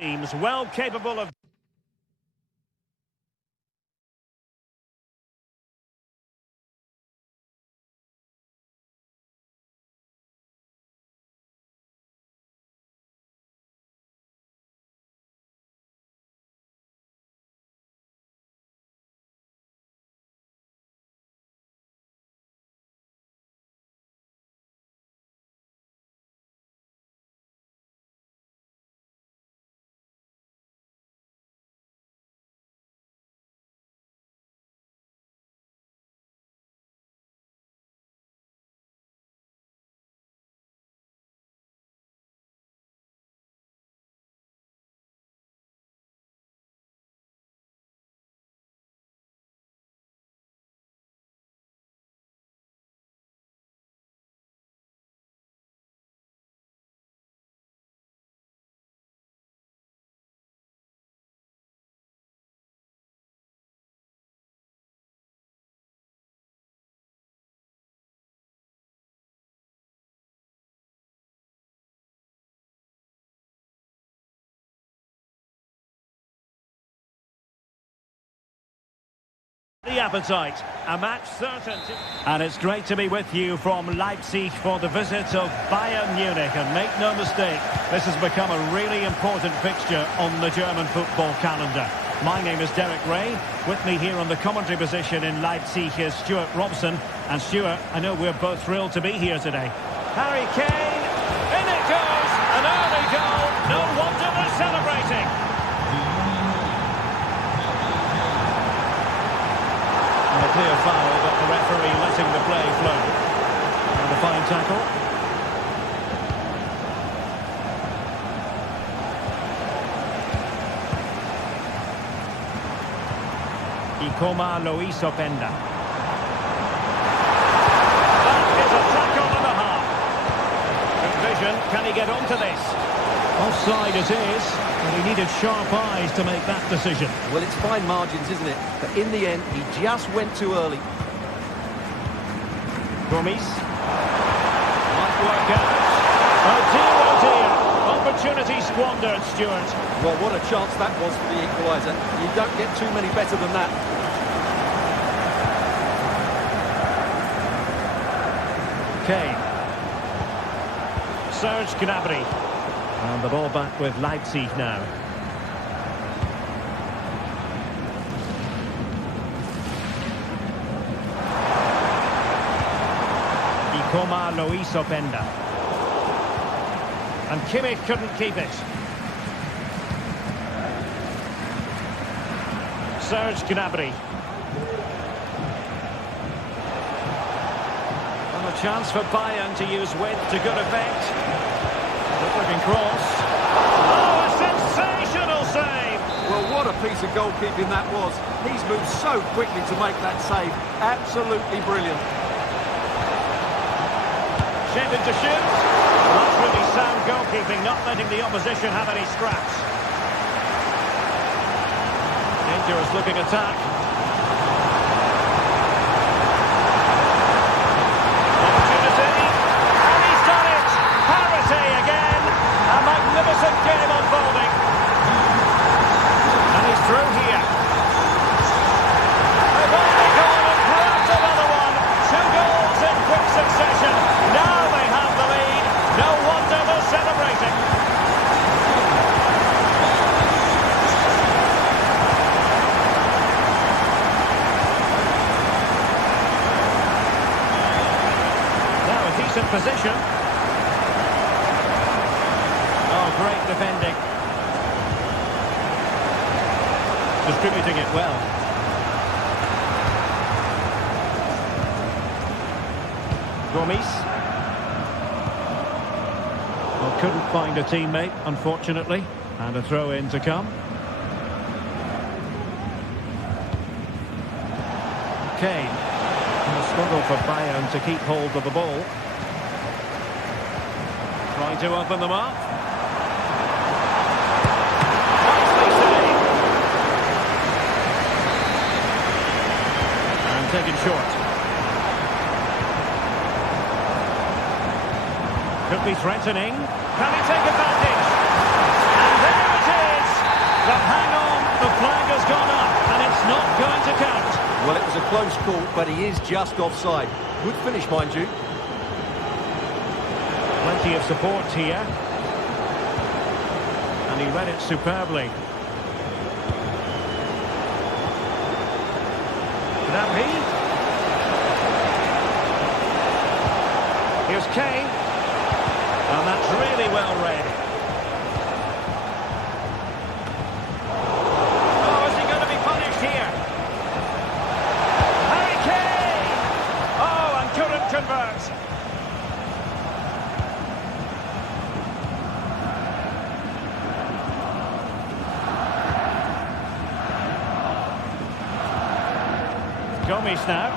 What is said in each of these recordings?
Teams well capable of... The appetite, a match certainty. And it's great to be with you from Leipzig for the visit of Bayern Munich. And make no mistake, this has become a really important fixture on the German football calendar. My name is Derek Ray. With me here on the commentary position in Leipzig is Stuart Robson. And Stuart, I know we're both thrilled to be here today. Harry Kane, in it goes, an early goal. No wonder they're celebrating. A clear foul, but the referee letting the play flow. And a fine tackle. Ikoma Luis Openda. That is a tackle and a half. Good vision. Can he get onto this? Offside it is, but he needed sharp eyes to make that decision. Well, it's fine margins, isn't it? But in the end, he just went too early. Gomes. Might work out. Oh dear. Opportunity squandered, Stuart. Well, what a chance that was for the equaliser. You don't get too many better than that. Kane. Serge Gnabry. And the ball back with Leipzig now. Ikoma Luis Openda. And Kimmich couldn't keep it. Serge Gnabry. And a chance for Bayern to use width to good effect. Looking cross. Oh, a sensational save! Well, what a piece of goalkeeping that was. He's moved so quickly to make that save. Absolutely brilliant. Shaping to shoot. Well, that's really sound goalkeeping, not letting the opposition have any scraps. Dangerous looking attack. Opportunity. And he's done it! Parity again! A magnificent game unfolding. And he's through here. They've only gone and grabbed another one. 2 goals in quick succession. Now they have the lead. No wonder they're celebrating. Now a decent position. Great defending. Distributing it well. Gomes. Well, couldn't find a teammate, unfortunately. And a throw-in to come. Kane. A struggle for Bayern to keep hold of the ball. Trying to open them up. Taken short. Could be threatening. Can he take advantage? And there it is! But hang on, the flag has gone up, and it's not going to count. Well, it was a close call, but he is just offside. Good finish, mind you. Plenty of support here. And he read it superbly. Now here's Kane. And that's really well read. Oh, is he going to be punished here? Harry Kane! Oh, and couldn't convert. Gomes now,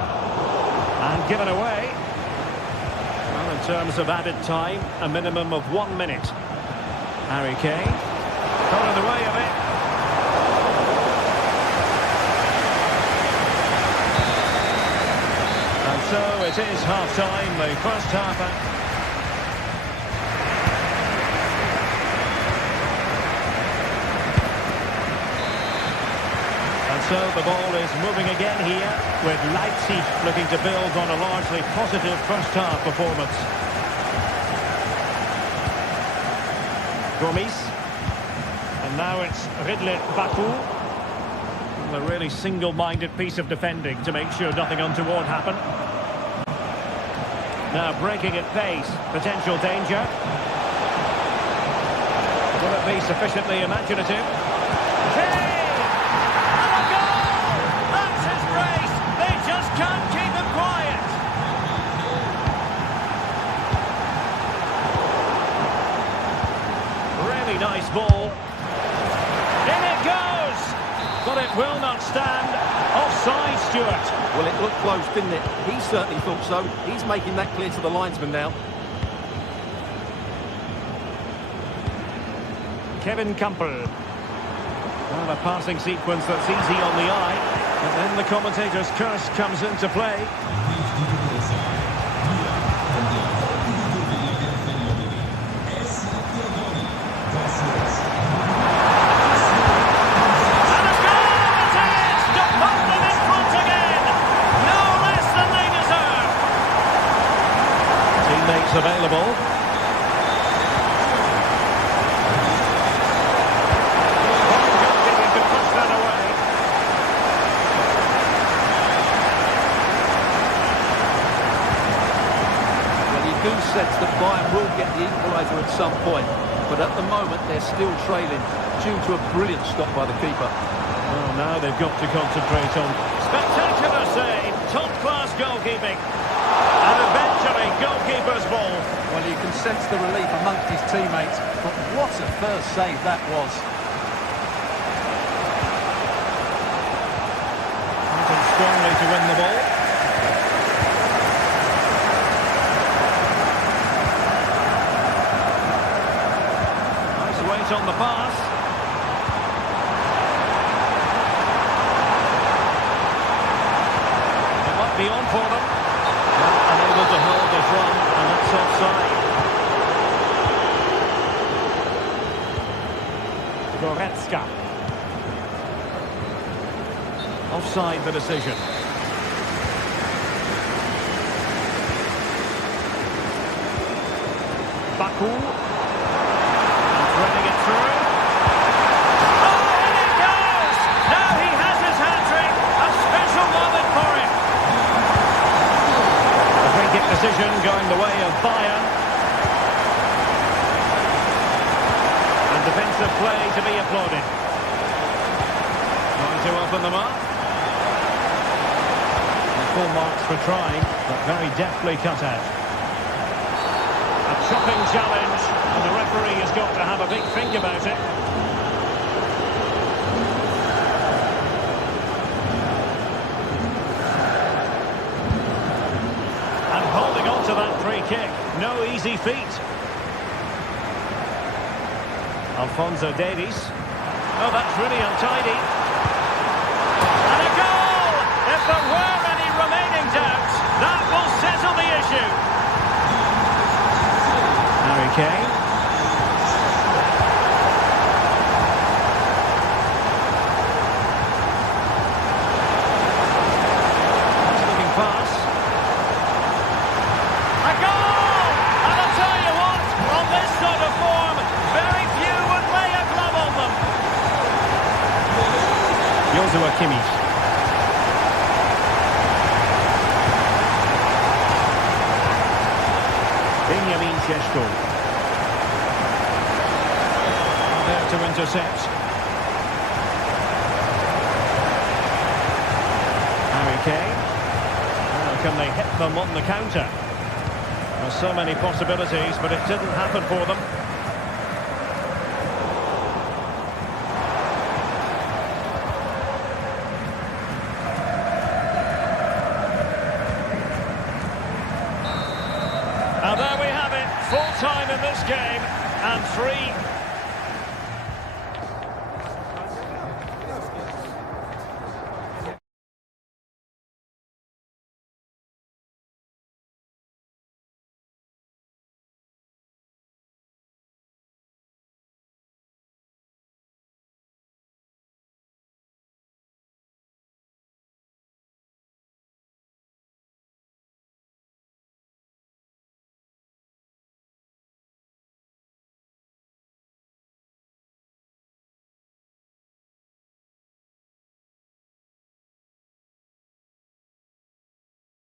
and given away. Well, in terms of added time, a minimum of 1 minute. Harry Kane, got in the way of it. And so it is half-time, the first half. So the ball is moving again here, with Leipzig looking to build on a largely positive first-half performance. Gomes. And now it's Ridley Baku. A really single-minded piece of defending to make sure nothing untoward happened. Now breaking at pace, potential danger. Will it be sufficiently imaginative? Can't keep him quiet. Really nice ball. In it goes. But it will not stand. Offside, Stuart. Well, it looked close, didn't it? He certainly thought so. He's making that clear to the linesman now. Kevin Campbell. Well, a passing sequence that's easy on the eye. But then the commentator's curse comes into play. And a goal! It is! To put them in front again! No less than they deserve! Teammates available. Sense that Bayern will get the equaliser at some point, but at the moment they're still trailing due to a brilliant stop by the keeper. Well, now they've got to concentrate on spectacular save, top-class goalkeeping, and eventually goalkeeper's ball. Well, you can sense the relief amongst his teammates, but what a first save that was. Fighting strongly to win the ball. On the pass. It might be on for them. Unable to hold this run, and that's offside. Goretzka. Offside the decision. Baku. Running it through. Oh, and it goes! Now he has his hat-trick. A special moment for him. A free kick decision going the way of Bayern. And defensive play to be applauded. Trying to open them up. And full marks for trying, but very deftly cut out. A chopping challenge, and the referee has got to have a big think about it. And holding on to that free kick, no easy feat. Alphonso Davies. Oh, that's really untidy. And a goal! If there were any remaining doubts, that will settle the issue. Harry Kane. Joshua Kimmich. Benjamin Šeško. There to intercept. Harry Kane. Now can they hit them on the counter? There's so many possibilities, but it didn't happen for them. And there we have it, full time in this game, and 3.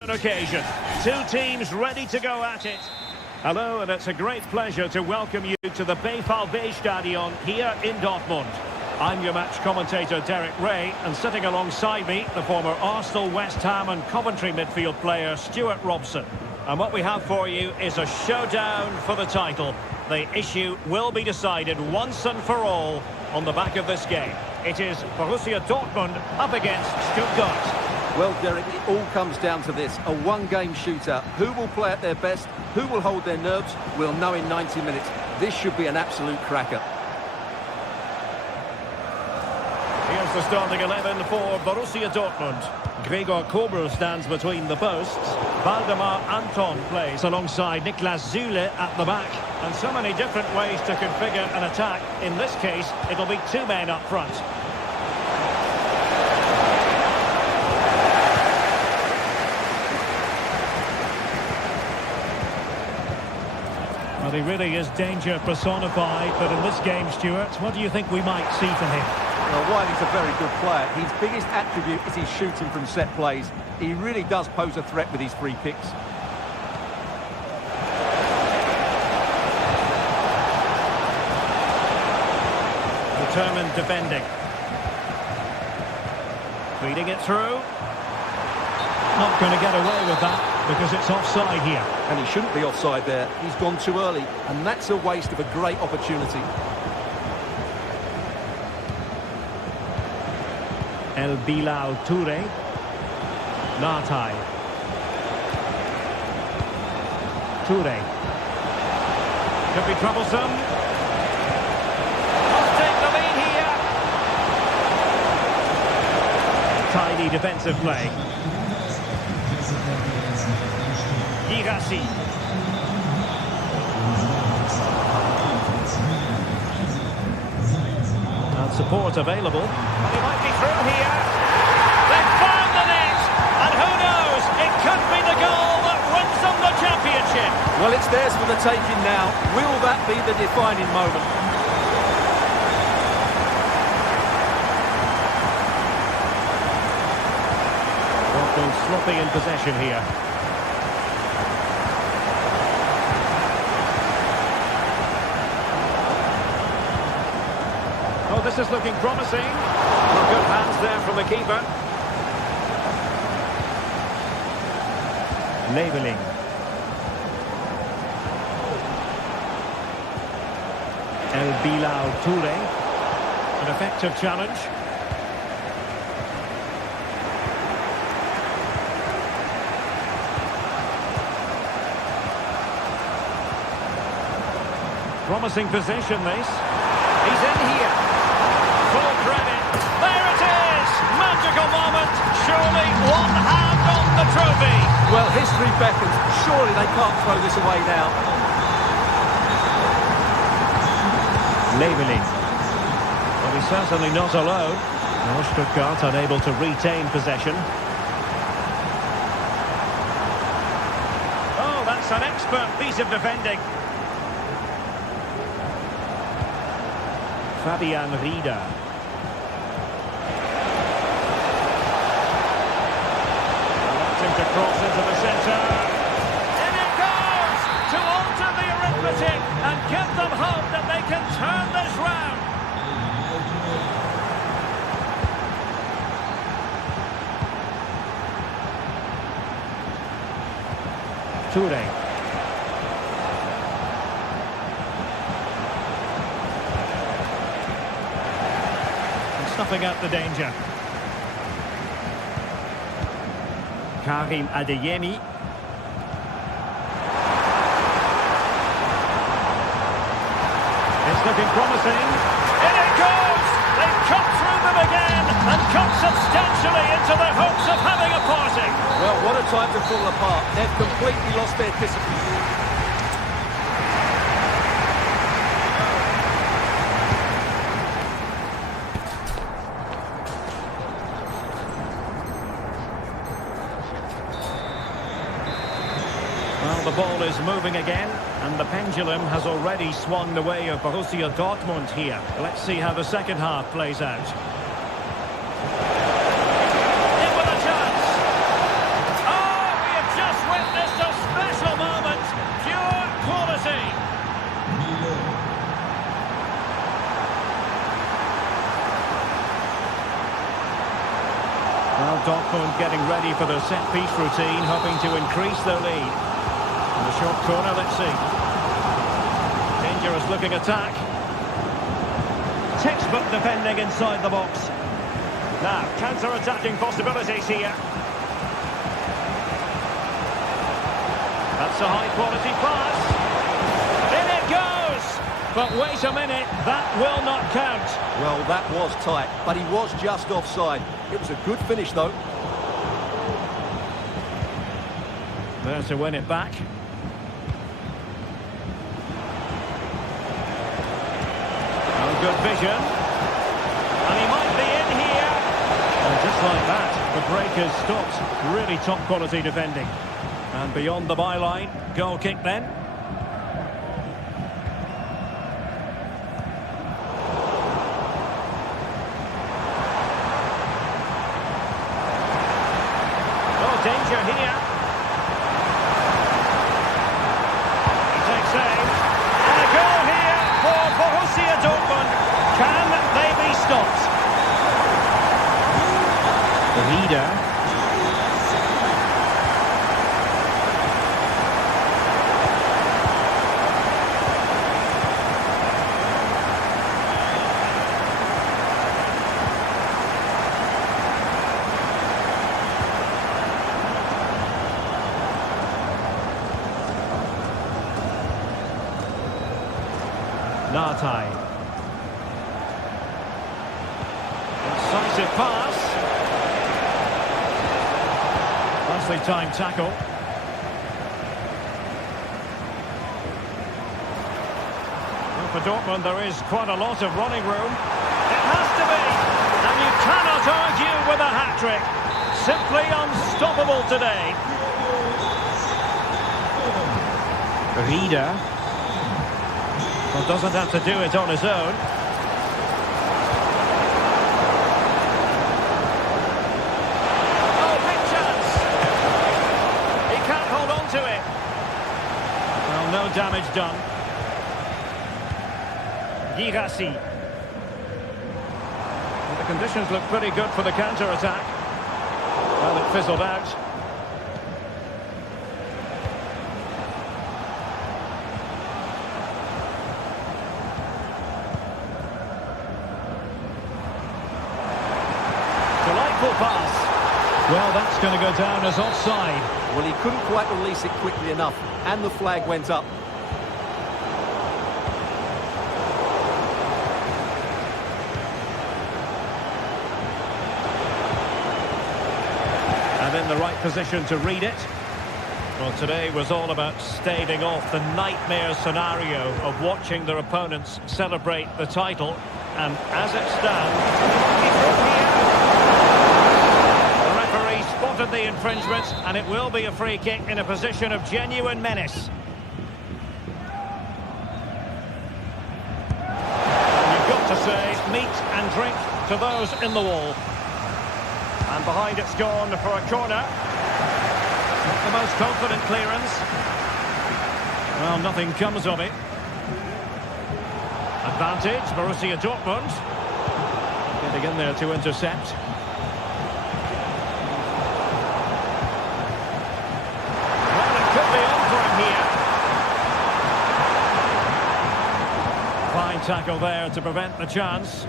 Occasion. Two teams ready to go at it. Hello, and it's a great pleasure to welcome you to the Stadion here in Dortmund. I'm your match commentator Derek Ray, and sitting alongside me, the former Arsenal, West Ham and Coventry midfield player Stuart Robson. And what we have for you is a showdown for the title. The issue will be decided once and for all on the back of this game. It is Borussia Dortmund up against Stuttgart. Well, Derek, it all comes down to this, a one-game shootout. Who will play at their best? Who will hold their nerves? We'll know in 90 minutes. This should be an absolute cracker. Here's the starting 11 for Borussia Dortmund. Gregor Kobel stands between the posts. Valdemar Anton plays alongside Niklas Süle at the back. And so many different ways to configure an attack. In this case, it'll be 2 men up front. Well, he really is danger personified, but in this game, Stuart, what do you think we might see from him? Well, while he's a very good player, his biggest attribute is his shooting from set plays. He really does pose a threat with his free kicks. Determined defending. Feeding it through. Not going to get away with that because it's offside here. And he shouldn't be offside there. He's gone too early, and that's a waste of a great opportunity. El Bilal Toure. Nartai. Toure. Could be troublesome. Must take the lead here. Tidy defensive play. Girassi. And support available. And he might be through here. They've found the net. And who knows? It could be the goal that wins them the championship. Well, it's theirs for the taking now. Will that be the defining moment? Dortmund sloppy in possession here. Oh, this is looking promising. Well, good hands there from the keeper. Labeling. El Bilal Toure. An effective challenge. Promising position, this. He's in here. Full credit. There it is! Magical moment. Surely one hand on the trophy. Well, history beckons. Surely they can't throw this away now. Labeling. Well, he's certainly not alone. No, Stuttgart unable to retain possession. Oh, that's an expert piece of defending. Fabian Rieder. Cross into the centre. In it goes! To alter the arithmetic and give them hope that they can turn this round. Toure. Snuffing out the danger. Karim Adeyemi. It's looking promising. In it goes! They've cut through them again and cut substantially into their hopes of having a party. Well, what a time to fall apart. They've completely lost their discipline. Well, the ball is moving again, and the pendulum has already swung the way of Borussia Dortmund here. Let's see how the second half plays out. In with a chance. Oh, we have just witnessed a special moment. Pure quality. Well, Dortmund getting ready for their set-piece routine, hoping to increase their lead. In the short corner, let's see. Dangerous looking attack. Textbook defending inside the box. Now, counter-attacking possibilities here. That's a high-quality pass. In it goes! But wait a minute, that will not count. Well, that was tight, but he was just offside. It was a good finish, though. There to win it back. Good vision. And he might be in here. And just like that, the break is stopped. Really top quality defending. And beyond the byline, goal kick then. Oh, danger here. He takes aim. And a goal here for Borussia Dortmund. Can they be stopped? The leader. Nartai. Incisive pass. Nicely timed tackle. Well, for Dortmund there is quite a lot of running room. It has to be. And you cannot argue with a hat-trick. Simply unstoppable today. Reader. Well, doesn't have to do it on his own. Oh, big chance. He can't hold on to it. Well, no damage done. Girassi. Well, the conditions look pretty good for the counter-attack. Well, it fizzled out. Pass. Well, that's going to go down as offside. Well, he couldn't quite release it quickly enough, and the flag went up. And in the right position to read it. Well, today was all about staving off the nightmare scenario of watching their opponents celebrate the title. And as it stands, spotted the infringement, and it will be a free kick in a position of genuine menace. You've got to say meat and drink to those in the wall. And behind it's gone for a corner. the most confident clearance. Well, nothing comes of it. Advantage, Borussia Dortmund. Getting in there to intercept. Well, it could be on for him here. Fine tackle there to prevent the chance.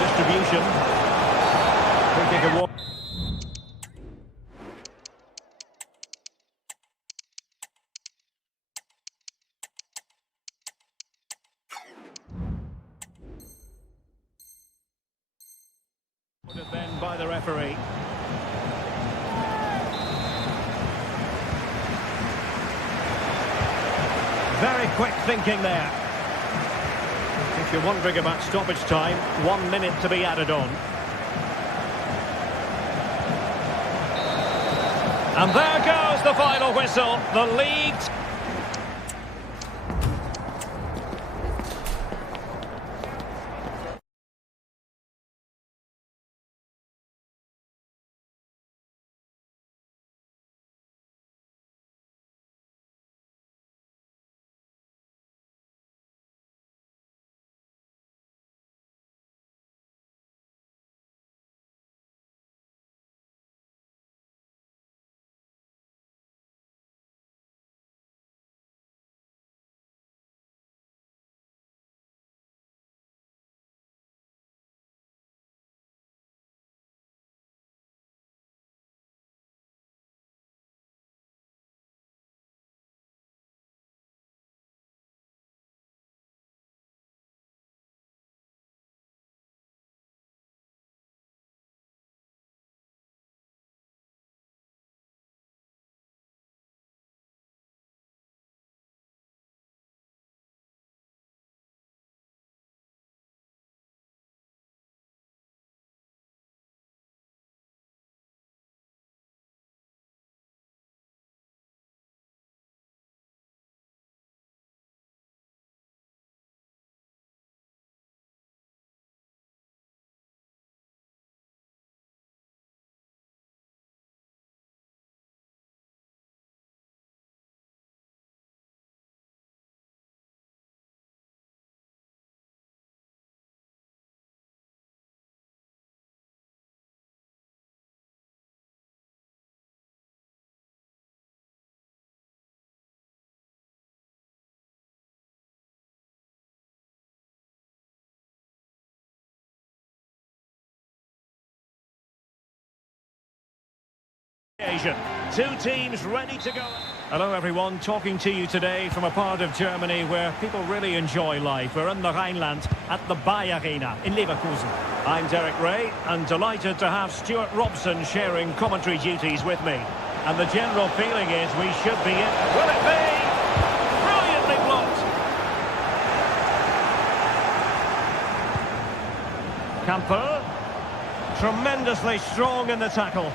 Distribution. Free kick award. Then by the referee. Very quick thinking there. If you're wondering about stoppage time, 1 minute to be added on. And there goes the final whistle. The league... Two teams ready to go. Hello everyone, talking to you today from a part of Germany where people really enjoy life. We're in the Rhineland at the Bayer Arena in Leverkusen. I'm Derek Ray and delighted to have Stuart Robson sharing commentary duties with me. And the general feeling is we should be in. Will it be? Brilliantly blocked. Camper. Tremendously strong in the tackle.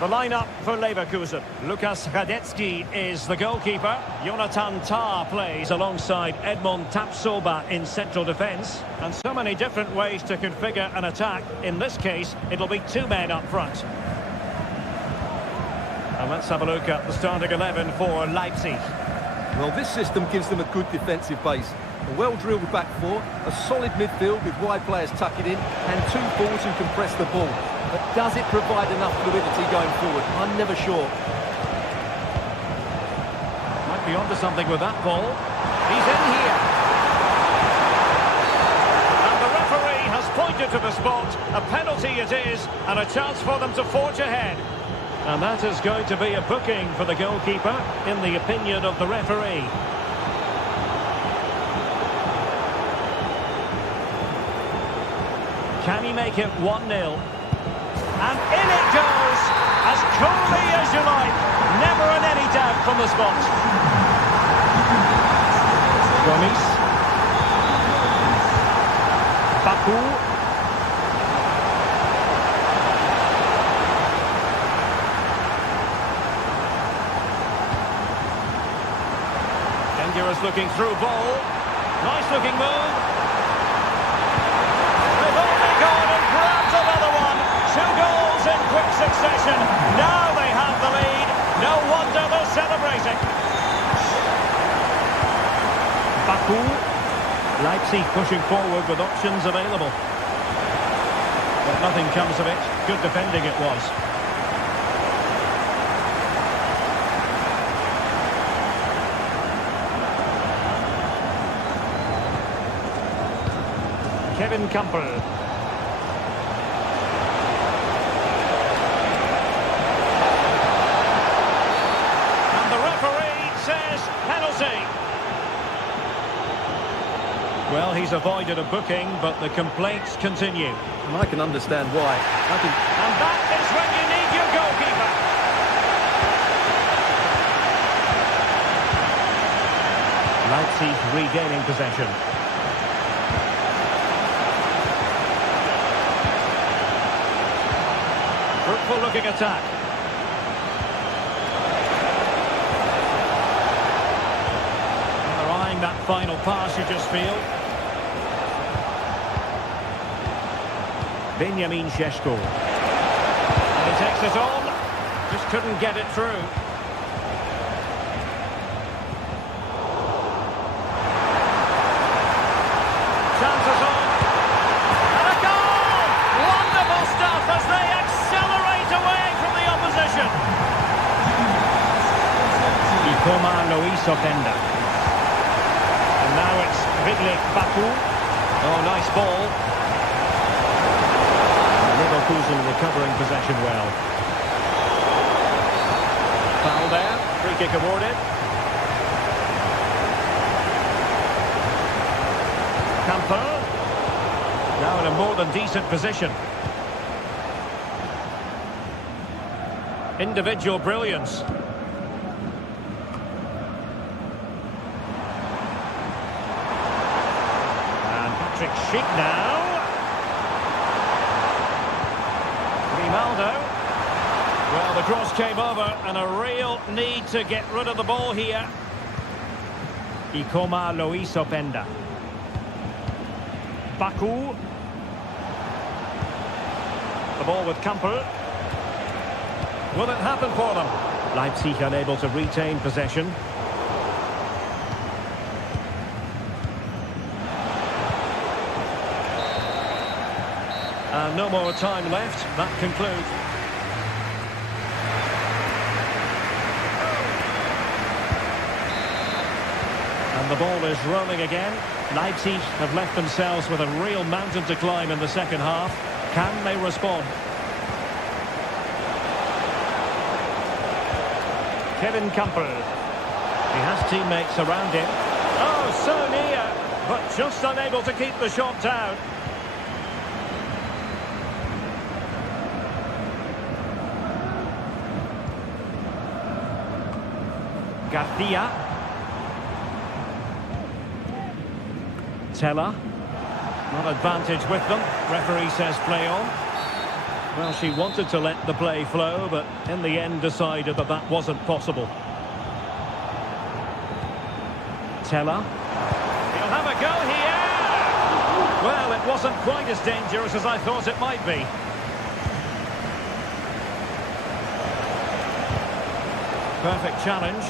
The lineup for Leverkusen. Lukas Radetzky is the goalkeeper. Jonathan Tah plays alongside Edmond Tapsoba in central defence. And so many different ways to configure an attack. In this case, it'll be two men up front. And let's have a look at the starting 11 for Leipzig. Well, this system gives them a good defensive base. A well-drilled back four, a solid midfield with wide players tucking in, and two forwards who can press the ball. But does it provide enough fluidity going forward? I'm never sure. Might be onto something with that ball. He's in here. And the referee has pointed to the spot. A penalty it is, and a chance for them to forge ahead. And that is going to be a booking for the goalkeeper, in the opinion of the referee. Can he make it 1-0? And in it goes, as coolly as you like. Never in any doubt from the spot. Gomis. Baku. Dangerous looking through ball. Nice looking move. They've only gone and grabbed a succession. Now they have the lead. No wonder they're celebrating. Baku. Leipzig pushing forward with options available. But nothing comes of it. Good defending it was. Kevin Campbell. And the referee says penalty. Well, he's avoided a booking, but the complaints continue. And I can understand why. And that is when you need your goalkeeper. Leipzig regaining possession. Fruitful looking attack. And they're eyeing that final pass, you just feel. Benjamin Šeško. And he takes it on. Just couldn't get it through. Chances on. And a goal! Wonderful stuff as they accelerate away from the opposition. Ikoma Luis Openda. And now it's Vidlik Baku. Oh, nice ball. Leverkusen recovering possession well. Foul there. Free kick awarded. Camper. Now in a more than decent position. Individual brilliance. And Patrick Schick now. Ronaldo. Well, the cross came over and a real need to get rid of the ball here. Ikoma Luis Openda. Baku. The ball with Campbell. Will it happen for them? Leipzig unable to retain possession. And no more time left. That concludes. And the ball is rolling again. Leipzig have left themselves with a real mountain to climb in the second half. Can they respond? Kevin Campbell. He has teammates around him. Oh, so near, but just unable to keep the shot down. Garcia. Teller. Not advantage with them. Referee says play on. Well, she wanted to let the play flow, but in the end decided that that wasn't possible. Teller. He'll have a go here. Well, it wasn't quite as dangerous as I thought it might be. Perfect challenge.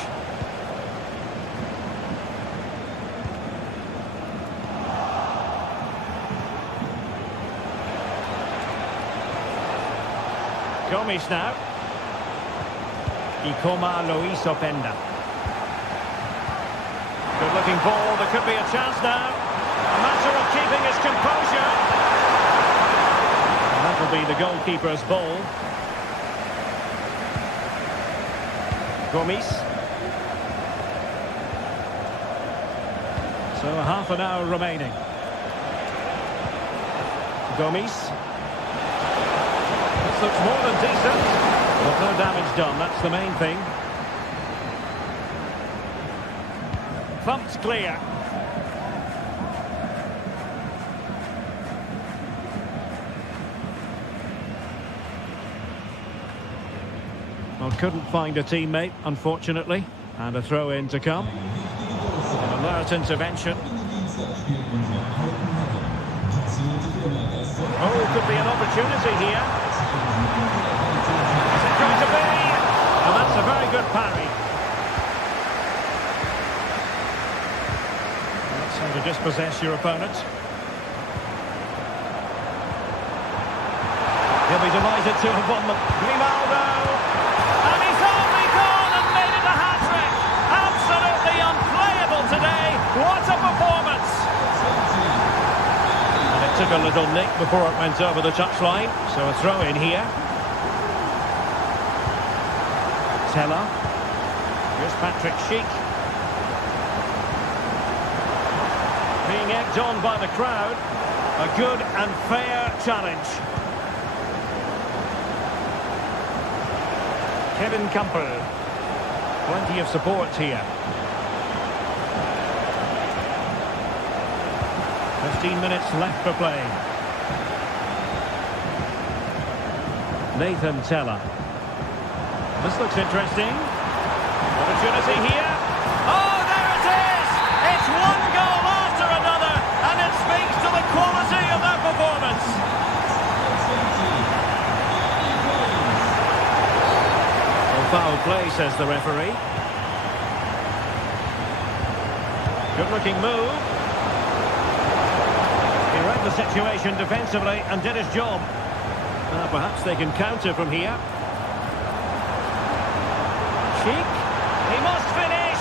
Gomes now. Ikoma Luis Openda. Good looking ball, there could be a chance now. A matter of keeping his composure. And that will be the goalkeeper's ball. Gomes. So half an hour remaining. Gomes. This looks more than decent. But no damage done, that's the main thing. Thumped clear. Well, couldn't find a teammate, unfortunately. And a throw-in to come. An alert intervention. Oh, could be an opportunity here. to be. And that's a very good parry. That's how to dispossess your opponent. He'll be delighted to have won the... Grimaldo! And he's only gone and made it a hat-trick! Absolutely unplayable today! What a performance! And it took a little nick before it went over the touchline, so a throw in here. Teller. Here's Patrick Schick. Being egged on by the crowd. A good and fair challenge. Kevin Campbell. Plenty of support here. 15 minutes left for play. Nathan Teller. This looks interesting. Opportunity here. Oh, there it is! It's one goal after another, and it speaks to the quality of that performance. Foul play, says the referee. Good looking move. He read the situation defensively and did his job. Perhaps they can counter from here. Cheek. He must finish.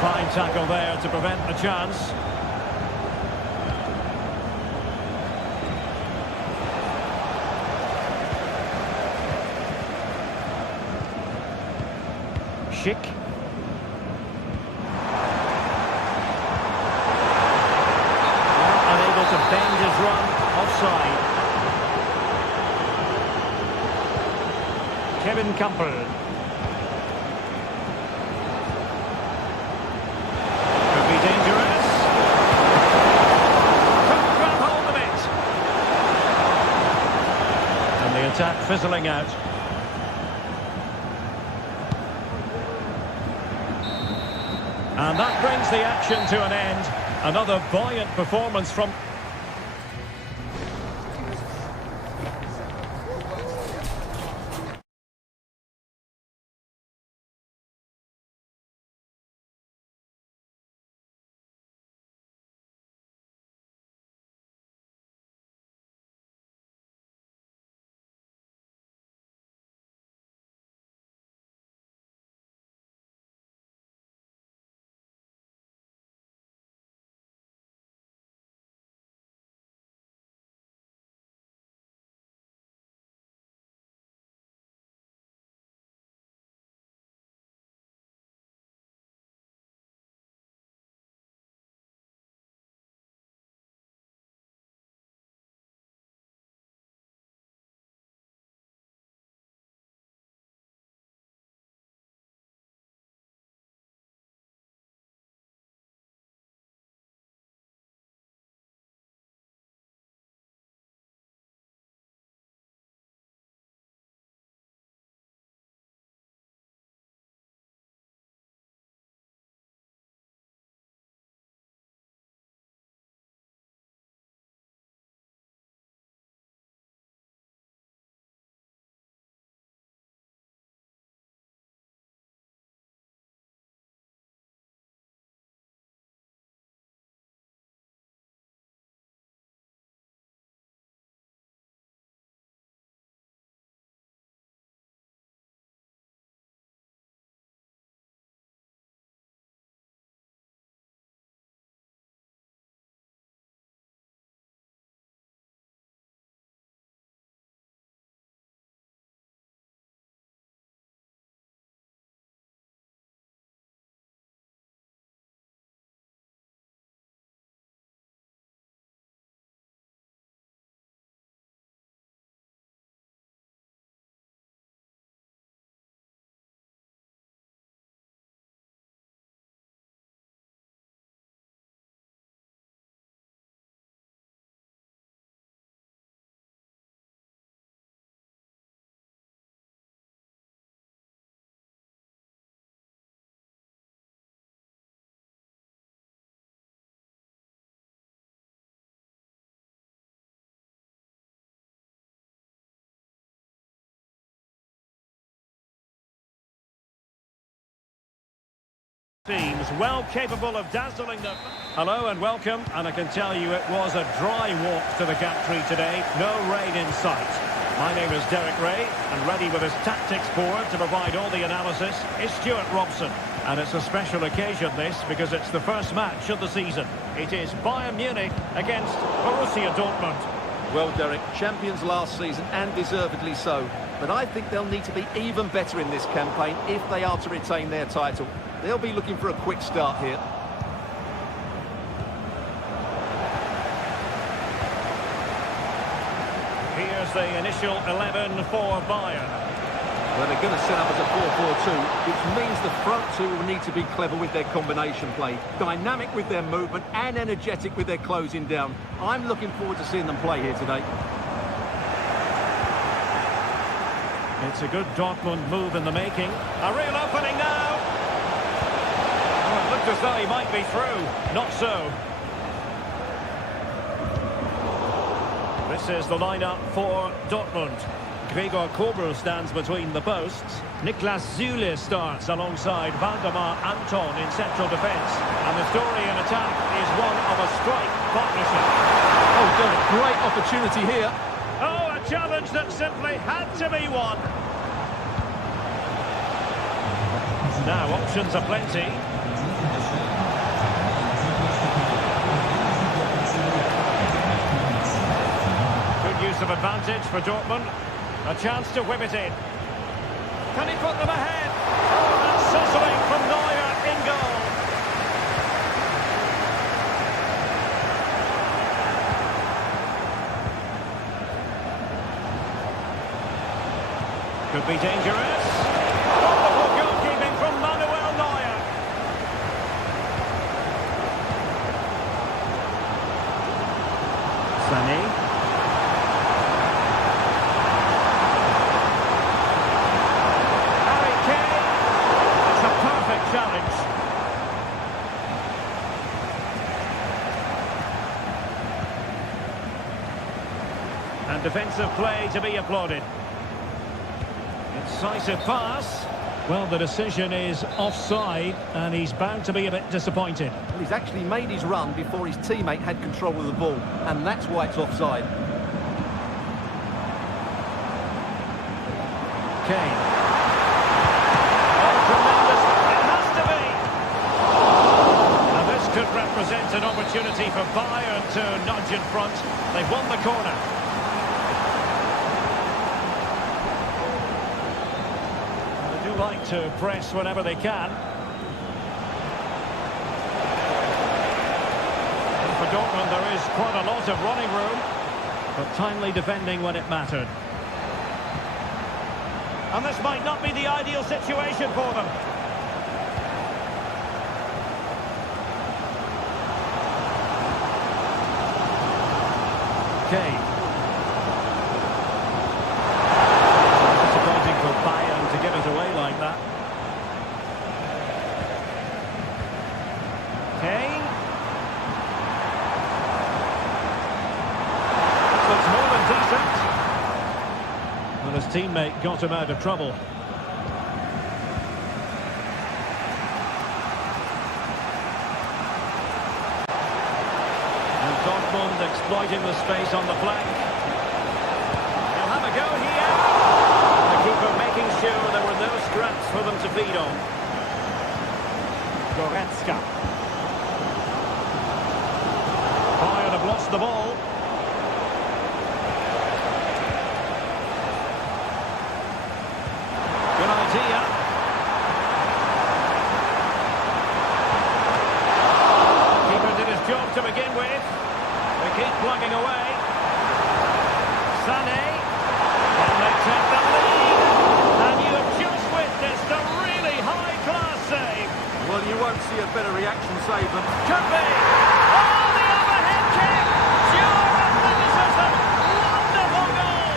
Fine tackle there to prevent a chance. Schick. Unable to bend his run, offside. Kevin Campbell. Could be dangerous. Couldn't grab hold of it. And the attack fizzling out. And that brings the action to an end. Another buoyant performance from... Teams well capable of dazzling them. Hello and welcome, and I can tell you it was a dry walk to the gantry today. No rain in sight. My name is Derek Ray, and ready with his tactics board to provide all the analysis is Stuart Robson. And it's a special occasion, this, because it's the first match of the season. It is Bayern Munich against Borussia Dortmund. Well, Derek, champions last season, and deservedly so. But I think they'll need to be even better in this campaign if they are to retain their title. They'll be looking for a quick start here. Here's the initial 11 for Bayern. Well, they're going to set up as a 4-4-2, which means the front two will need to be clever with their combination play, dynamic with their movement and energetic with their closing down. I'm looking forward to seeing them play here today. It's a good Dortmund move in the making. A real opening now. Oh, it looked as though he might be through. Not so. This is the lineup for Dortmund. Gregor Kobel stands between the posts. Niklas Süle starts alongside Valdemar Anton in central defence. And the story in attack is one of a strike partnership. Oh, Derek, great opportunity here. Oh, a challenge that simply had to be won. Now, options are plenty. Good use of advantage for Dortmund. A chance to whip it in. Can he put them ahead? Oh, and sizzling from Neuer in goal. Could be dangerous. Wonderful goalkeeping from Manuel Neuer. Sané. Harry Kane. It's a perfect challenge. And defensive play to be applauded. Decisive pass. Well, the decision is offside, and he's bound to be a bit disappointed. Well, he's actually made his run before his teammate had control of the ball, and that's why it's offside. Kane. Oh, tremendous. It has to be. Now, this could represent an opportunity for Bayern to nudge in front. They've won the corner. Like to press whenever they can. And for Dortmund there is quite a lot of running room, but timely defending when it mattered. And this might not be the ideal situation for them. Kane. Disappointing for Bayern to give it away like that. Kane. So it's more than decent. And his teammate got him out of trouble. And Dortmund exploiting the space on the flank. He'll have a go here. The keeper making sure there were no scraps for them to feed on. Goretzka. Bayern have lost the ball. Good idea. Keeper did his job to begin with. They keep plugging away. Sané. And they take the lead. And you have just witnessed a really high-class save. Well, you won't see a better reaction save than... Could be. Oh, the overhead kick. Pure athleticism. Wonderful goal.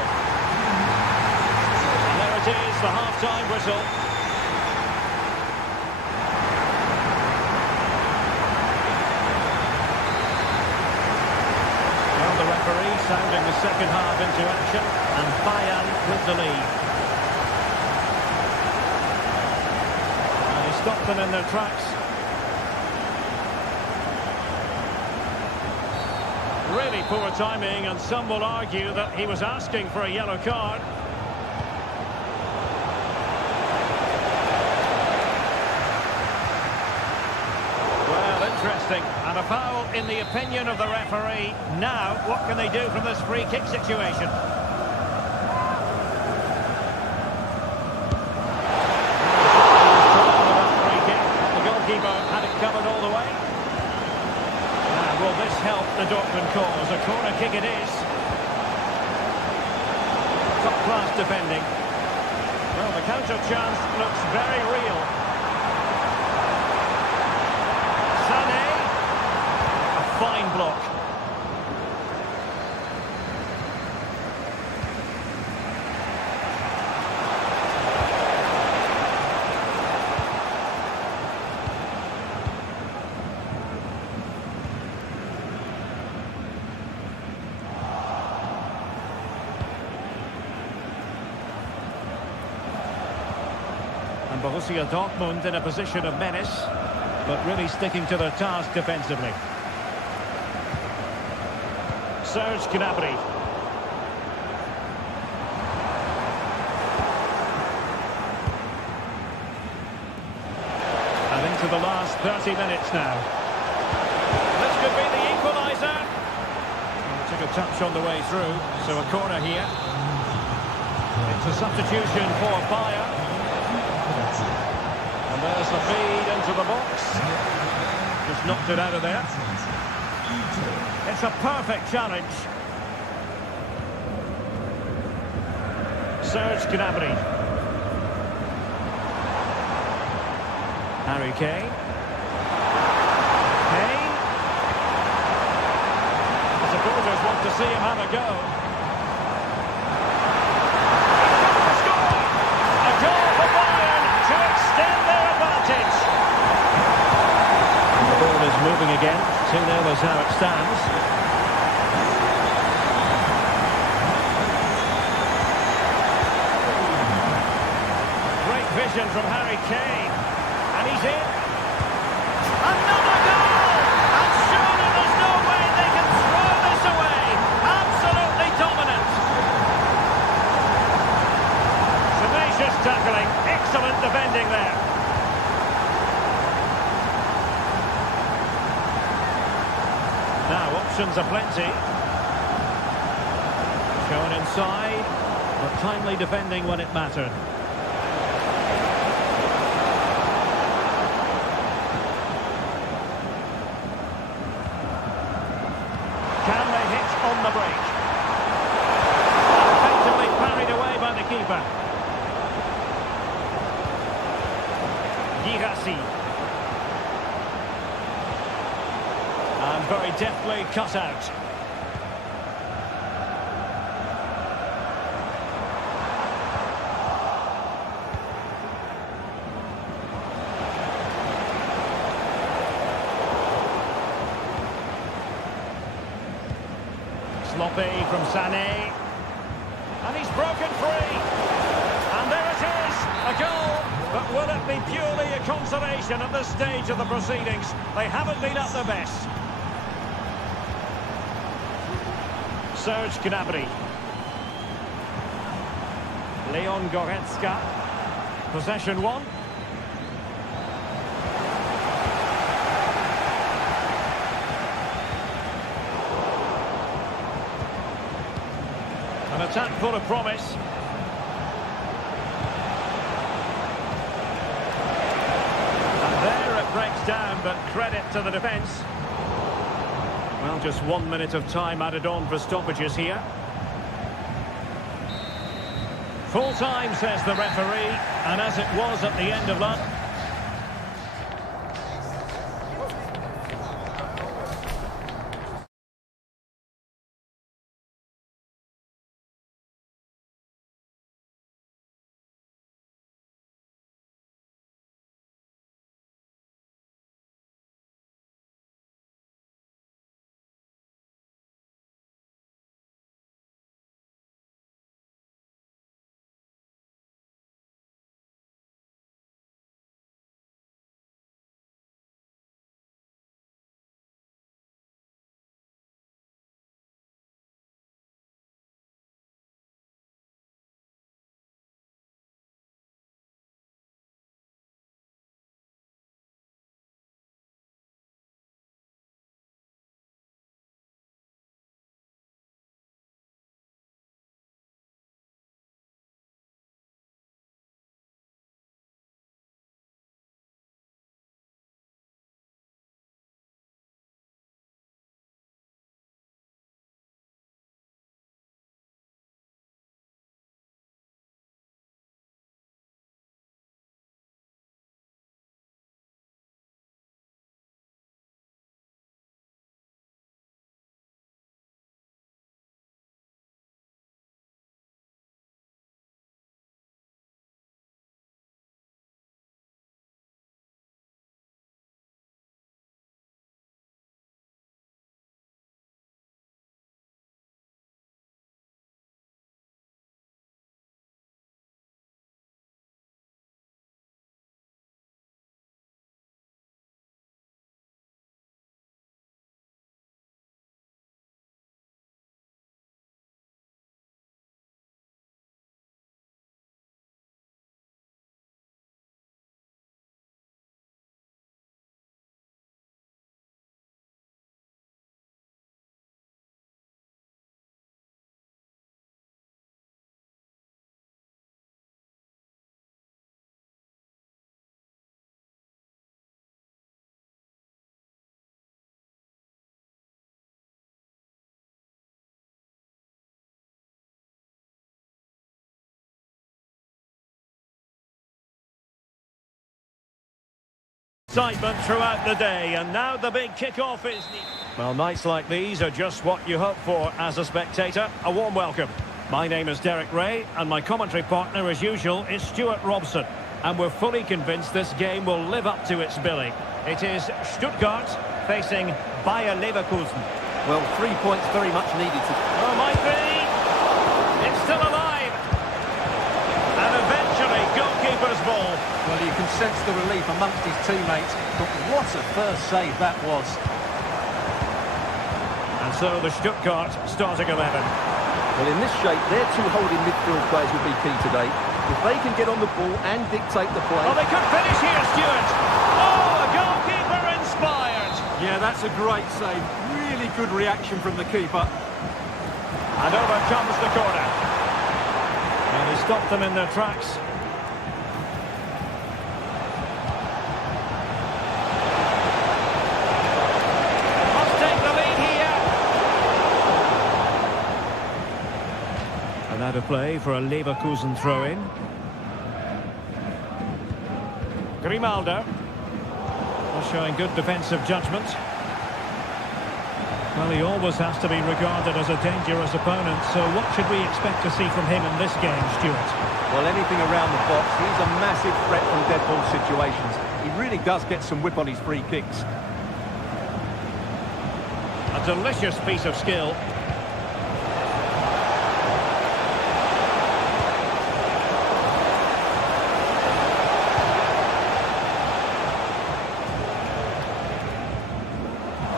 And there it is, the half-time whistle. Well, the referee sounding the second half into action, and Bayern with the lead. And he stopped them in their tracks. Really poor timing, and some will argue that he was asking for a yellow card. Well, interesting. And a foul in the opinion of the referee. Now, what can they do from this free kick situation? The goalkeeper had it covered all the way. Will this help the Dortmund cause? A corner kick it is. Top-class defending. Well, the counter chance looks very real. Sané. A fine block. And Borussia Dortmund in a position of menace, but really sticking to their task defensively. Serge Gnabry. And into the last 30 minutes now. This could be the equaliser. Took a touch on the way through, so a corner here. It's a substitution for Bayern. And there's the feed into the box. Just knocked it out of there. It's a perfect challenge. Serge Gnabry. Harry Kane. Kane. The supporters want to see him have a go. Moving again, 2-0 is how it stands. Great vision from Harry Kane, and he's in. Another goal! And surely there's no way they can throw this away. Absolutely dominant. Tenacious tackling, excellent defending there. Now, options are plenty. Shown inside, but timely defending when it mattered. Can they hit on the break? Effectively parried away by the keeper. Girassi. And very deftly cut out. Sloppy from Sané. And he's broken free. And there it is, a goal. But will it be purely a consolation at this stage of the proceedings? They haven't been at their best. Serge Gnabry. Leon Goretzka. Possession one. An attack full of promise. And there it breaks down, but credit to the defence. Well, just 1 minute of time added on for stoppages here. Full time, says the referee, and as it was at the end of lunch. Excitement throughout the day, and now the big kick-off is... Well, nights like these are just what you hope for as a spectator. A warm welcome. My name is Derek Ray, and my commentary partner, as usual, is Stuart Robson. And we're fully convinced this game will live up to its billing. It is Stuttgart facing Bayer Leverkusen. Well, 3 points very much needed to... Oh, might be. It's still alive. And eventually, goalkeeper's ball. Well, you can sense the relief amongst his teammates, but what a first save that was. And so the Stuttgart starting 11. Well, in this shape, their two holding midfield players will be key today. If they can get on the ball and dictate the play... Oh, they could finish here, Stuart. Oh, a goalkeeper inspired. Yeah, that's a great save. Really good reaction from the keeper. And over comes the corner. And he stopped them in their tracks. Must take the lead here. And out of play for a Leverkusen throw-in. Grimaldo. Showing good defensive judgment. Well, he always has to be regarded as a dangerous opponent, so what should we expect to see from him in this game, Stuart? Well, anything around the box. He's a massive threat from dead ball situations. He really does get some whip on his free kicks. A delicious piece of skill.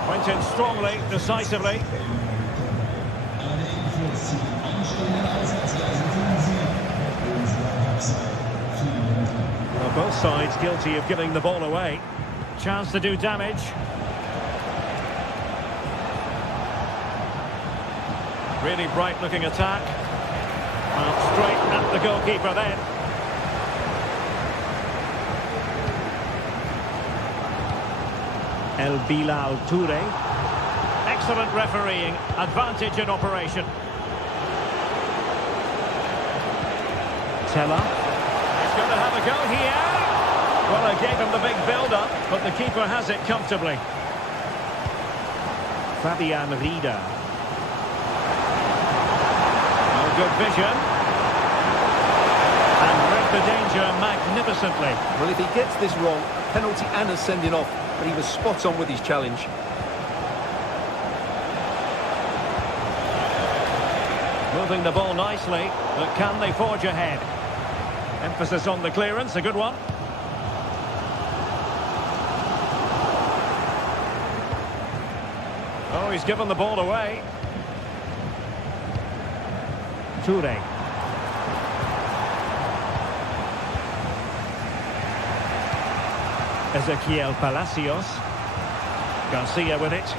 Went in strongly, decisively. Well, both sides guilty of giving the ball away. Chance to do damage. Really bright-looking attack. Well, straight at the goalkeeper then. El Bilal Toure. Excellent refereeing. Advantage in operation. Teller. He's going to have a go here. Well, I gave him the big build-up, but the keeper has it comfortably. Fabian Rieder. Oh, good vision. And read the danger magnificently. Well, if he gets this wrong, a penalty and a sending off, but he was spot on with his challenge. Moving the ball nicely, but can they forge ahead? Emphasis on the clearance, a good one. Oh, he's given the ball away. Toure. Ezequiel Palacios. Garcia with it.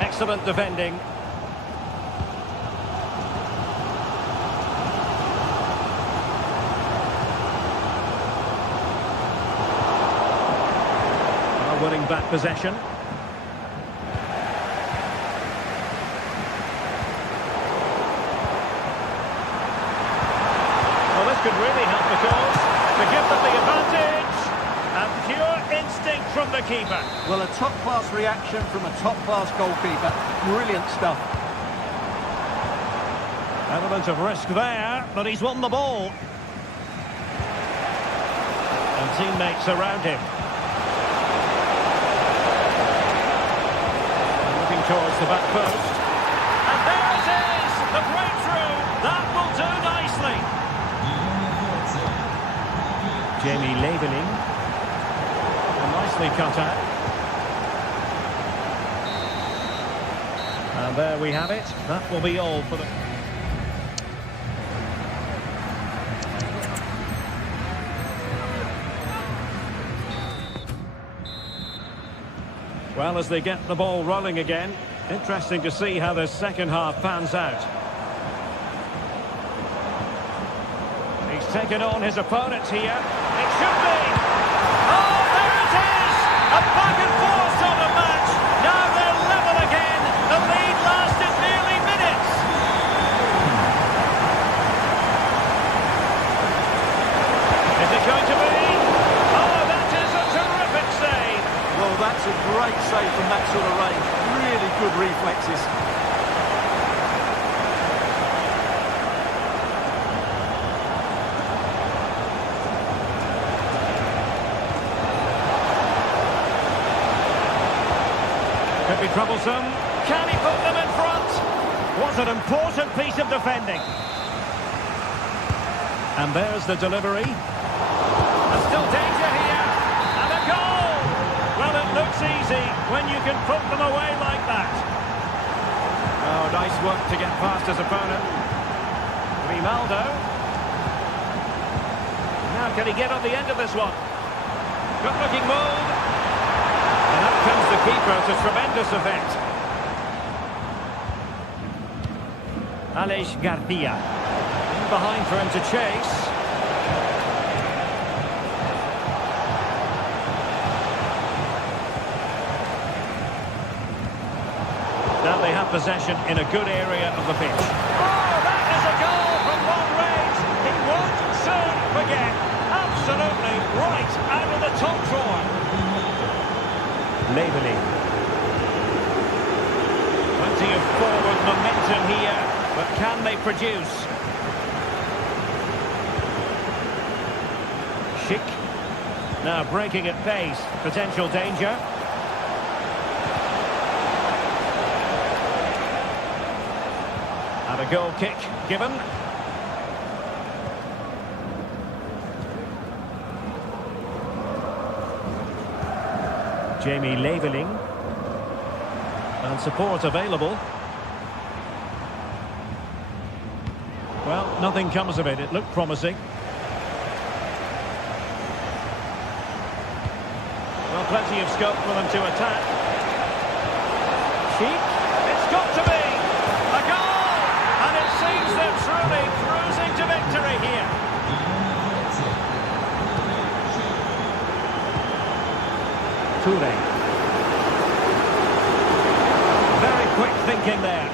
Excellent defending. Winning back possession. Well, this could really help the cause to give them the advantage. And pure instinct from the keeper. Well, a top-class reaction from a top-class goalkeeper. Brilliant stuff. Element of risk there, but he's won the ball. And teammates around him. Towards the back post. And there it is! The breakthrough! That will do nicely. Jamie Leveling. Nicely cut out. And there we have it. That will be all for the... Well, as they get the ball rolling again, interesting to see how the second half pans out. He's taken on his opponents here. It should be! Oh, there it is! A back and forth sort of match. Now they're level again. The lead lasted nearly minutes. Is it going to be? Oh, that is a great save from that sort of range. Really good reflexes. Could be troublesome. Can he put them in front? Was an important piece of defending. And there's the delivery. There's still danger here. And a goal! Well, it looks easy when you can put them away like that. Oh, nice work to get past his opponent. Grimaldo. Now can he get on the end of this one? Good-looking move. And up comes the keeper to tremendous effect. Aleix Garcia. In behind for him to chase. Now they have possession in a good area of the pitch. Oh, that is a goal from long range. He won't soon forget. Absolutely right out of the top drawer. Labeling. Plenty of forward momentum here, but can they produce? Schick. Now breaking at pace. Potential danger. And a goal kick given. Jamie Labeling. And support available. Well, nothing comes of it. It looked promising. Well, plenty of scope for them to attack. Sheik. It's got to be a goal! And it seems they're truly cruising to victory here. Toure. Very quick thinking there.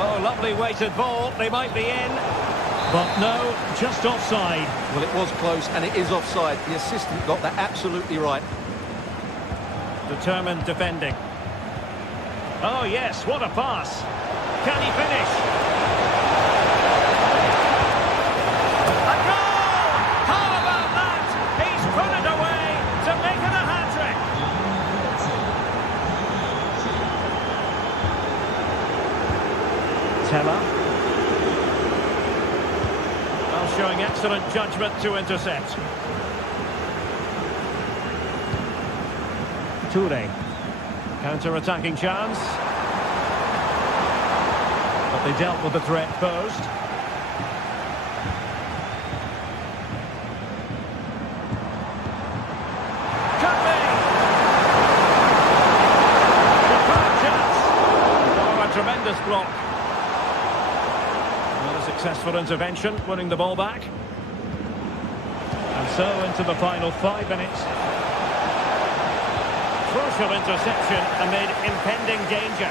Oh, lovely weighted ball. They might be in. But no, just offside. Well, it was close, and it is offside. The assistant got that absolutely right. Determined defending. Oh, yes, what a pass. Can he finish? A goal! How about that? He's put it away to make it a hat-trick. Teller. Well, showing excellent judgment to intercept. Toure. Counter-attacking chance. But they dealt with the threat posed. Could be! Superb chance! Oh, a tremendous block. Not a successful intervention, winning the ball back. And so into the final 5 minutes. Crucial interception amid impending danger.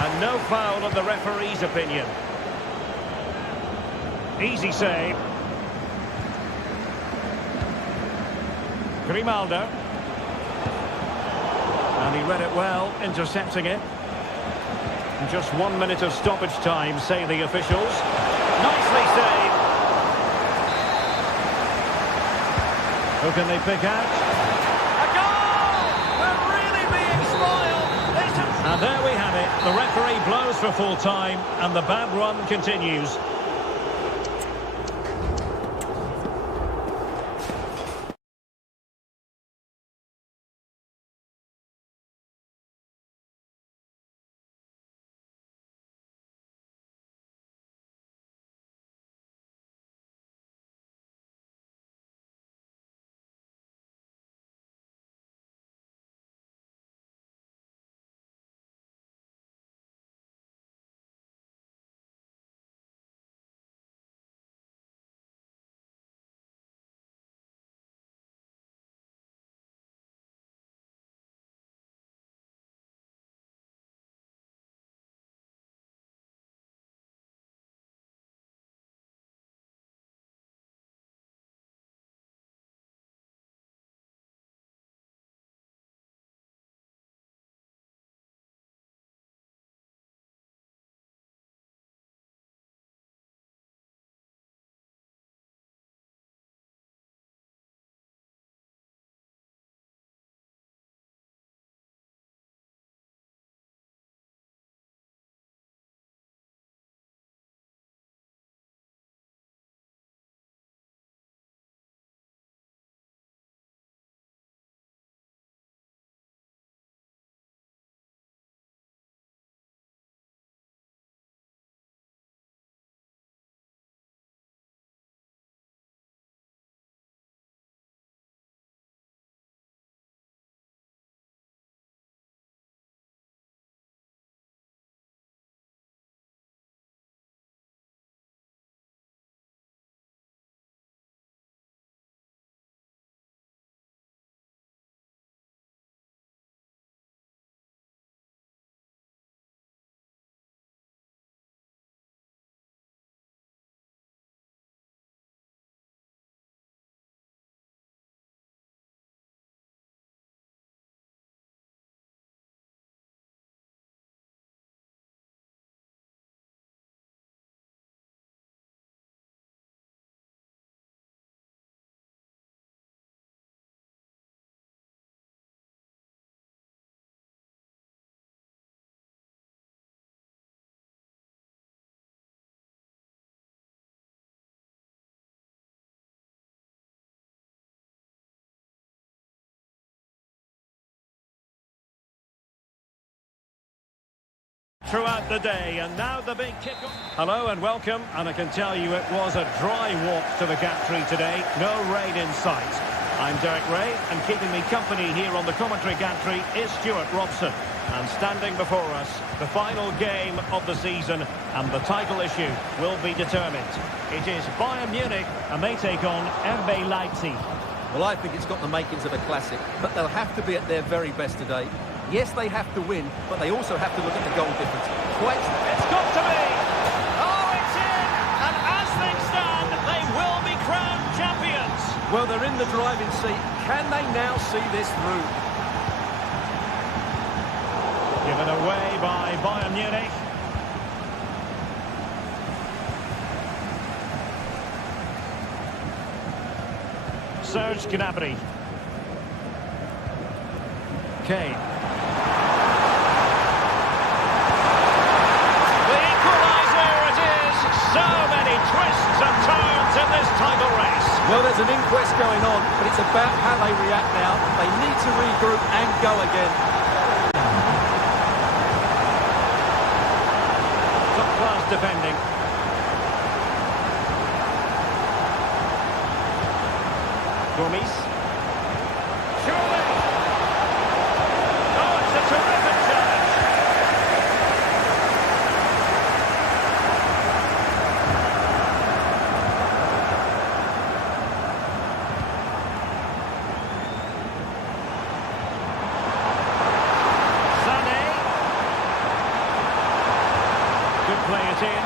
And no foul in the referee's opinion. Easy save. Grimaldo. And he read it well, intercepting it. And just 1 minute of stoppage time, say the officials. Nicely saved. Who can they pick out? And there we have it. The referee blows for full time and the bad run continues. throughout the day, and now the big kick-off. Hello and welcome, and I can tell you it was a dry walk to the gantry today. No rain in sight. I'm Derek Ray, and keeping me company here on the commentary gantry is Stuart Robson. And standing before us, the final game of the season, and the title issue will be determined. It is Bayern Munich, and they take on RB Leipzig. Well, I think it's got the makings of a classic, but they'll have to be at their very best today. Yes, they have to win, but they also have to look at the goal difference. It's got to be! Oh, it's in! And as things stand, they will be crowned champions! Well, they're in the driving seat. Can they now see this through? Given away by Bayern Munich. Serge Gnabry. Kane. So many twists and turns in this title race. Well, there's an inquest going on, but it's about how they react now. They need to regroup and go again. Top-class defending. Gomes. Surely. Oh, it's a terrific challenge. Play it in.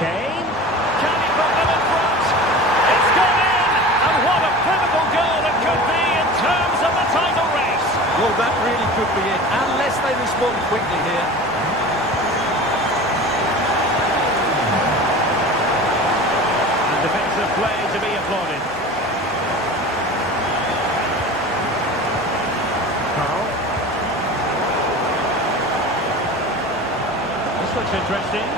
Kane. Can he put them in front? It's gone in! And what a pivotal goal it could be in terms of the title race. Well, that really could be it, unless they respond quickly here. And defensive play to be applauded. Looks interesting.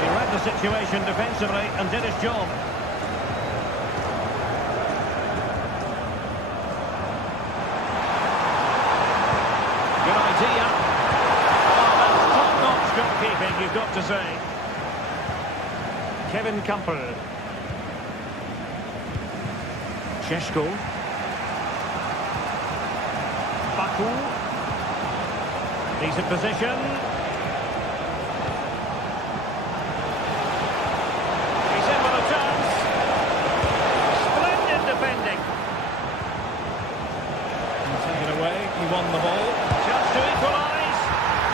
He read the situation defensively and did his job. Good idea. Oh, that's top-notch goalkeeping, you've got to say. Kevin Campbell. Šeško. Baku. Decent position. Won the ball, chance to equalise,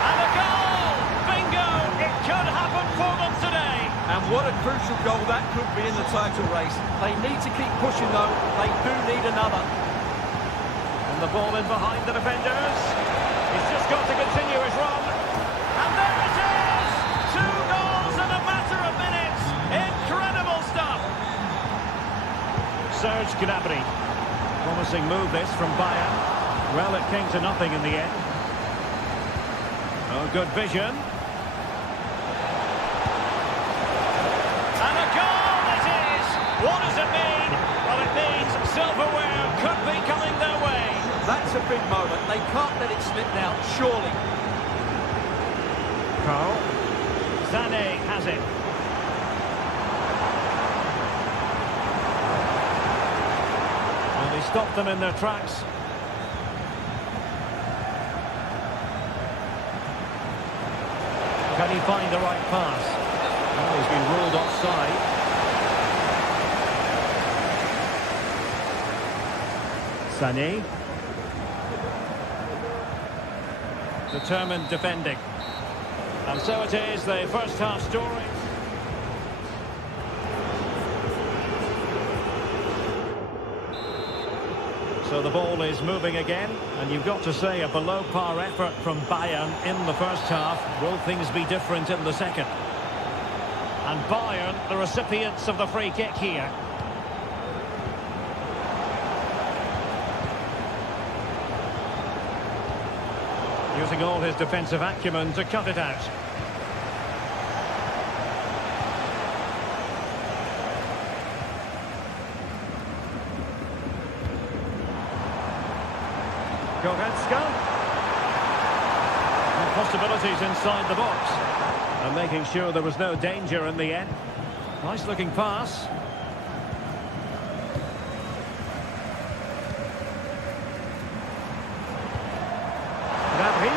and a goal! Bingo! It could happen for them today. And what a crucial goal that could be in the title race. They need to keep pushing though, they do need another. And the ball in behind the defenders. He's just got to continue his run. And there it is! 2 goals in a matter of minutes. Incredible stuff. Serge Gnabry. Promising move this from Bayern. Well, it came to nothing in the end. Oh, good vision. And a goal it is! What does it mean? Well, it means silverware could be coming their way. That's a big moment. They can't let it slip now, surely. Carl. Sané has it. Well, they stopped them in their tracks. Can he find the right pass? Oh, he's been ruled offside. Sané. Determined defending. And so it is, the first half story. So the ball is moving again, and you've got to say a below-par effort from Bayern in the first half. Will things be different in the second? And Bayern, the recipients of the free kick here. Using all his defensive acumen to cut it out. Goretzka. And possibilities inside the box. And making sure there was no danger in the end. Nice looking pass. Gnabry.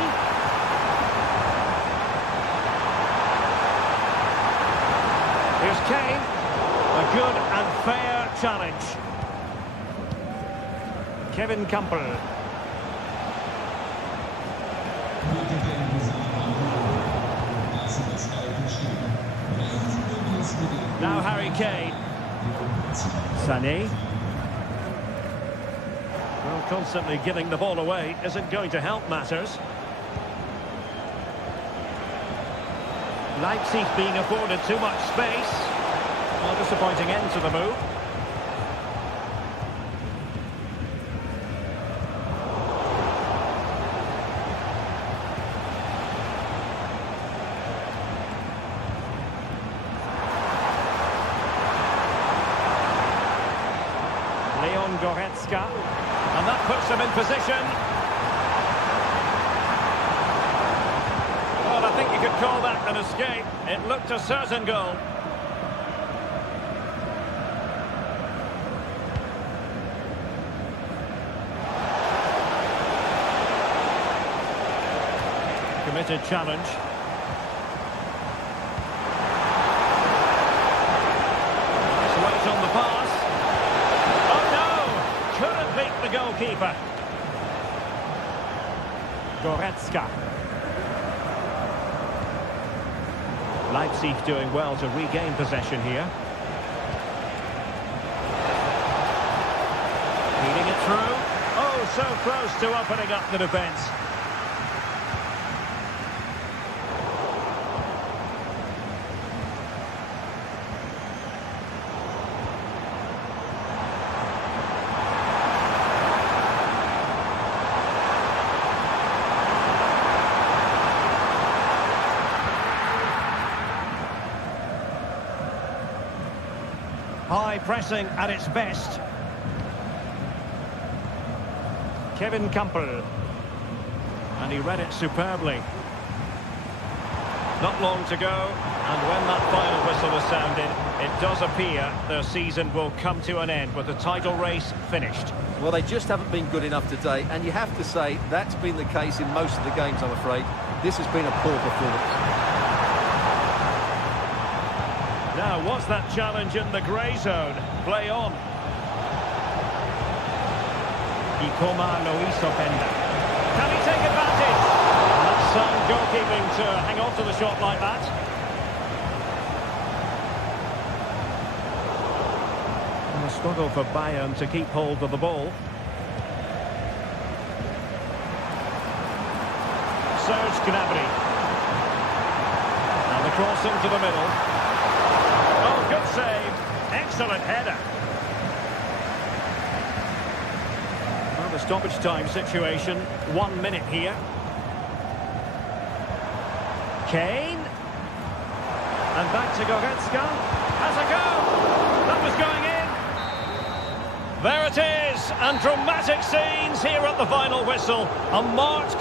Here's Kane. A good and fair challenge. Kevin Campbell. Now Harry Kane. Sané. Well, constantly giving the ball away isn't going to help matters. Leipzig being afforded too much space. Well, disappointing end to the move. Goretzka, and that puts them in position. Well, I think you could call that an escape. It looked a certain goal. Committed challenge. Nice weight on the pass. Couldn't beat the goalkeeper. Goretzka. Leipzig doing well to regain possession here. Feeding it through. Oh, so close to opening up the defence. High pressing at its best. Kevin Campbell. And he read it superbly. Not long to go, and when that final whistle is sounded, it does appear their season will come to an end with the title race finished. Well, they just haven't been good enough today, and you have to say that's been the case in most of the games, I'm afraid. This has been a poor performance. Now, what's that challenge in the grey zone? Play on. Ikoma Luis Openda. Can he take advantage? That's sound goalkeeping to hang on to the shot like that. And a struggle for Bayern to keep hold of the ball. Serge Gnabry. And the cross into the middle. Oh, good save. Excellent header. Well, the stoppage time situation. 1 minute here. Kane. And back to Goretzka. Has a go. That was going in. There it is. And dramatic scenes here at the final whistle. A marked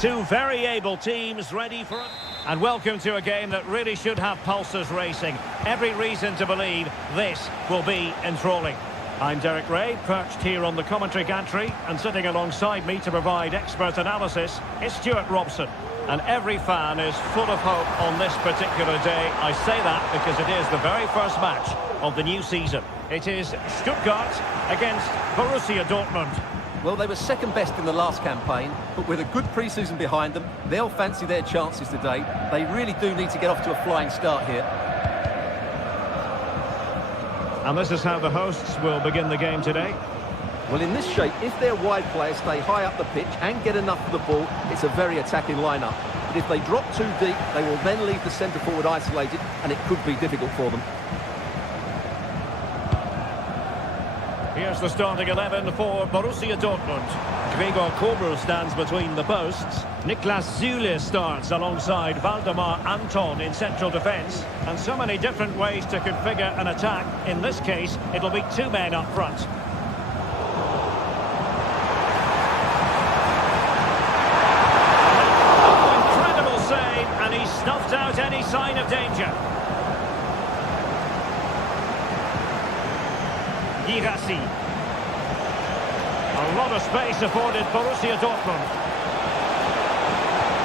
Two very able teams ready for it. And welcome to a game that really should have pulses racing. Every reason to believe this will be enthralling. I'm Derek Ray, perched here on the commentary gantry, and sitting alongside me to provide expert analysis is Stuart Robson. And every fan is full of hope on this particular day. I say that because it is the very first match of the new season. It is Stuttgart against Borussia Dortmund. Well, they were second best in the last campaign, but with a good pre-season behind them, they'll fancy their chances today. They really do need to get off to a flying start here. And this is how the hosts will begin the game today. Well, in this shape, if their wide players stay high up the pitch and get enough of the ball, it's a very attacking lineup. But if they drop too deep, they will then leave the centre forward isolated, and it could be difficult for them. Here's the starting 11 for Borussia Dortmund. Gregor Kobel stands between the posts. Niklas Süle starts alongside Valdemar Anton in central defence. And so many different ways to configure an attack. In this case, it'll be two men up front. Oh, incredible save, and he snuffed out any sign of danger. Girassi. A lot of space afforded Borussia Dortmund.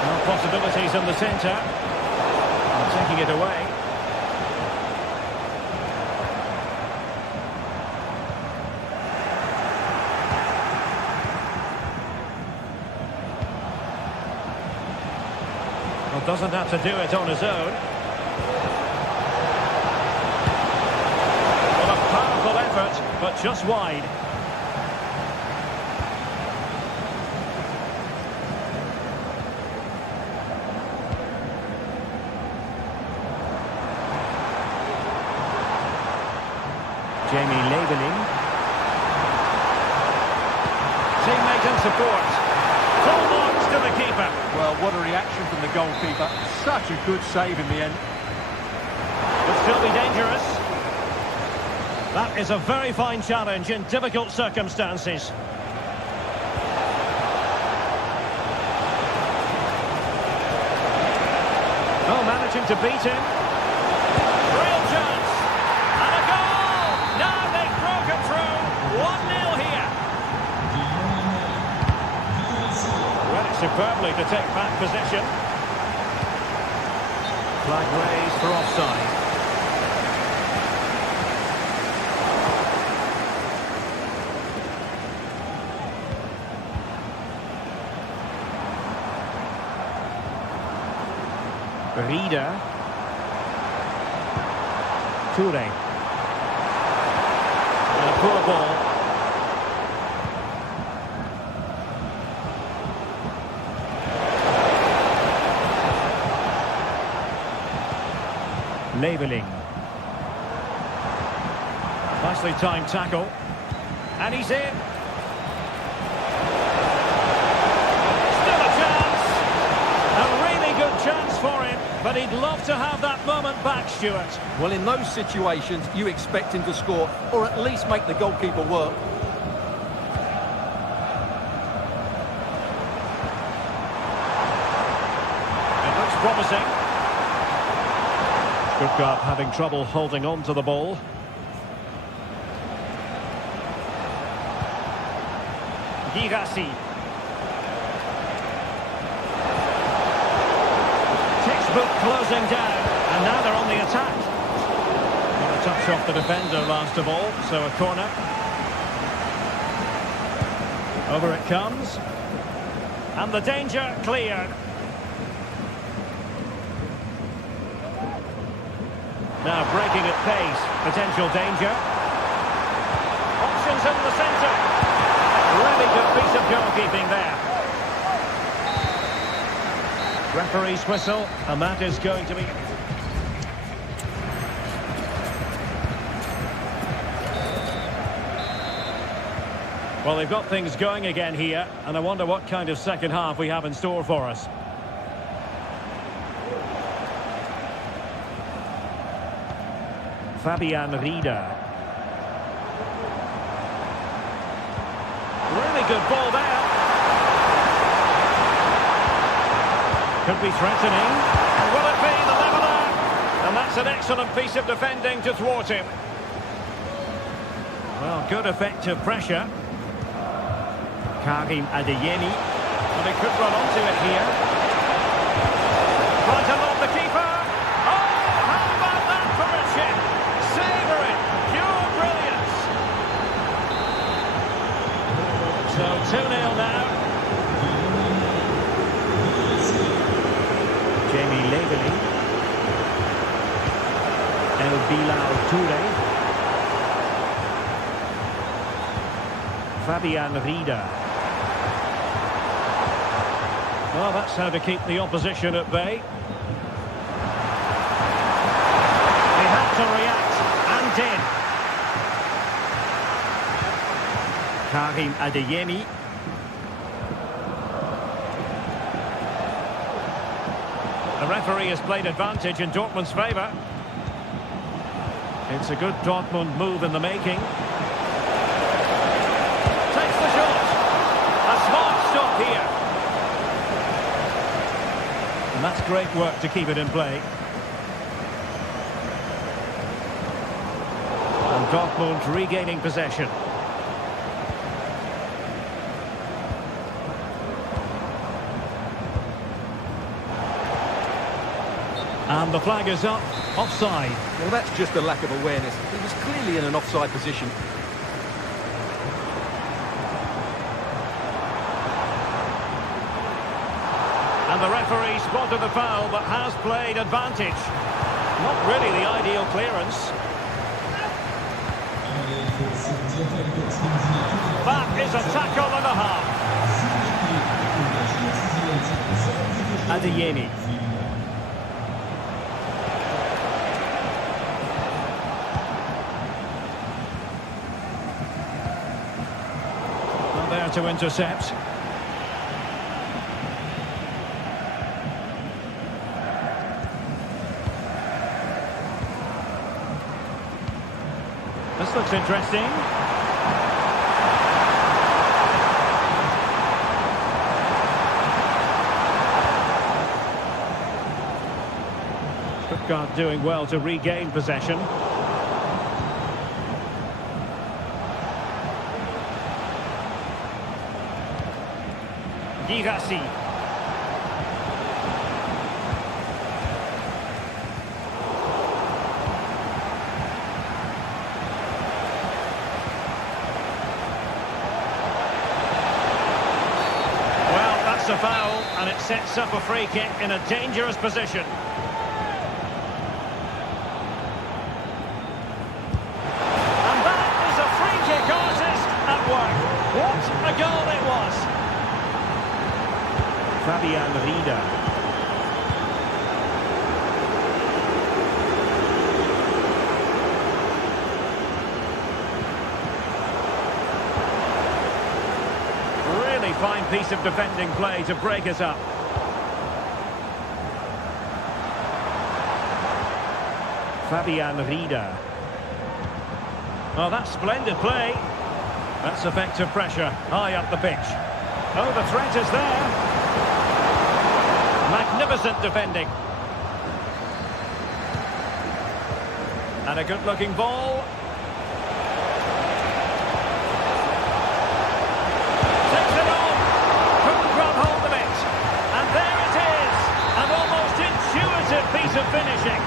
No possibilities in the centre. And taking it away. Well, doesn't have to do it on his own. But just wide. Jamie Labeling. Teammate and support. Full marks to the keeper. Well, what a reaction from the goalkeeper. Such a good save in the end. Could still be dangerous. That is a very fine challenge in difficult circumstances. Oh, managing to beat him. Real chance. And a goal! Now they've broken through. 1-0 here. Read it superbly to take back possession. Flag raised for offside. Rieder. Toure. And a poor ball. Labeling. Nicely timed tackle. And he's in. Still a chance. A really good chance for him. But he'd love to have that moment back, Stuart. Well, in those situations, you expect him to score, or at least make the goalkeeper work. It looks promising. Stuttgart having trouble holding on to the ball. Girassi. Textbook closing down, and now they're on the attack. Got a touch off the defender last of all, so a corner. Over it comes. And the danger cleared. Now breaking at pace, potential danger. Options in the centre. Really good piece of goalkeeping there. Referee's whistle, and that is going to be... Well, they've got things going again here, and I wonder what kind of second half we have in store for us. Fabian Rieder. Really good ball there. Could be threatening. And will it be the leveller? And that's an excellent piece of defending to thwart him. Well, good effective pressure. Karim Adeyemi. And he could run onto it here. Trying to lob the keeper. Oh, how about that for a chip? Savour it. Pure brilliance. So 2-0 now. Jamie Laveling. El Bilal Toure. Fabian Rieder. Well, that's how to keep the opposition at bay. He had to react, and did. Karim Adeyemi. The referee has played advantage in Dortmund's favour. It's a good Dortmund move in the making. Takes the shot. A smart stop here. And that's great work to keep it in play. And Dortmund regaining possession. And the flag is up. Offside. Well, that's just a lack of awareness. He was clearly in an offside position. And the referee spotted the foul, but has played advantage. Not really the ideal clearance. That is a tackle and a half. Adeyemi. Not there to intercept. This looks interesting. Stuttgart doing well to regain possession. Girassi. A foul, and it sets up a free kick in a dangerous position. And that is a free kick artist at work. What a goal it was! Fabian Rieder. Fine piece of defending play to break us up. Fabian Rieder. Oh, that's splendid play. That's effective pressure high up the pitch. Oh, the threat is there. Magnificent defending. And a good-looking ball. Piece of finishing.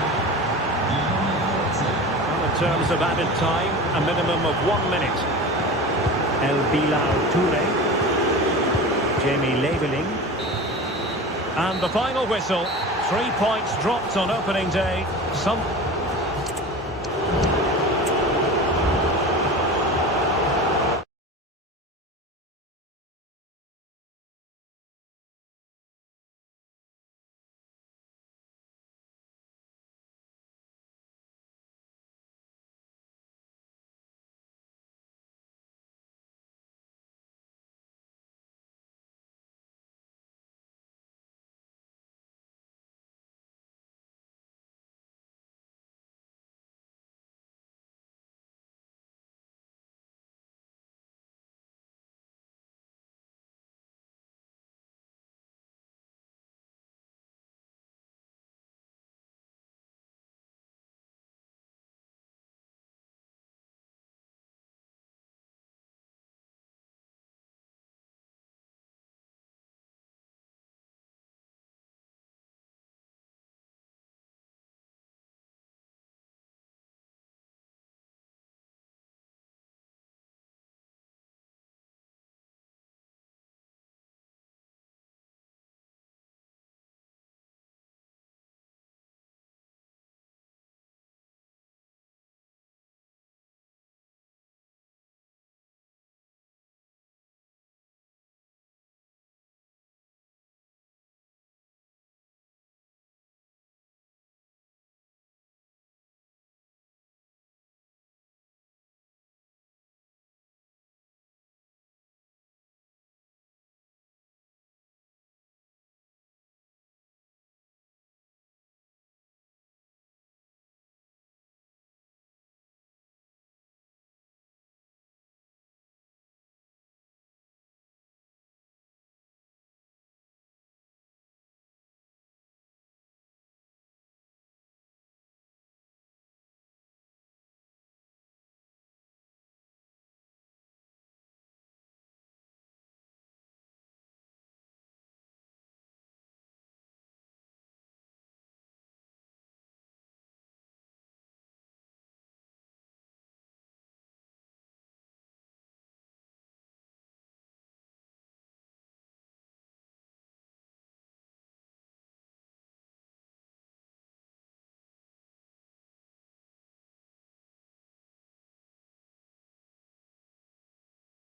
Well, in terms of added time, a minimum of 1 minute. El Bilal Toure. Jamie Laveling. And the final whistle. 3 points dropped on opening day. Some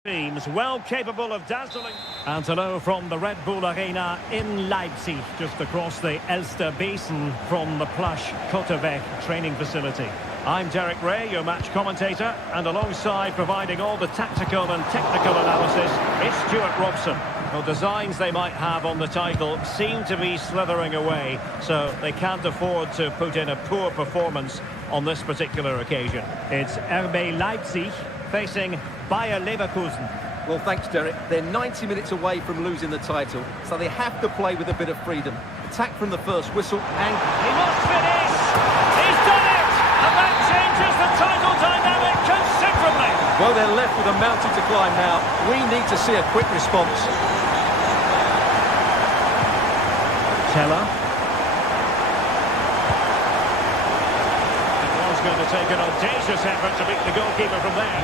Teams well capable of dazzling. And hello from the Red Bull Arena in Leipzig, just across the Elster Basin from the plush Kotterweg training facility. I'm Derek Ray, your match commentator, and alongside providing all the tactical and technical analysis, it's Stuart Robson. The designs they might have on the title seem to be slithering away, so they can't afford to put in a poor performance on this particular occasion. It's RB Leipzig facing Bayer Leverkusen. Well, thanks, Derek. They're 90 minutes away from losing the title, so they have to play with a bit of freedom. Attack from the first whistle and... He must finish! He's done it! And that changes the title dynamic considerably! Well, they're left with a mountain to climb now. We need to see a quick response. Teller. It was going to take an audacious effort to beat the goalkeeper from there.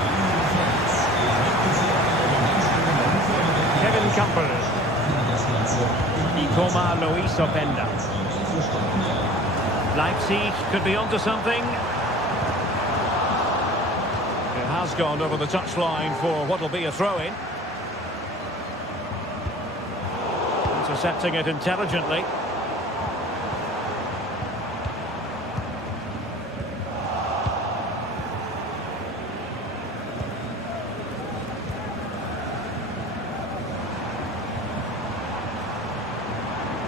Kevin Campbell. Ikoma Luis Openda. Leipzig could be onto something. It has gone over the touchline for what will be a throw-in. Intercepting it intelligently.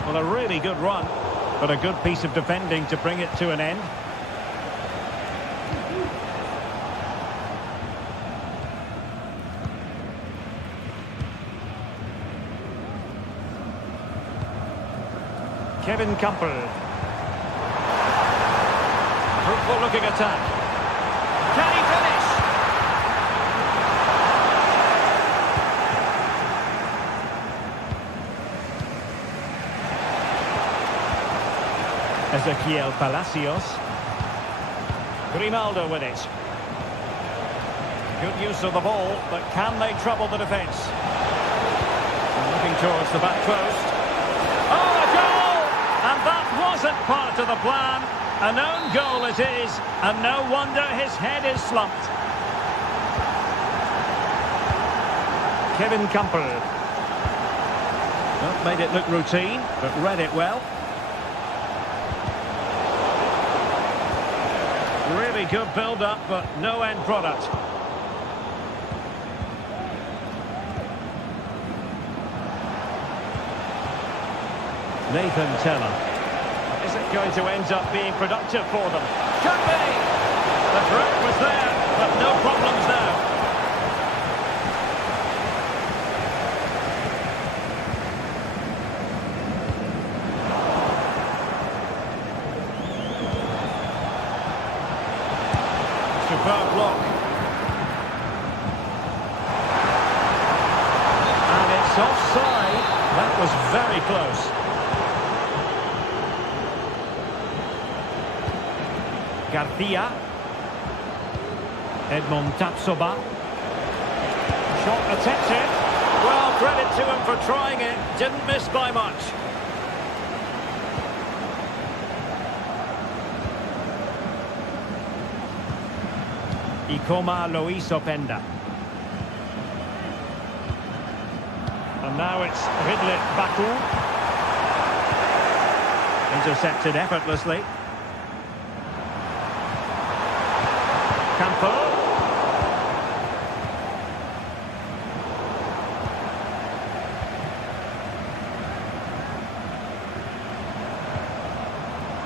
Well, a really good run, but a good piece of defending to bring it to an end. Kevin Campbell. Fruitful looking attack. Can he finish? Ezequiel Palacios. Grimaldo with it. Good use of the ball, but can they trouble the defence? Looking towards the back post. Oh, a goal! And that wasn't part of the plan. An own goal it is, and no wonder his head is slumped. Kevin Campbell. Well, made it look routine, but read it well. Really good build-up, but no end product. Nathan Teller. Is it going to end up being productive for them? Could be! The threat was there, but no problems now. Superb block. And it's offside. That was very close. Garcia. Edmond Tapsoba. Shot attempted. Well, credit to him for trying it. Didn't miss by much. Ikoma Luis Openda. And now it's Ridley Baku. Intercepted effortlessly. Campo.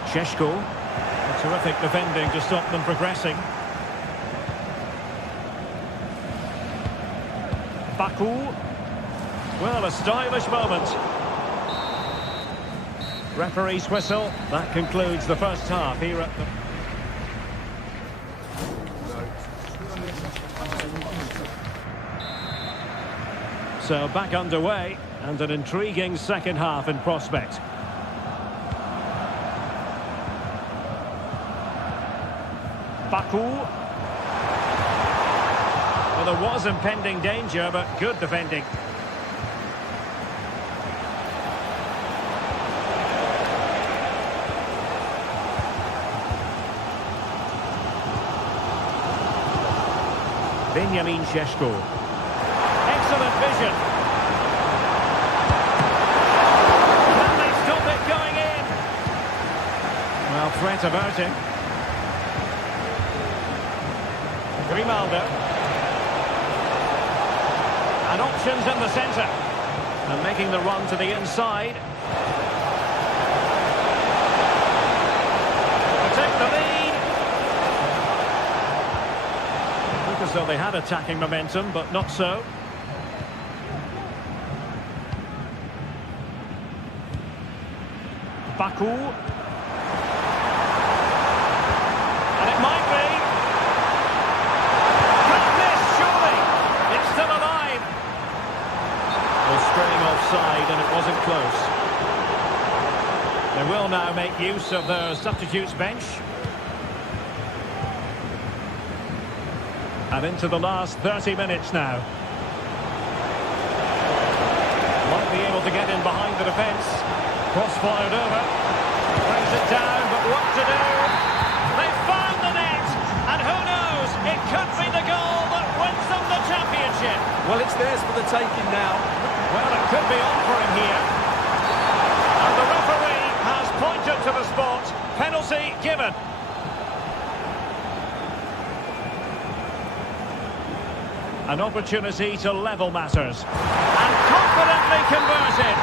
Sheshko. A terrific defending to stop them progressing. Baku. Well, a stylish moment. Referee's whistle. That concludes the first half here at the... So back underway, and an intriguing second half in prospect. Baku. Well, there was impending danger, but good defending. Benjamin Šeško. vision. Can they stop it going in? Well, threat averting. Grimaldo. And options in the centre. And making the run to the inside. To take the lead. Look as though they had attacking momentum, but not so. Baku. And it might be. Can't miss, surely. It's still alive. Well, straying offside, and it wasn't close. They will now make use of their substitutes bench. And into the last 30 minutes now. Might be able to get in behind the defence. Cross-fired over. Brings it down, but what to do? They've found the net. And who knows? It could be the goal that wins them the championship. Well, it's theirs for the taking now. Well, it could be on for him here. And the referee has pointed to the spot. Penalty given. An opportunity to level matters. And confidently converted.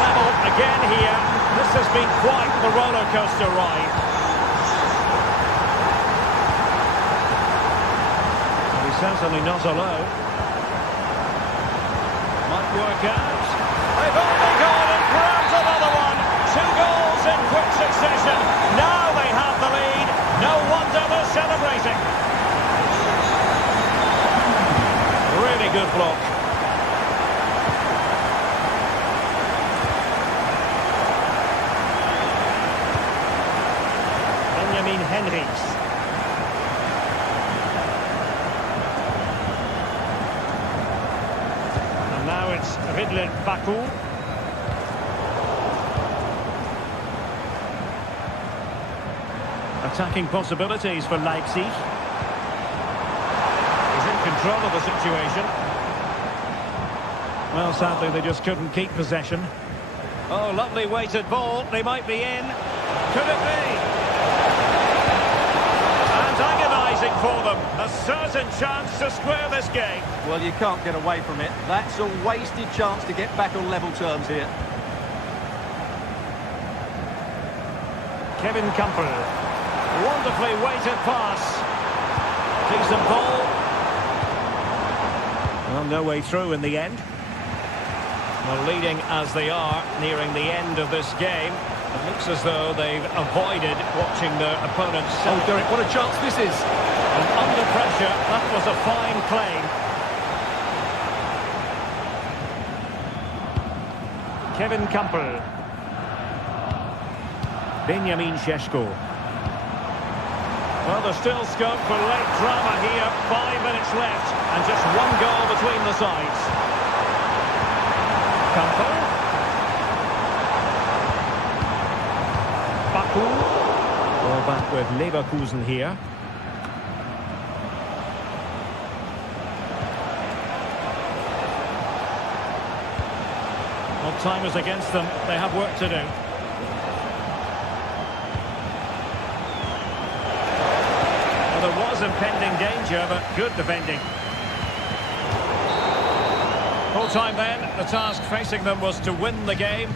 Level again here. This has been quite the roller coaster ride. And he's certainly not alone. Might work out. They've only gone and grabbed another one. 2 goals in quick succession. Now they have the lead. No wonder they're celebrating. Really good block. Benjamin Henrichs. And now it's Ridley Baku. Attacking possibilities for Leipzig. Control of the situation. Well, sadly, they just couldn't keep possession. Oh, lovely weighted ball. They might be in. Could it be? And agonising for them. A certain chance to square this game. Well, you can't get away from it. That's a wasted chance to get back on level terms here. Kevin Campbell. Wonderfully weighted pass. Decent ball. Well, no way through in the end. Well, leading as they are, nearing the end of this game, it looks as though they've avoided watching their opponents. Oh, Derek, what a chance this is. And under pressure, that was a fine claim. Kevin Campbell. Benjamin Šeško. Well, there's still scope for late drama here. 5 minutes left, and just 1 goal between the sides. Campbell. Baku. Ball back with Leverkusen here. Well, time is against them. They have work to do. There was impending danger, but good defending. Full time then, the task facing them was to win the game.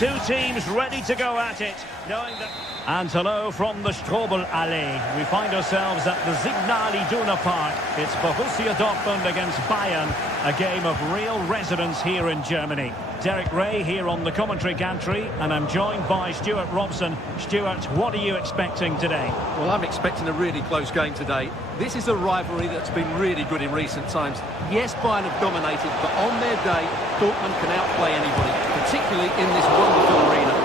two teams ready to go at it, knowing that... And hello from the Strobel Allee. We find ourselves at the Signal Iduna Park. It's Borussia Dortmund against Bayern, a game of real resonance here in Germany. Derek Ray here on the commentary gantry, and I'm joined by Stuart Robson. Stuart, what are you expecting today? Well, I'm expecting a really close game today. This is a rivalry that's been really good in recent times. Yes, Bayern have dominated, but on their day, Dortmund can outplay anybody, particularly in this wonderful arena.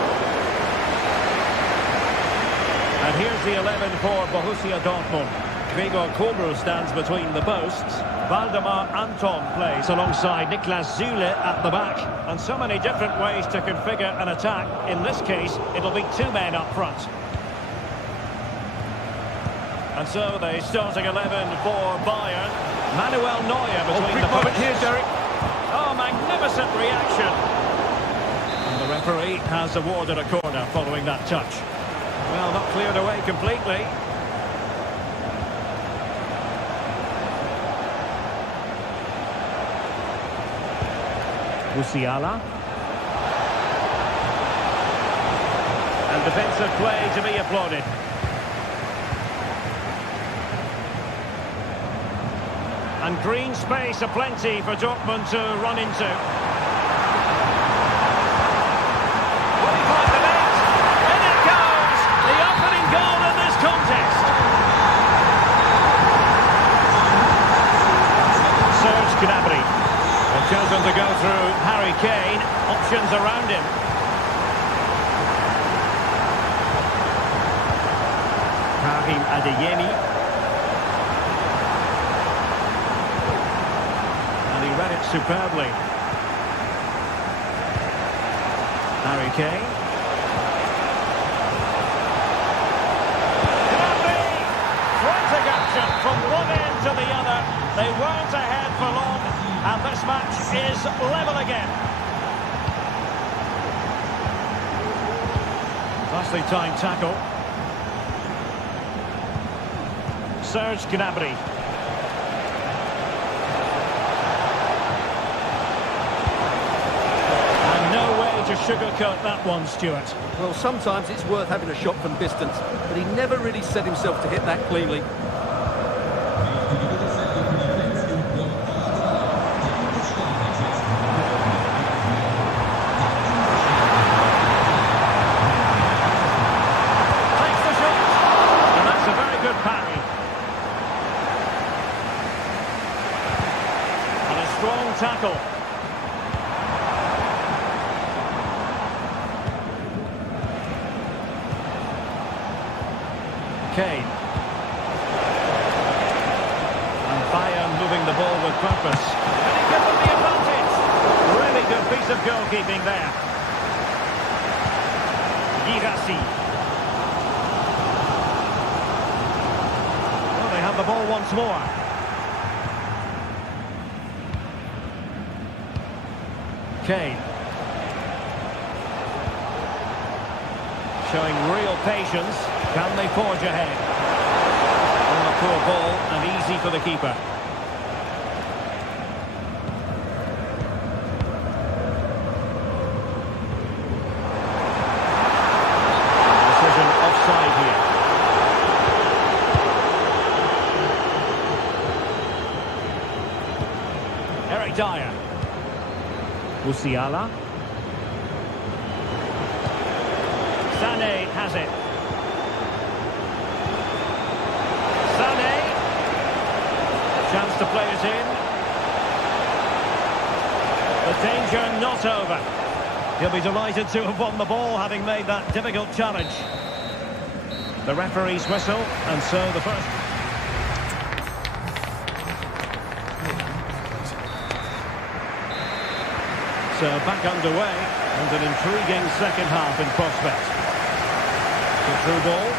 And here's the 11 for Borussia Dortmund. Gregor Kobel stands between the posts. Valdemar Anton plays alongside Niklas Zule at the back. And so many different ways to configure an attack. In this case, it'll be two men up front. And so the starting 11 for Bayern. Manuel Neuer between the posts. Here, Derek. Oh, magnificent reaction. And the referee has awarded a corner following that touch. Well, not cleared away completely. Musiala. And defensive play to be applauded. And green space aplenty for Dortmund to run into. Chosen to go through Harry Kane. Options around him. Karim Adeyemi. And he read it superbly. Harry Kane. Frantic action from one end to the other. They weren't ahead for long. And this match is level again. Nicely timed tackle. Serge Gnabry. And no way to sugarcoat that one, Stuart. Well, sometimes it's worth having a shot from distance, but he never really set himself to hit that cleanly. Tackle. Kane. And Bayern moving the ball with purpose. And he gives them the advantage. Really good piece of goalkeeping there. Girassi. Well, they have the ball once more. Kane. Showing real patience. Can they forge ahead? On a poor ball and easy for the keeper. Decision offside here. Eric Dyer. Musiala. Sané has it. Sané. Chance to play it in. The danger not over. He'll be delighted to have won the ball, having made that difficult challenge. The referee's whistle, and so the first... So back underway, and an intriguing second half in prospect. The through ball.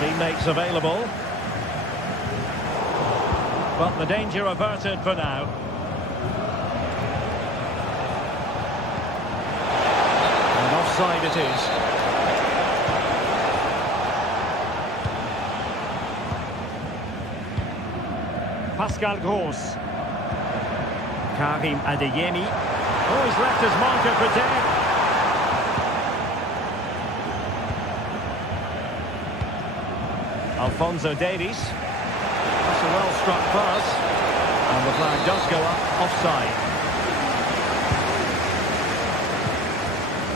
Teammates available. But the danger averted for now. And offside it is. Pascal Gross. Karim Adeyemi. Oh, he's left his marker for dead. Alphonso Davies. That's a well-struck pass. And the flag does go up offside.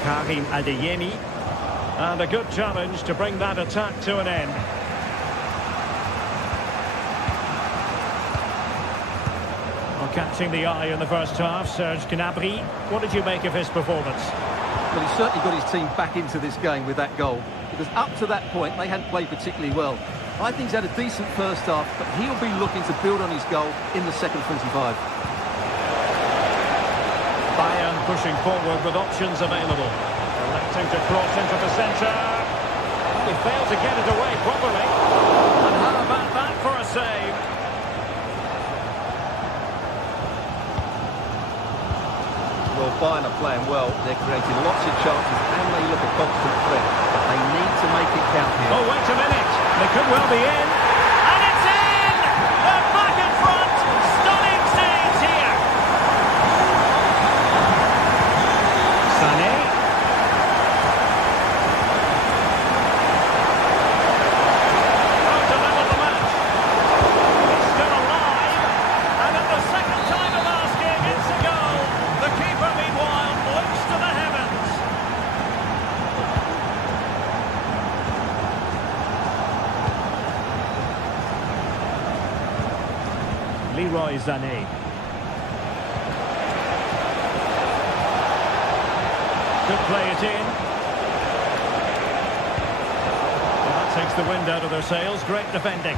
Karim Adeyemi. And a good challenge to bring that attack to an end. Well, catching the eye in the first half, Serge Gnabry. What did you make of his performance? Well, he certainly got his team back into this game with that goal, because up to that point they hadn't played particularly well. I think he's had a decent first half, but he'll be looking to build on his goal in the second 25. Bayern pushing forward with options available. Electing to cross into the centre. He failed to get it away properly. And how about that for a save? Well, Bayern are playing well. They're creating lots of chances and they look a constant threat. But they need to make it count here. Oh, wait a minute. They could well be in. And it's in! They're back in front. Stunning scenes here. Sané. Oh, to level the match. It's still alive. And at the second time of asking, it's a goal. The keeper, meanwhile, looks to the heavens. Leroy Sané. Could play it in. Well, that takes the wind out of their sails. Great defending.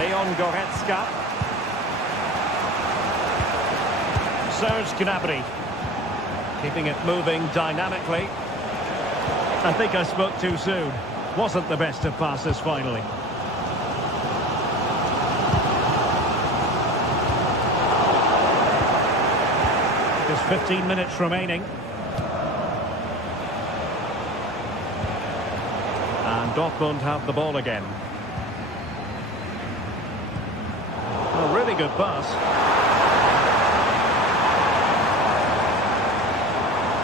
Leon Goretzka. Serge Gnabry. Keeping it moving dynamically. I think I spoke too soon. Wasn't the best of passes finally. There's 15 minutes remaining. And Dortmund have the ball again. A really good pass.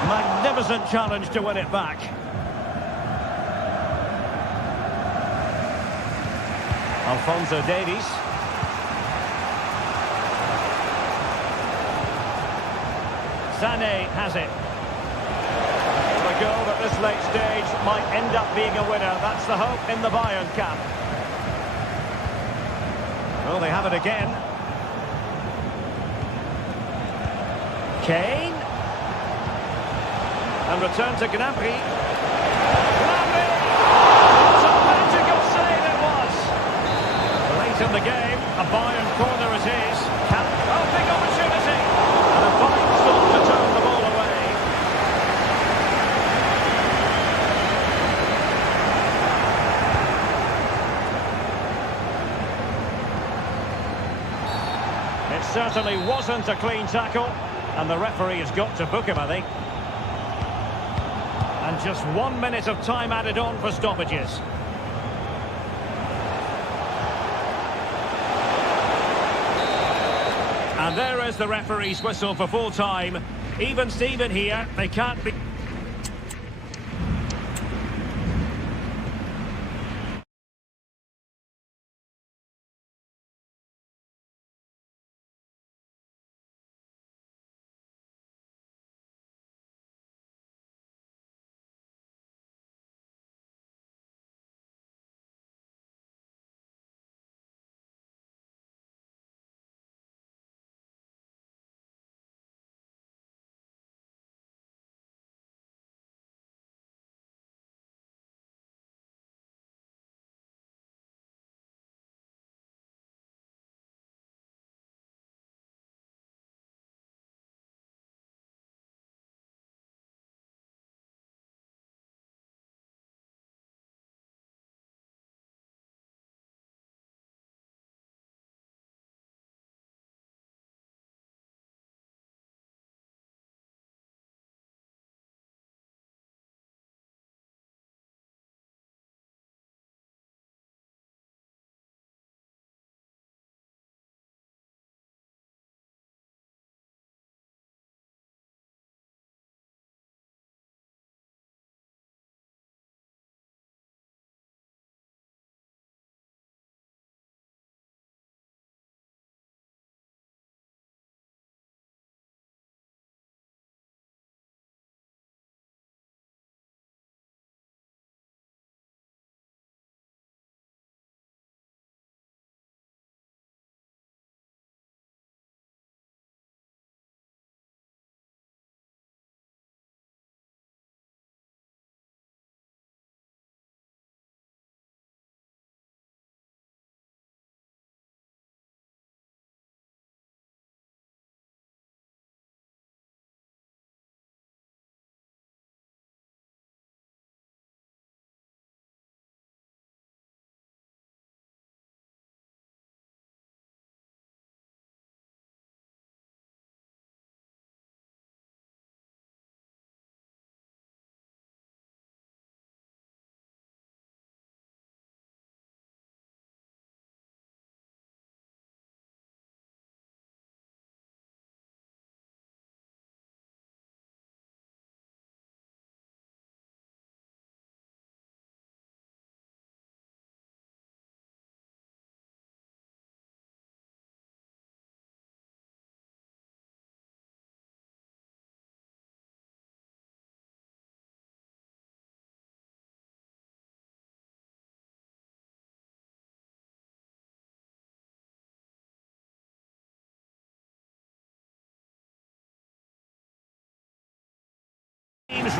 Magnificent challenge to win it back. Alphonso Davies. Sané has it. A goal at this late stage might end up being a winner. That's the hope in the Bayern camp. Well, they have it again. Kane. And return to Gnabry. Gnabry! What a magical save it was! Late in the game, a Bayern corner it is. Oh, big opportunity! And a fine stop to turn the ball away. It certainly wasn't a clean tackle, and the referee has got to book him, I think. And just 1 minute of time added on for stoppages. And there is the referee's whistle for full time. Even Steven here, they can't be...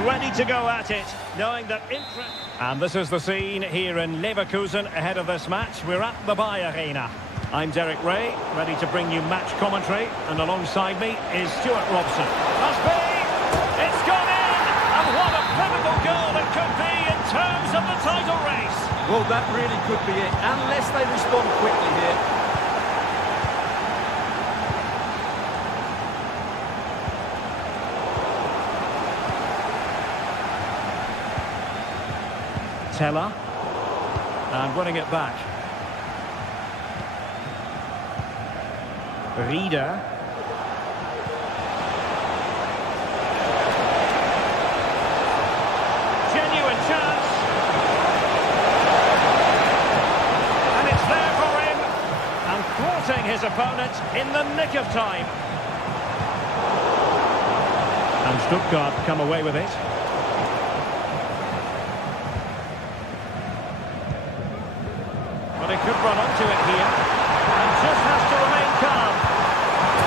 ready to go at it, knowing that And this is the scene here in Leverkusen ahead of this match. We're at the Bay Arena. I'm Derek Ray, ready to bring you match commentary, and alongside me is Stuart Robson. Must be! It's gone in! And what a pivotal goal it could be in terms of the title race! Well, that really could be it, unless they respond quickly here. Teller, and winning it back. Rieder. Genuine chance. And it's there for him. And thwarting his opponent in the nick of time. And Stuttgart come away with it. But he could run onto it here, and just has to remain calm.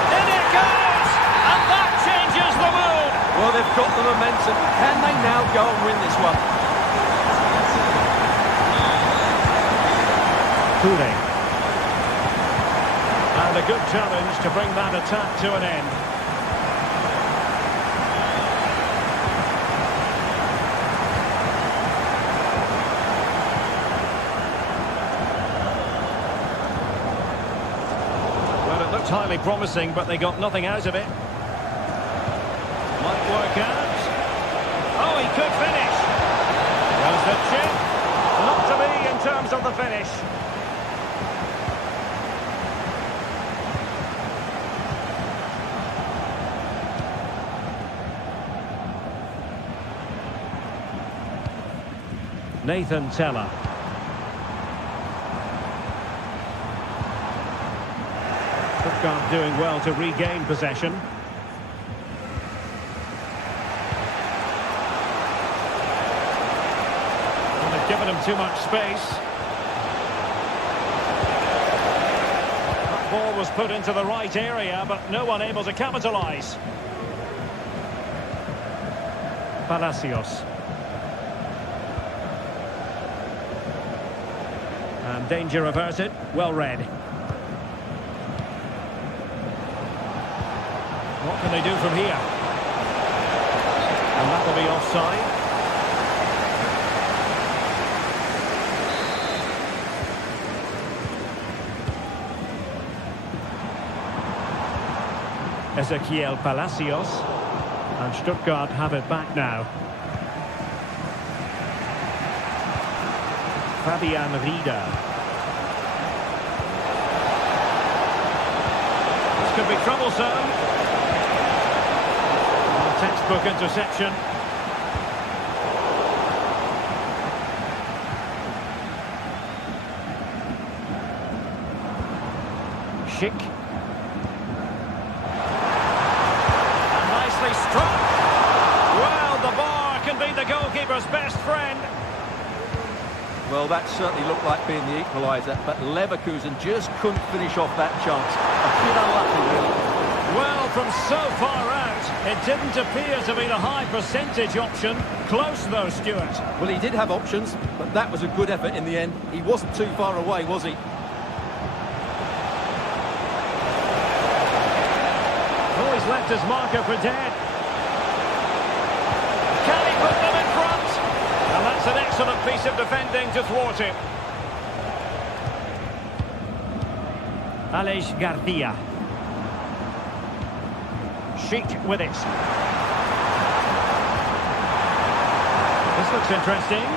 In it goes! And that changes the mood! Well, they've got the momentum. Can they now go and win this one? Kure. And a good challenge to bring that attack to an end. Highly promising, but they got nothing out of it. Might work out. Oh, he could finish. There's the chip. Not to be in terms of the finish. Nathan Teller. Stuttgart doing well to regain possession. Well, they've given him too much space. That ball was put into the right area, but no one able to capitalise. Palacios. And danger averted. Well read. What can they do from here? And that will be offside. Ezequiel Palacios. And Stuttgart have it back now. Fabian Rieder. This could be troublesome. Textbook interception. Schick. And nicely struck. Well, the bar can be the goalkeeper's best friend. Well, that certainly looked like being the equaliser, but Leverkusen just couldn't finish off that chance. A bit unlucky, really. Well, from so far out, it didn't appear to be the high percentage option. Close though, Stuart. Well, he did have options, but that was a good effort in the end. He wasn't too far away, was he? Oh, he's left his marker for dead. Can he put them in front? And that's an excellent piece of defending to thwart him. Aleix Garcia. Schick with it. This looks interesting.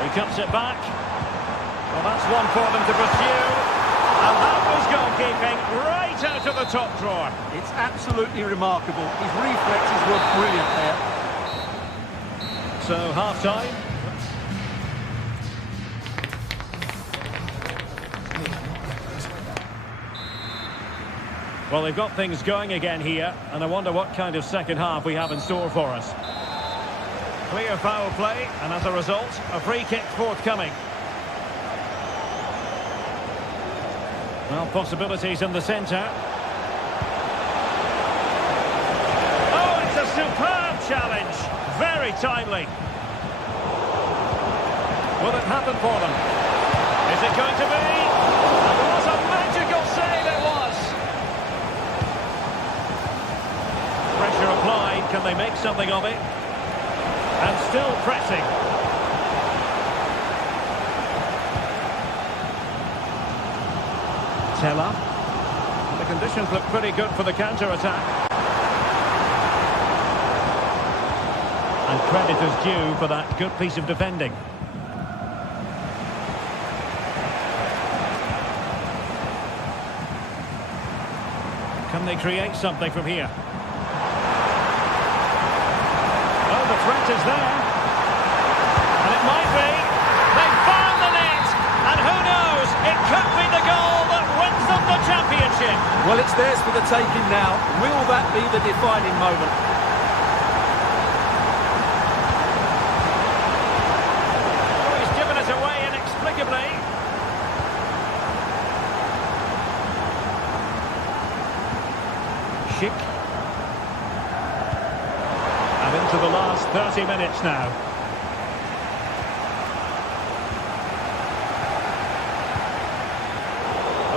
He cuts it back. Well, that's one for them to pursue. And that was goalkeeping right out of the top drawer. It's absolutely remarkable. His reflexes were brilliant there. So, half-time. Well, they've got things going again here, and I wonder what kind of second half we have in store for us. Clear foul play, and as a result, a free kick forthcoming. Well, possibilities in the centre. very timely. Will it happen for them? Is it going to be? It was a magical save, it was. Pressure applied. Can they make something of it? And still pressing. Teller. The conditions look pretty good for the counter-attack. And credit is due for that good piece of defending. Can they create something from here? Oh, the threat is there. And it might be. They've found the net. And who knows? It could be the goal that wins them the championship. Well, it's theirs for the taking now. Will that be the defining moment? Oh, he's given it away inexplicably. Schick. And into the last 30 minutes now.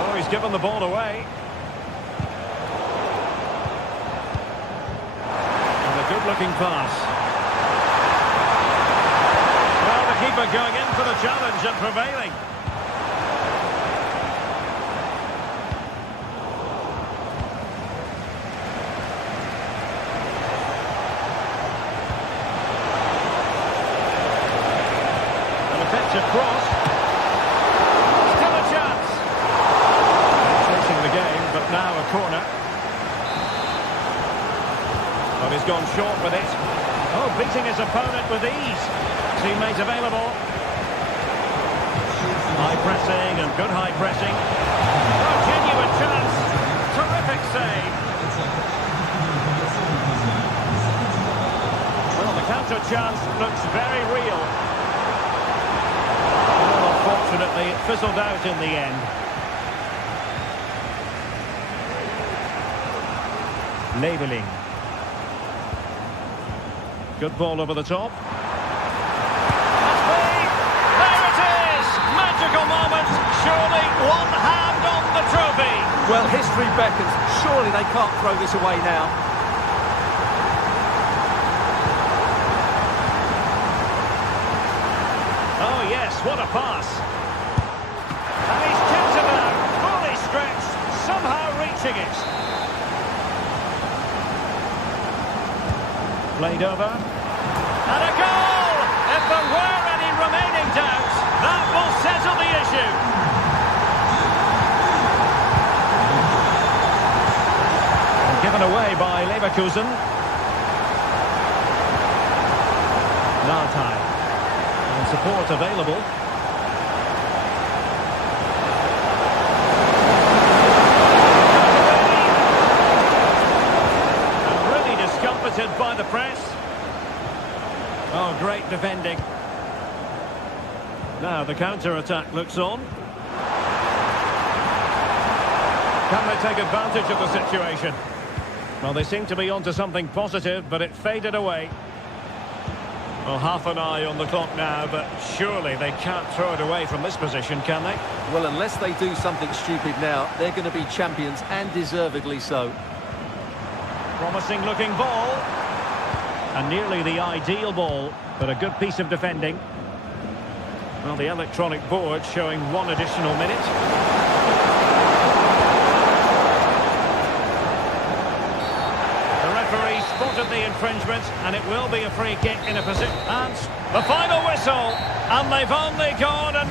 Oh, he's given the ball away. And a good-looking pass. Well, the keeper going in for the challenge and prevailing. Cross. Still a chance. Chasing the game, but now a corner. Well, he's gone short with it. Oh, beating his opponent with ease. Teammate available. High pressing and good high pressing. Oh, genuine chance. Terrific save. Well, the counter chance looks very real. Unfortunately, it fizzled out in the end. Labelling. Good ball over the top. There it is! Magical moment. Surely one hand on the trophy. Well, history beckons. Surely they can't throw this away now. Oh yes, what a pass. And he's kept it out, fully stretched, somehow reaching it. Played over. And a goal! If there were any remaining doubts, that will settle the issue. And given away by Leverkusen. Nartai. And support available. By the press. Oh, great defending. Now the counter-attack looks on. Can they take advantage of the situation? Well, they seem to be onto something positive, but it faded away. Well, half an eye on the clock now, but surely they can't throw it away from this position, can they? Well, unless they do something stupid now, they're going to be champions, and deservedly so. Promising looking ball. And nearly the ideal ball, but a good piece of defending. Well, the electronic board showing one additional minute. The referee spotted the infringement, and it will be a free kick in a position. And the final whistle, and they've only gone and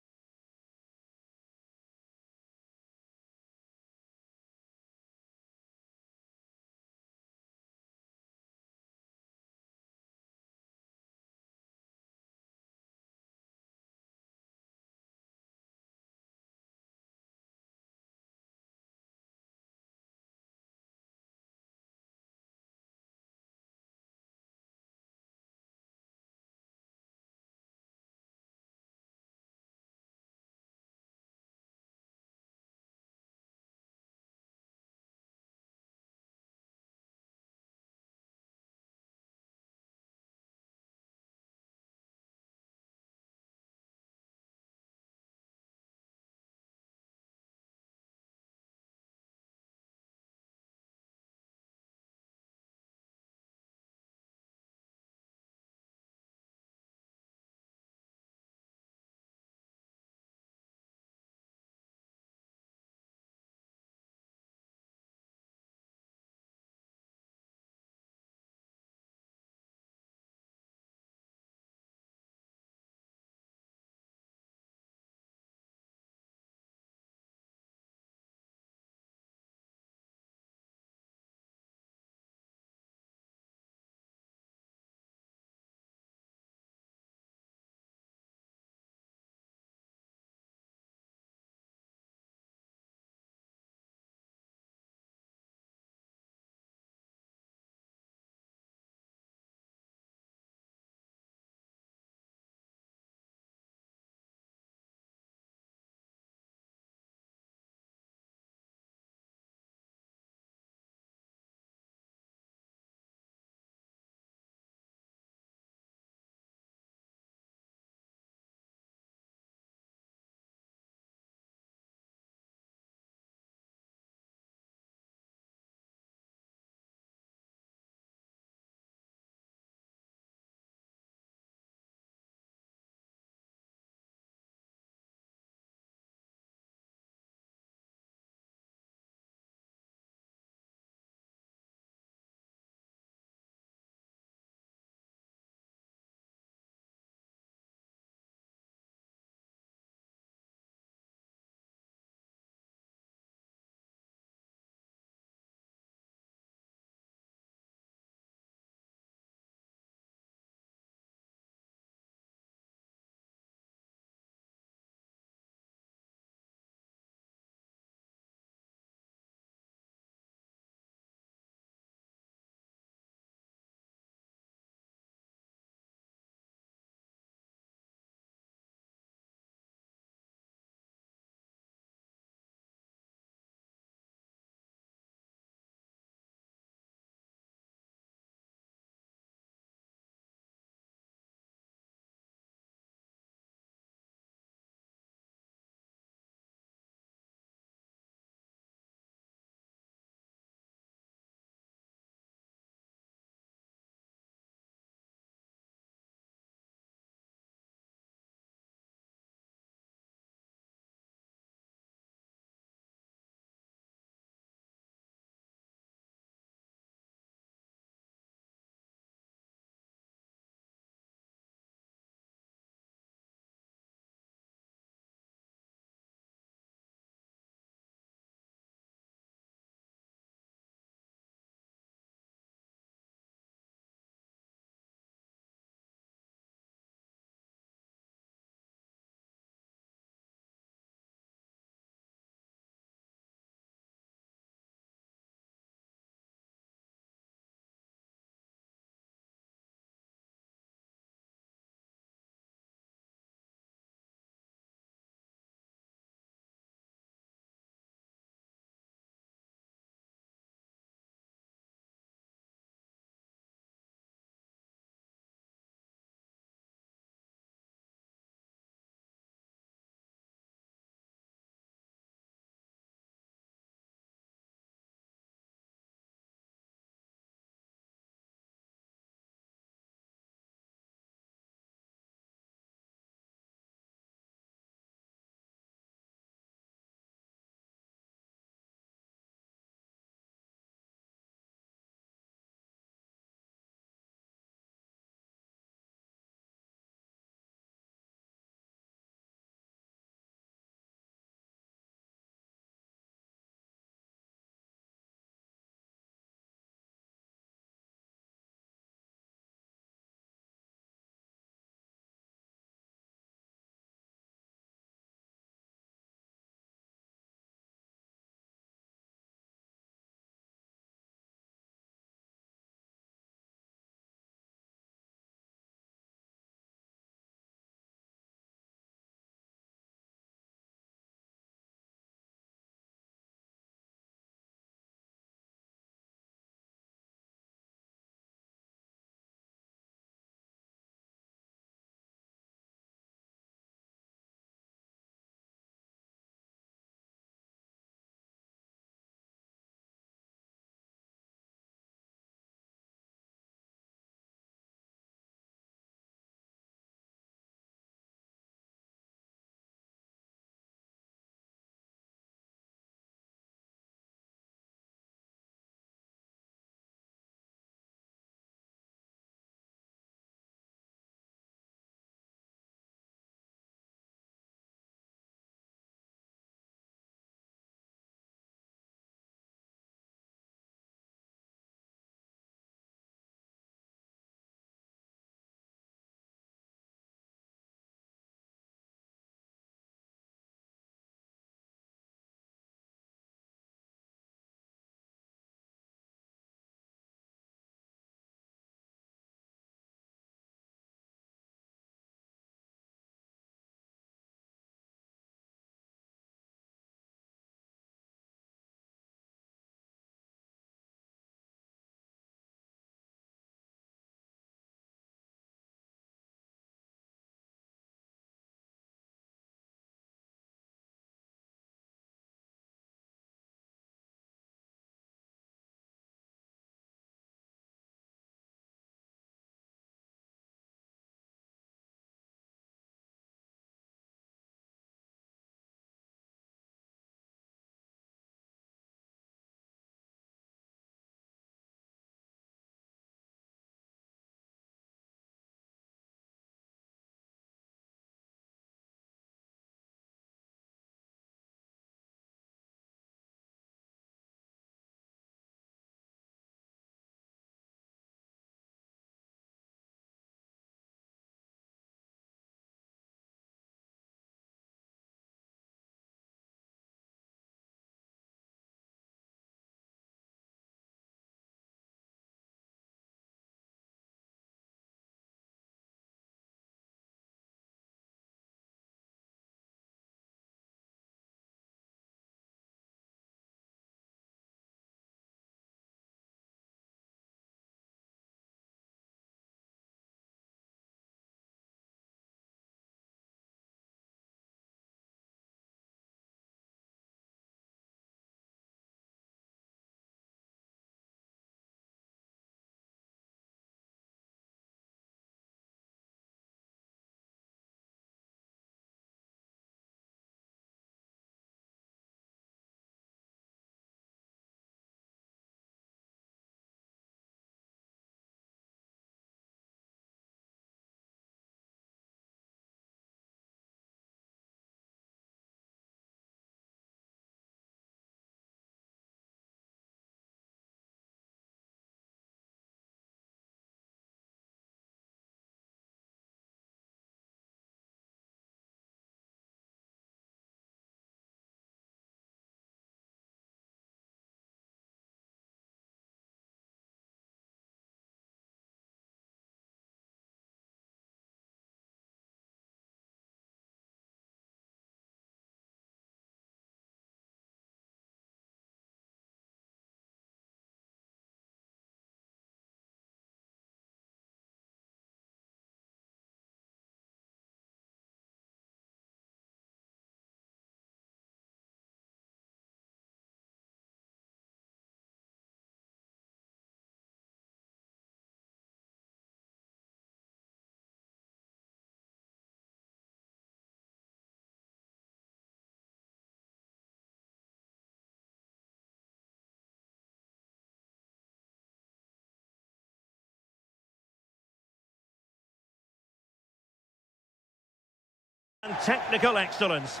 And technical excellence.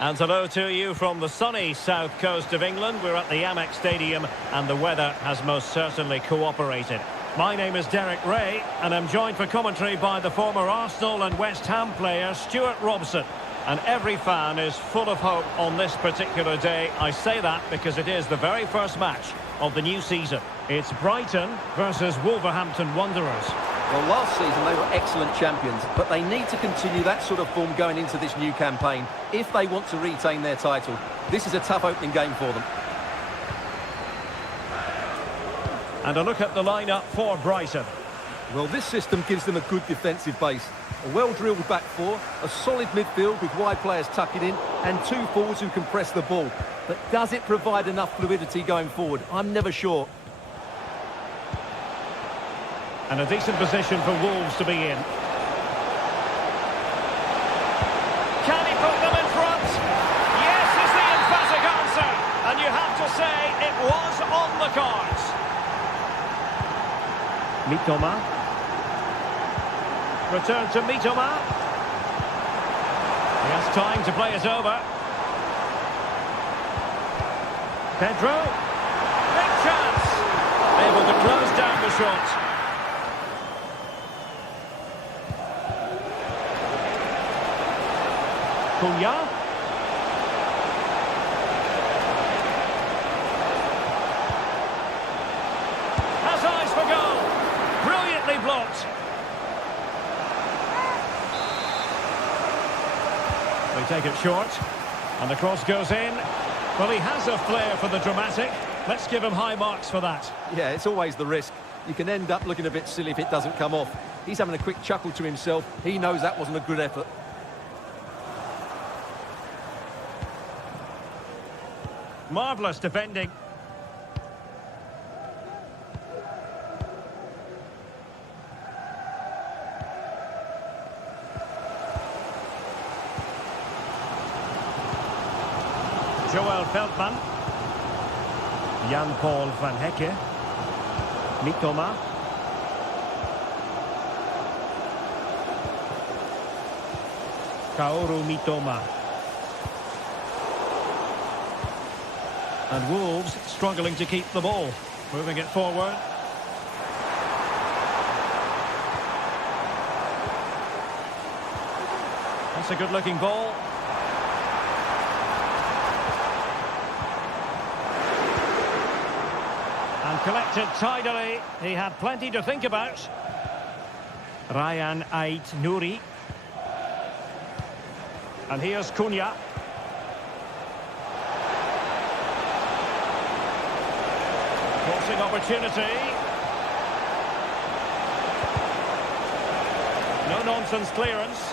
And hello to you from the sunny south coast of England. We're at the Amex Stadium and the weather has most certainly cooperated. My name is Derek Ray and I'm joined for commentary by the former Arsenal and West Ham player Stuart Robson. And every fan is full of hope on this particular day. I say that because it is the very first match of the new season. It's Brighton versus Wolverhampton Wanderers. Well, last season they were excellent champions, but they need to continue that sort of form going into this new campaign if they want to retain their title. This is a tough opening game for them. And a look at the lineup for Brighton. Well, this system gives them a good defensive base. A well-drilled back four, a solid midfield with wide players tucking in, and two forwards who can press the ball. But does it provide enough fluidity going forward? I'm never sure. And a decent position for Wolves to be in. Can he put them in front? Yes is the emphatic answer. And you have to say it was on the cards. Mitoma. Return to Mitoma. He has time to play it over. Pedro. Big chance. Able to close down the shot. Cunha. Has eyes for goal. Brilliantly blocked. They take it short. And the cross goes in. Well, he has a flair for the dramatic. Let's give him high marks for that. Yeah, it's always the risk. You can end up looking a bit silly if it doesn't come off. He's having a quick chuckle to himself. He knows that wasn't a good effort. Marvellous defending. Joel Veldman. Jan-Paul van Hecke. Mitoma. Kaoru Mitoma. And Wolves struggling to keep the ball. Moving it forward. That's a good-looking ball. And collected tidily. He had plenty to think about. Ryan Ait Nouri. And here's Cunha. Forcing opportunity. No nonsense clearance.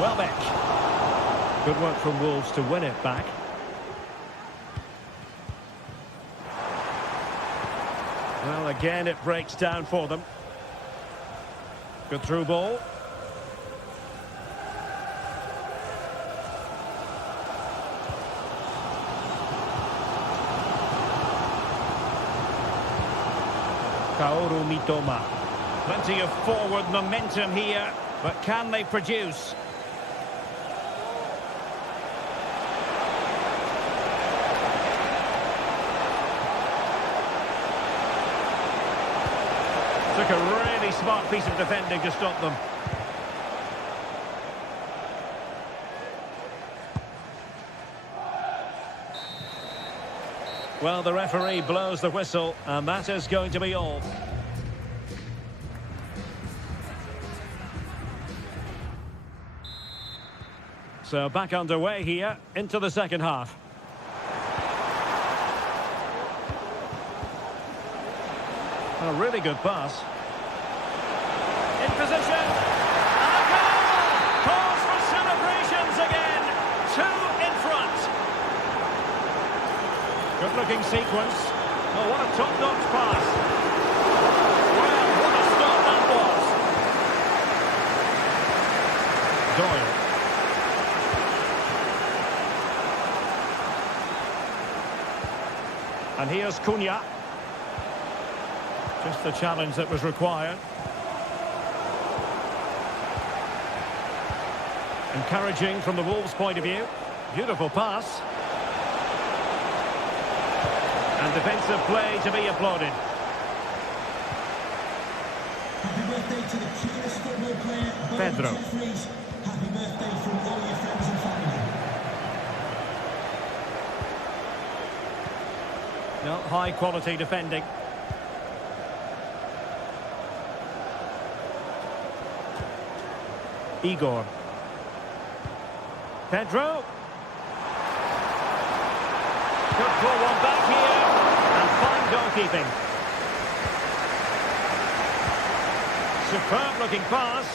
Welbeck. Good work from Wolves to win it back. Well, again, it breaks down for them. Good through ball. Kaoru Mitoma. Plenty of forward momentum here, but can they produce? Took a really smart piece of defending to stop them. Well, the referee blows the whistle, and that is going to be all. So back underway here into the second half. A really good pass. In position. And a goal! Cause for celebrations again. Two in front. Good-looking sequence. Oh, what a top-notch pass. Well, what a start that was. Doyle. And here's Cunha. Just the challenge that was required. Encouraging from the Wolves' point of view. Beautiful pass. And defensive play to be applauded. Happy birthday to the cutest football player, Pedro. Jeffries. Happy birthday from all your friends and family. No, high quality defending. Igor. Pedro. Could pull one back here. And fine goalkeeping. Superb looking pass.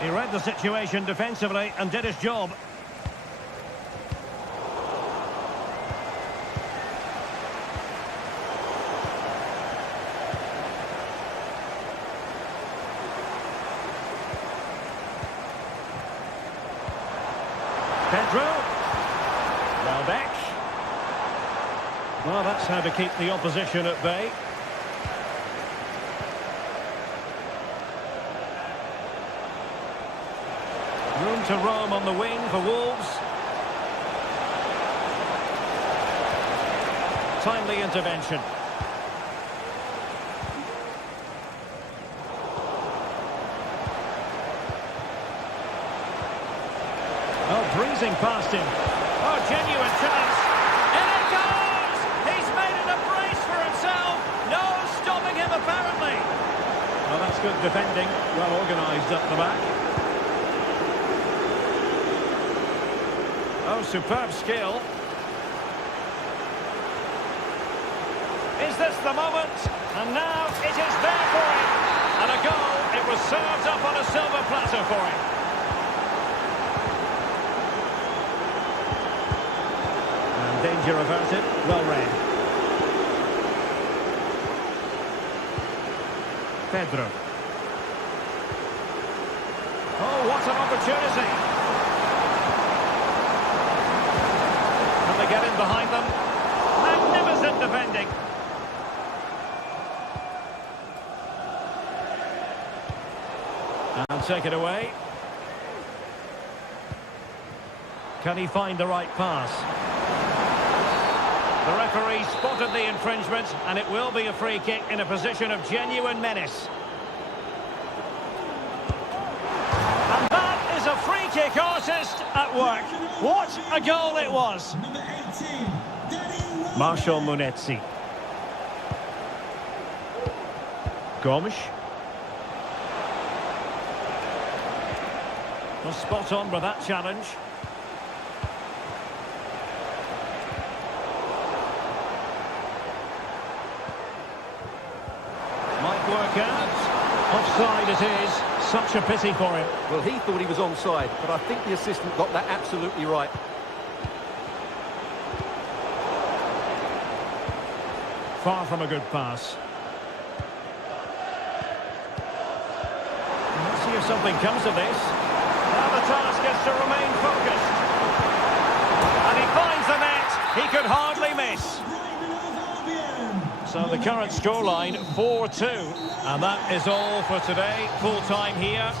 He read the situation defensively and did his job. Pedro. Well back. Well, that's how to keep the opposition at bay. Room to roam on the wing for Wolves. Timely intervention. Oh, breezing past him. Oh, genuine chance. And it goes! He's made it a brace for himself. No stopping him, apparently. Well, that's good defending. Well organised up the back. Oh, superb skill. Is this the moment? And now it is there for him. And a goal. It was served up on a silver platter for him. And danger averted. Well read. Pedro. Oh, what an opportunity. They get in behind them. Magnificent defending. And take it away. Can he find the right pass? The referee spotted the infringement, and it will be a free kick in a position of genuine menace. And that is a free kick artist at work. What a goal it was. Marshall Munetsi. Gomes. Well, spot on with that challenge. Might work out. Offside it is. Such a pity for him. Well, he thought he was onside, but I think the assistant got that absolutely right. Far from a good pass. Let's see if something comes of this. Now the task is to remain focused. And he finds the net. He could hardly miss. So the current scoreline, 4-2. And that is all for today. Full time here.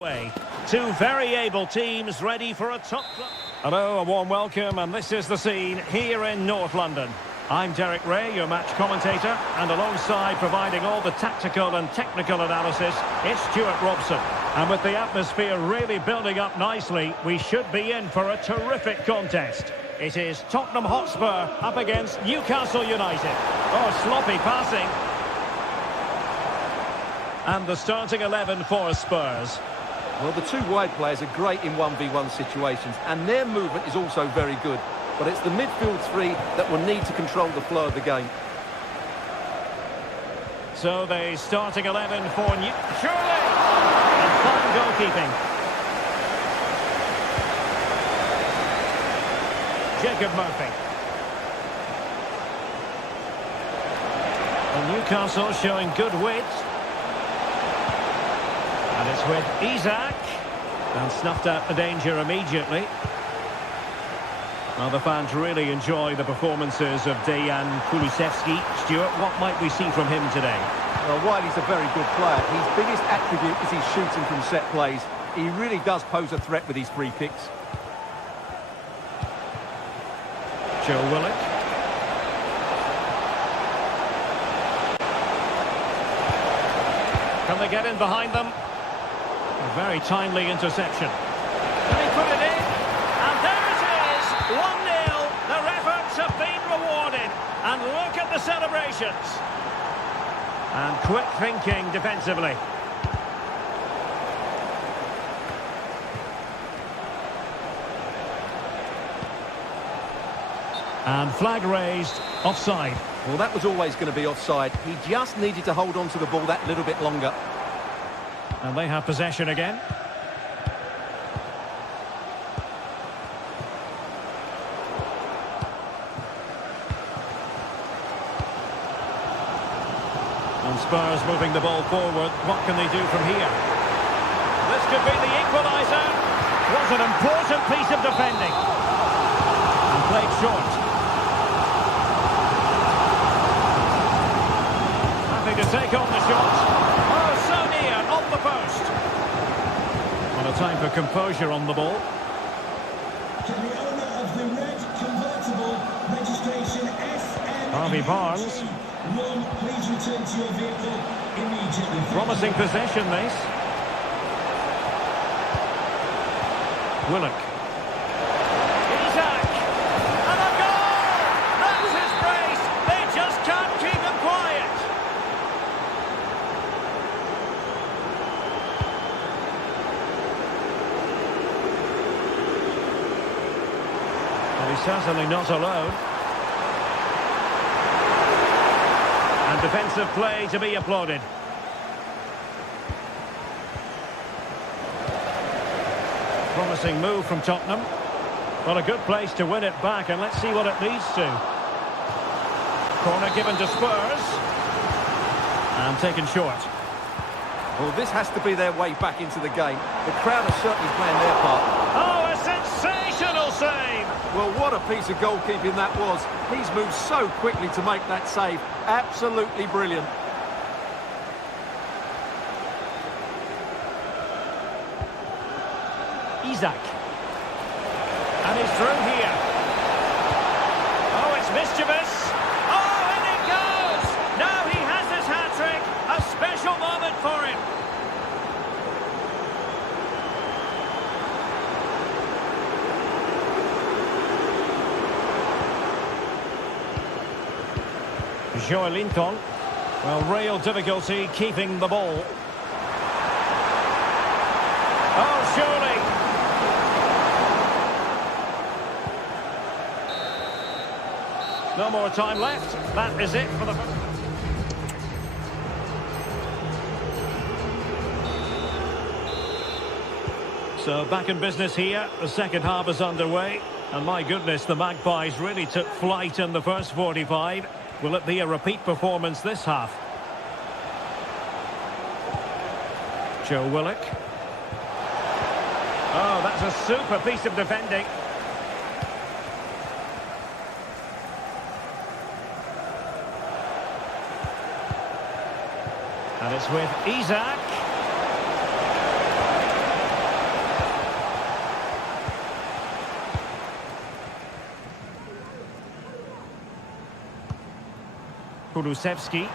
Way. Two very able teams ready for a top club. Hello, a warm welcome, and this is the scene here in North London. I'm Derek Ray, your match commentator, and alongside providing all the tactical and technical analysis, it's Stuart Robson. And with the atmosphere really building up nicely, we should be in for a terrific contest. It is Tottenham Hotspur up against Newcastle United. Oh, sloppy passing. And the starting 11 for Spurs. Well, the two wide players are great in 1v1 situations, and their movement is also very good. But it's the midfield three that will need to control the flow of the game. So the starting 11 for surely! And fine goalkeeping. Jacob Murphy. And Newcastle showing good wit. And it's with Isak. And snuffed out the danger immediately. Well, the fans really enjoy the performances of Dejan Kulusevski. Stuart, what might we see from him today? Well, while he's a very good player, his biggest attribute is his shooting from set plays. He really does pose a threat with his free kicks. Joe Willock. Can they get in behind them? A very timely interception. Can he put it in? And there it is! 1-0. Their efforts have been rewarded. And look at the celebrations. And quick thinking defensively. And flag raised, offside. Well, that was always going to be offside. He just needed to hold on to the ball that little bit longer. And they have possession again. And Spurs moving the ball forward. What can they do from here? This could be the equaliser. Was an important piece of defending. And played short. Happy to take on the shot. Oh, so near, off the post. Well, a time for composure on the ball. To the owner of the red convertible, registration SN Harvey Barnes. 1, please return to your vehicle immediately. Promising possession, this. Willock. Isak! And a goal! That's his brace! They just can't keep him quiet! Well, he's certainly not alone. And defensive play to be applauded. Promising move from Tottenham. Well, a good place to win it back, and let's see what it leads to. Corner given to Spurs. And taken short. Well, this has to be their way back into the game. The crowd are certainly playing their part. Oh, a sensational save! Well, what a piece of goalkeeping that was. He's moved so quickly to make that save. Absolutely brilliant. Isak. And he's through here. Oh, it's mischievous. Oh, and it goes! Now he has his hat-trick. A special moment for him. Joelinton. Well, real difficulty keeping the ball. Oh, surely. No more time left. That is it for the... So back in business here. The second half is underway. And my goodness, the Magpies really took flight in the first 45. Will it be a repeat performance this half? Joe Willock. Oh, that's a super piece of defending. And it's with Isak. Kulusevski.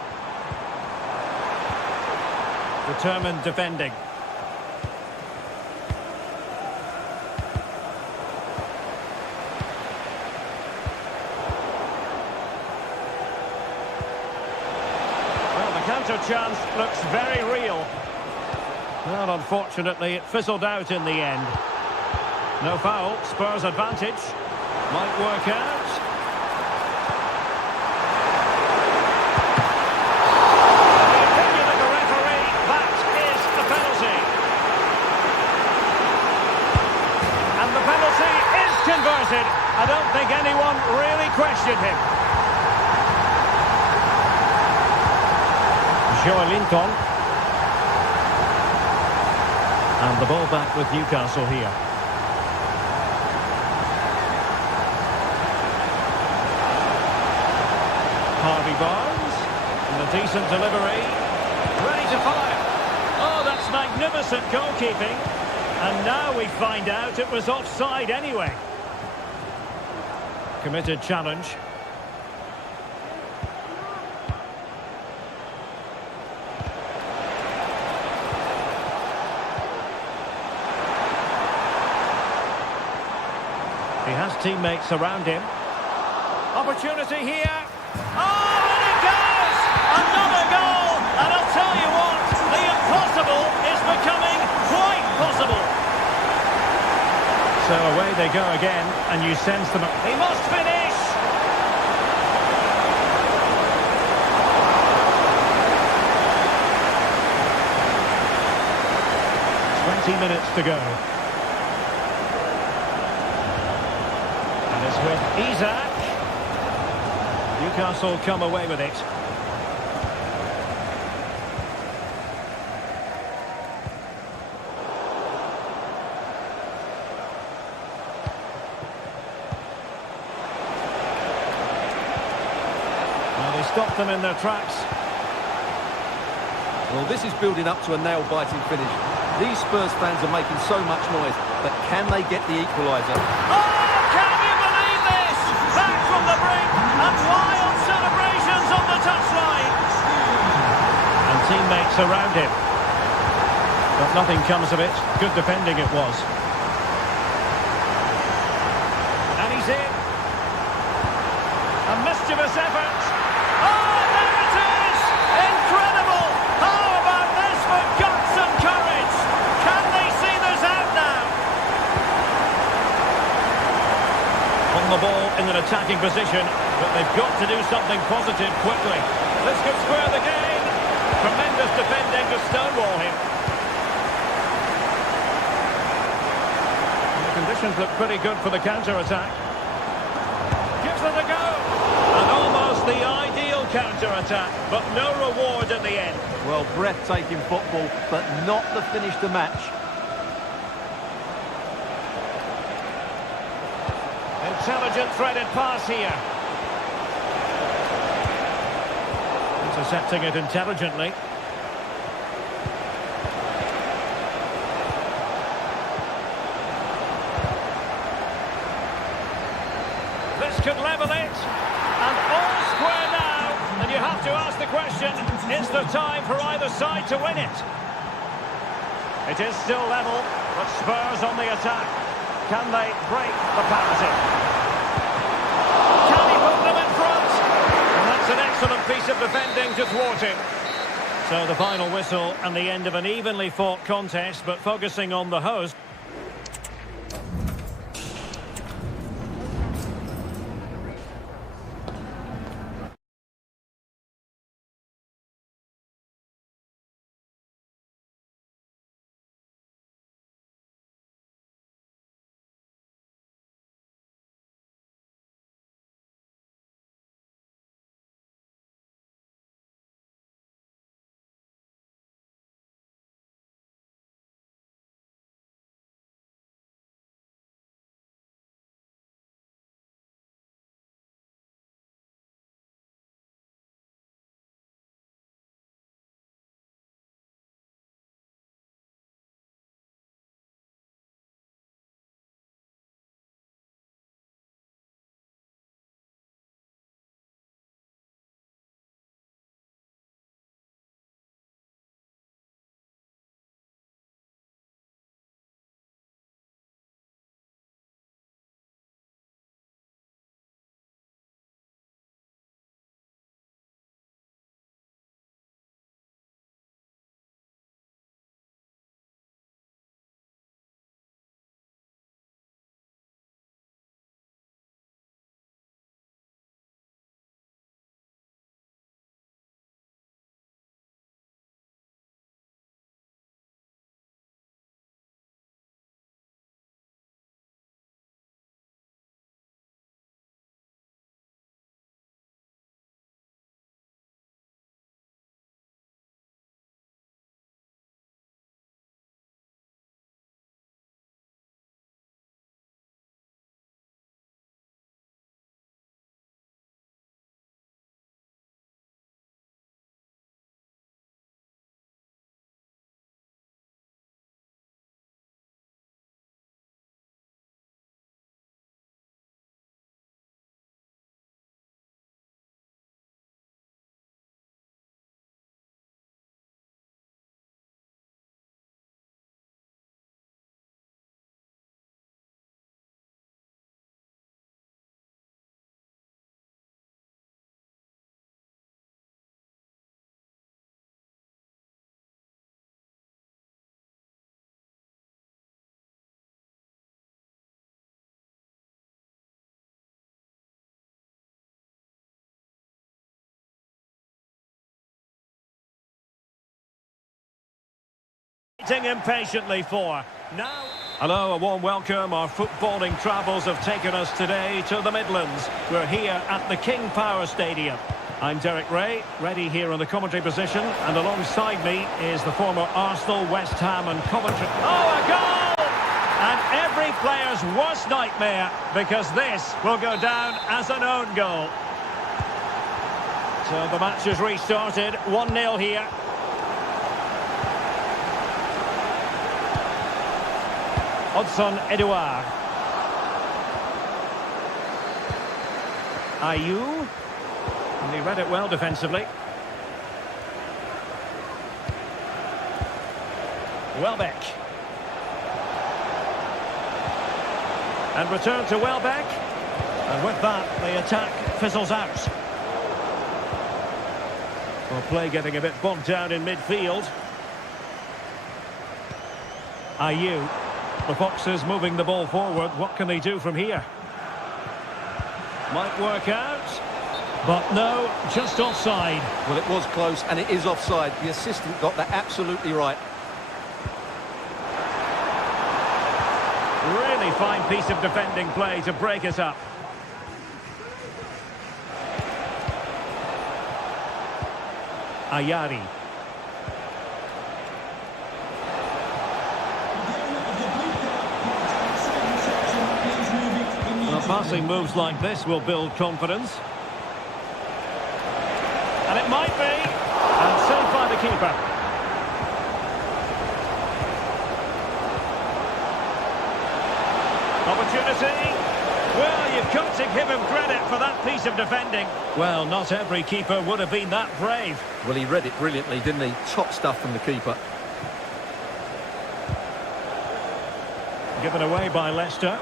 Determined defending. Well, the counter chance looks very real. Well, unfortunately, it fizzled out in the end. No foul, Spurs advantage. Might work out. The opinion of the referee, that is a penalty. And the penalty is converted. I don't think anyone really questioned him. Joelinton. And the ball back with Newcastle here. Harvey Barnes, and a decent delivery, ready to fire. Oh, that's magnificent goalkeeping. And now we find out it was offside anyway. Committed challenge. He has teammates around him. Opportunity here. Oh, and it goes! Another goal! And I'll tell you what, the impossible is becoming quite possible. So away they go again, and you sense them. He must finish! Minutes to go. And it's with Isak. Newcastle come away with it. Well, they stopped them in their tracks. Well, this is building up to a nail-biting finish. These Spurs fans are making so much noise, but can they get the equaliser? Oh, can you believe this? Back from the brink, and wild celebrations on the touchline. And teammates around him. But nothing comes of it. Good defending it was. And he's in. A mischievous effort. Oh, there it is! Incredible! How about this for guts and courage? Can they see this out now? On the ball in an attacking position, but they've got to do something positive quickly. This could square the game. Tremendous defending to stonewall him. The conditions look pretty good for the counter-attack. Gives it a go. And almost the ideal counter-attack, but no reward at the end. Well, breathtaking football, but not the finish to match. Intelligent threaded pass here. Intercepting it intelligently. This could level it. And all square now. And you have to ask the question, is there time for either side to win it? It is still level, but Spurs on the attack. Can they break the parity? Can he put them in front? And that's an excellent piece of defending to thwart him. So the final whistle and the end of an evenly fought contest, but focusing on the host. Waiting impatiently for. Now, hello, a warm welcome. Our footballing travels have taken us today to the Midlands. We're here at the King Power Stadium. I'm Derek Ray, ready here on the commentary position, and alongside me is the former Arsenal, West Ham and Coventry. Oh, a goal! And every player's worst nightmare, because this will go down as an own goal. So the match has restarted, 1-0 here. Hudson Edouard. Ayew. And he read it well defensively. Welbeck. And return to Welbeck. And with that, the attack fizzles out. Well, play getting a bit bogged down in midfield. Ayew. The Foxes moving the ball forward. What can they do from here? Might work out. But no, just offside. Well, it was close, and it is offside. The assistant got that absolutely right. Really fine piece of defending play to break it up. Ayari. Well, passing moves like this will build confidence. And it might be. And saved by the keeper. Opportunity. Well, you've got to give him credit for that piece of defending. Well, not every keeper would have been that brave. Well, he read it brilliantly, didn't he? Top stuff from the keeper. Given away by Leicester.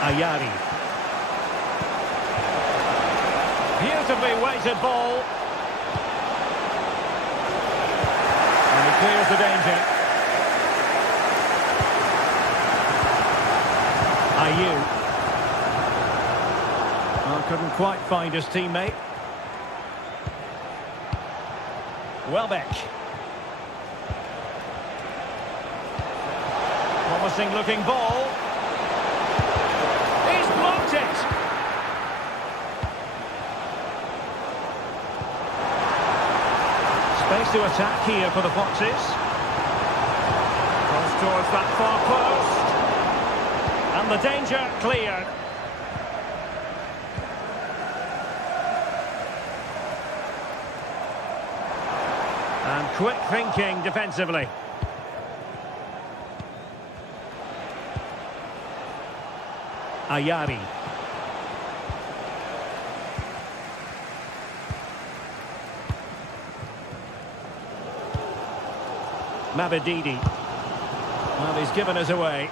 Ayari. Beautifully weighted ball. And he clears the danger. Ayew. Well, couldn't quite find his teammate. Welbeck. Promising looking ball. Blocked it. Space to attack here for the Foxes. Cross towards that far post. And the danger cleared. And quick thinking defensively. Ayari. Mabedidi. Well, he's given us away.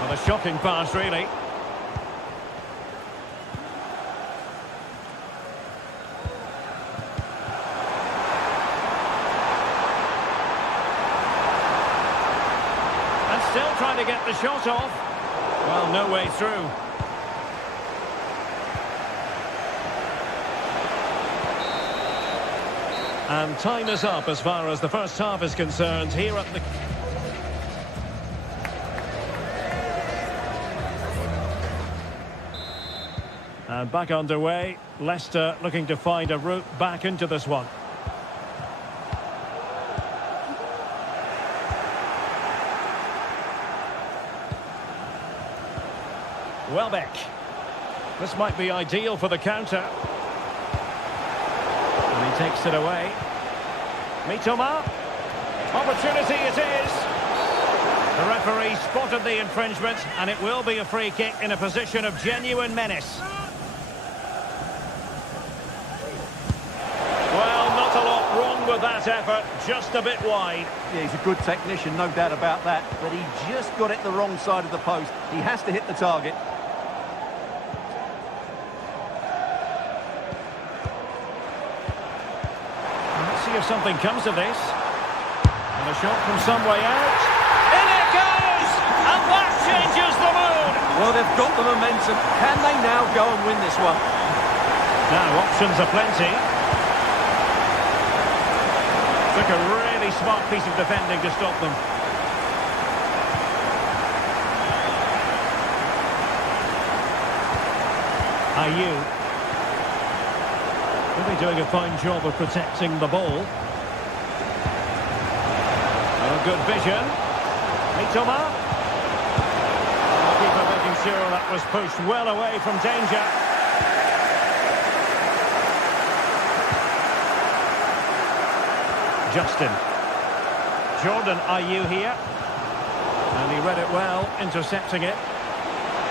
Well, a shocking pass, really. Still trying to get the shot off. Well, no way through. And time is up as far as the first half is concerned here at the... And back underway. Leicester looking to find a route back into this one. Welbeck. This might be ideal for the counter. And he takes it away. Mitoma. Opportunity it is. The referee spotted the infringement, and it will be a free kick in a position of genuine menace. Well, not a lot wrong with that effort, just a bit wide. Yeah, he's a good technician, no doubt about that, but he just got it the wrong side of the post. He has to hit the target. Let's see if something comes of this. And a shot from some way out. In it goes! And that changes the mood! Well, they've got the momentum. Can they now go and win this one? Now, options are plenty. Took a really smart piece of defending to stop them. Ayew. Really doing a fine job of protecting the ball. Oh, good vision. Mitoma. Keeper making sure that was pushed well away from danger. Justin. Jordan Ayew here. And he read it well, intercepting it.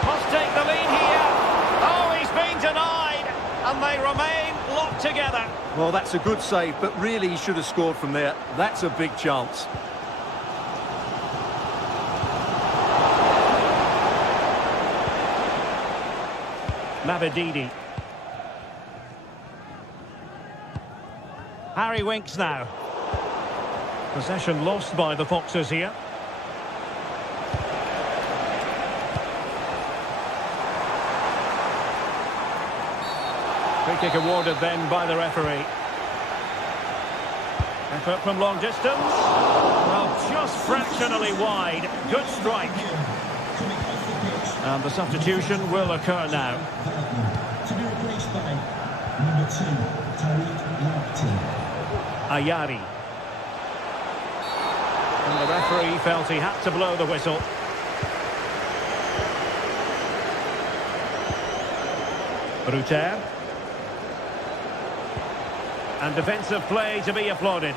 Must take the lead here. Oh, he's been denied. And they remain locked together. Well, that's a good save, but really he should have scored from there. That's a big chance. Mavididi. Harry Winks now. Possession lost by the Foxes here. Free kick awarded then by the referee. Effort from long distance. Well, just fractionally wide. Good strike. And the substitution will occur now. To be replaced by number 2, Tariq Lamptey. Ayari. And the referee felt he had to blow the whistle. Ruter. And defensive play to be applauded.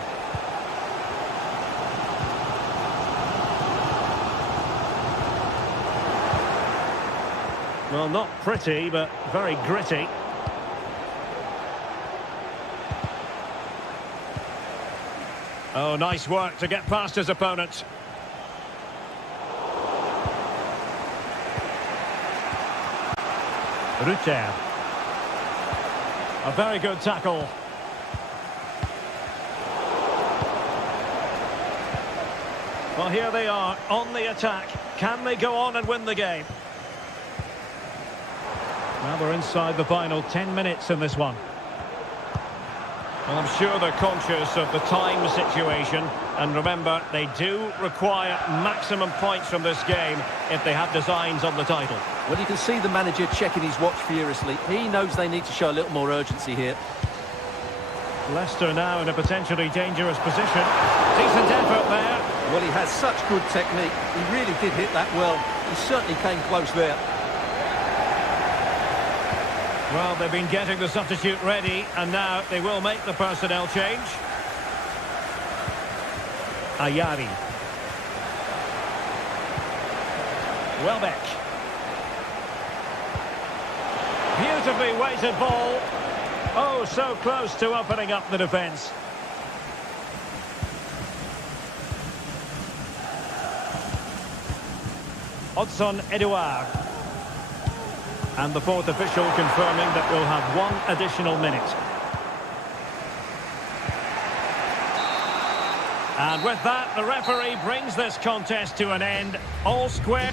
Well, not pretty, but very gritty. Oh, nice work to get past his opponent. Ruter. A very good tackle. Well, here they are on the attack. Can they go on and win the game? Well, we're inside the final 10 minutes in this one. Well, I'm sure they're conscious of the time situation. And remember, they do require maximum points from this game if they have designs on the title. Well, you can see the manager checking his watch furiously. He knows they need to show a little more urgency here. Leicester now in a potentially dangerous position. Decent effort there. Well, he has such good technique. He really did hit that well. He certainly came close there. Well, they've been getting the substitute ready, and now they will make the personnel change. Ayari. Welbeck. Beautifully weighted ball. Oh, so close to opening up the defence. Odson Edouard. And the fourth official confirming that we'll have one additional minute. And with that, the referee brings this contest to an end. All square.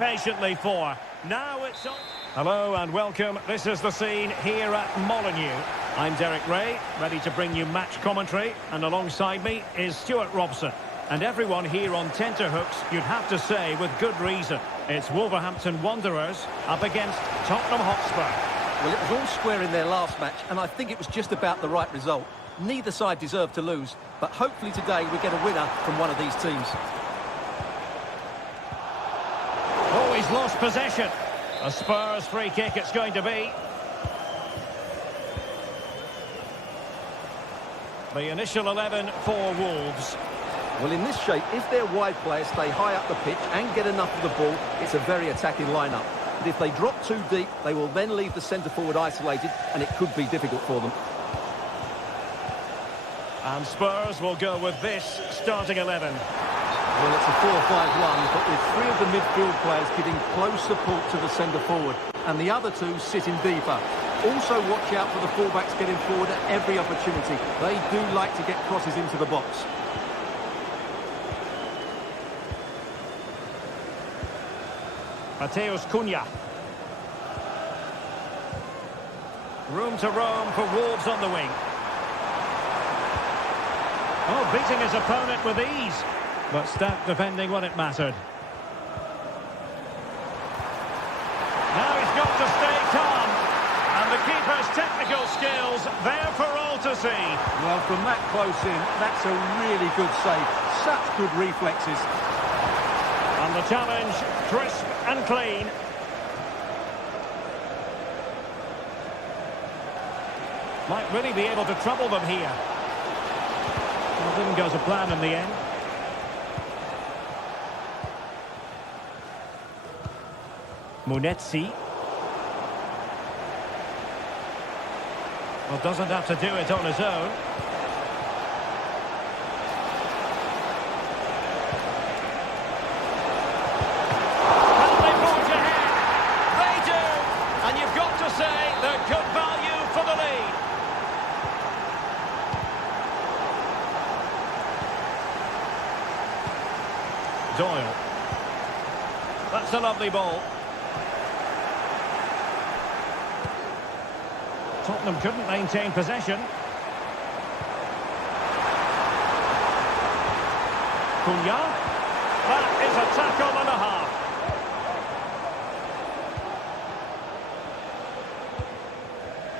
patiently for. Now it's on. Hello and welcome. This is the scene here at Molineux. I'm Derek Ray, ready to bring you match commentary, and alongside me is Stuart Robson. And everyone here on tenterhooks, you'd have to say with good reason. It's Wolverhampton Wanderers up against Tottenham Hotspur. Well, it was all square in their last match, and I think it was just about the right result. Neither side deserved to lose, but hopefully today we get a winner from one of these teams. Oh, he's lost possession. A Spurs free kick it's going to be. The initial 11 for Wolves. Well, in this shape, if their wide players stay high up the pitch and get enough of the ball, it's a very attacking lineup. But if they drop too deep, they will then leave the centre-forward isolated, and it could be difficult for them. And Spurs will go with this starting 11. Well, it's a 4-5-1, but with three of the midfield players giving close support to the centre-forward, and the other two sitting deeper. Also watch out for the fullbacks getting forward at every opportunity. They do like to get crosses into the box. Mateus Cunha. Room to roam for Wolves on the wing. Oh, beating his opponent with ease. But stout defending when it mattered. Now he's got to stay calm. And the keeper's technical skills there for all to see. Well, from that close in, that's a really good save. Such good reflexes. And the challenge, crisp and clean. Might really be able to trouble them here. Well, didn't go to plan in the end. Munetsi. Well, doesn't have to do it on his own. Can they forge ahead? They do! And you've got to say they're good value for the lead. Doyle. That's a lovely ball. Tottenham couldn't maintain possession. Cunha. That is a tackle and a half.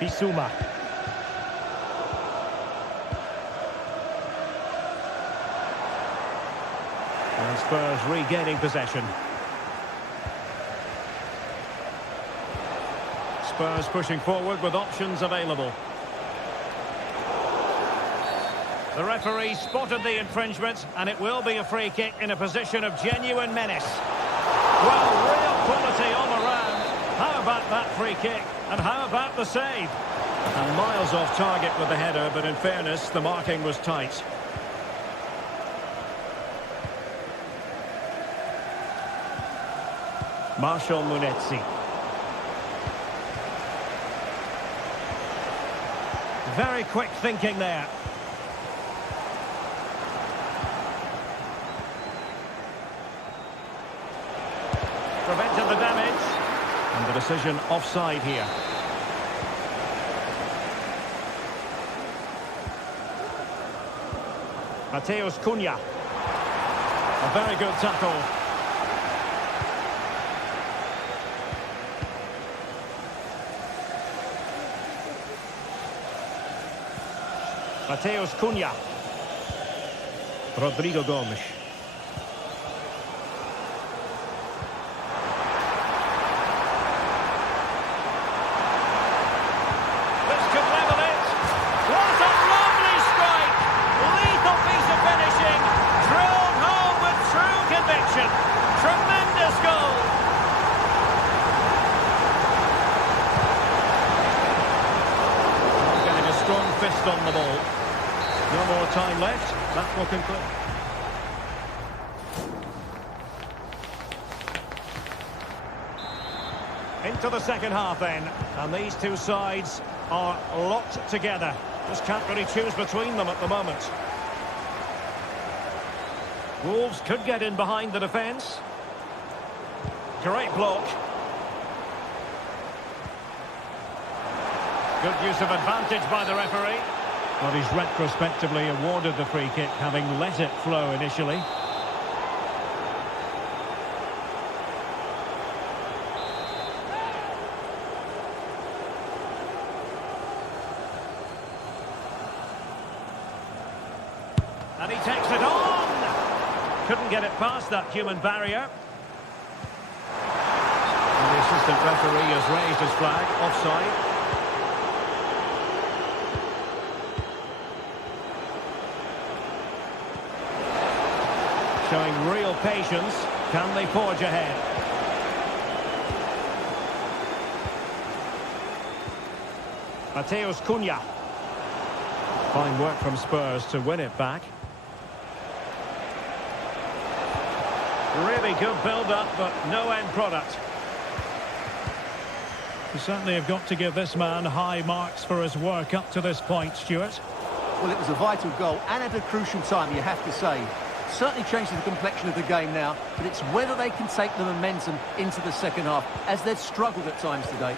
Bissouma. And Spurs regaining possession. Spurs pushing forward with options available. The referee spotted the infringement, and it will be a free kick in a position of genuine menace. Well, real quality all around. How about that free kick? And how about the save? And miles off target with the header, but in fairness, the marking was tight. Marshall Munetsi. Very quick thinking there. Prevented the damage. And the decision offside here. Mateus Cunha. A very good tackle. Mateus Cunha. Rodrigo Gomes. This could level it. What a lovely strike! Lethal piece of finishing. Drilled home with true conviction. Tremendous goal. Getting a strong fist on the ball. No more time left. That will conclude. Into the second half then. And these two sides are locked together. Just can't really choose between them at the moment. Wolves could get in behind the defence. Great block. Good use of advantage by the referee. Well, he's retrospectively awarded the free kick, having let it flow initially. And he takes it on! Couldn't get it past that human barrier. And the assistant referee has raised his flag, offside. Showing real patience. Can they forge ahead? Mateusz Cunha. Fine work from Spurs to win it back. Really good build-up, but no end product. You certainly have got to give this man high marks for his work up to this point, Stuart. Well, it was a vital goal and at a crucial time, you have to say. Certainly changes the complexion of the game now, but it's whether they can take the momentum into the second half, as they've struggled at times today.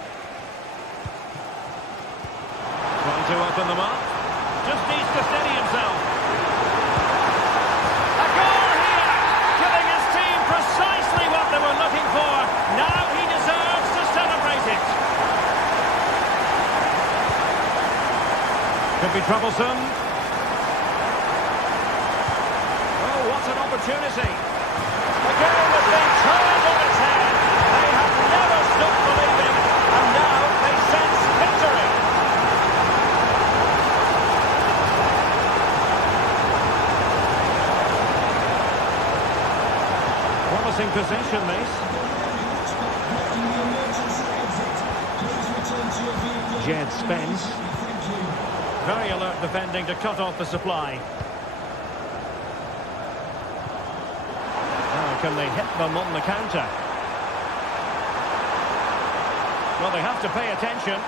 Trying to open them up. Just needs to steady himself. A goal here! Giving his team precisely what they were looking for. Now he deserves to celebrate it. Could be troublesome. Oh, what an opportunity. The game has been turned on its head. They have never stopped believing, and now they sense victory. Promising possession, this. Jed Spence. Very alert defending to cut off the supply. Now can they hit them on the counter? Well, they have to pay attention.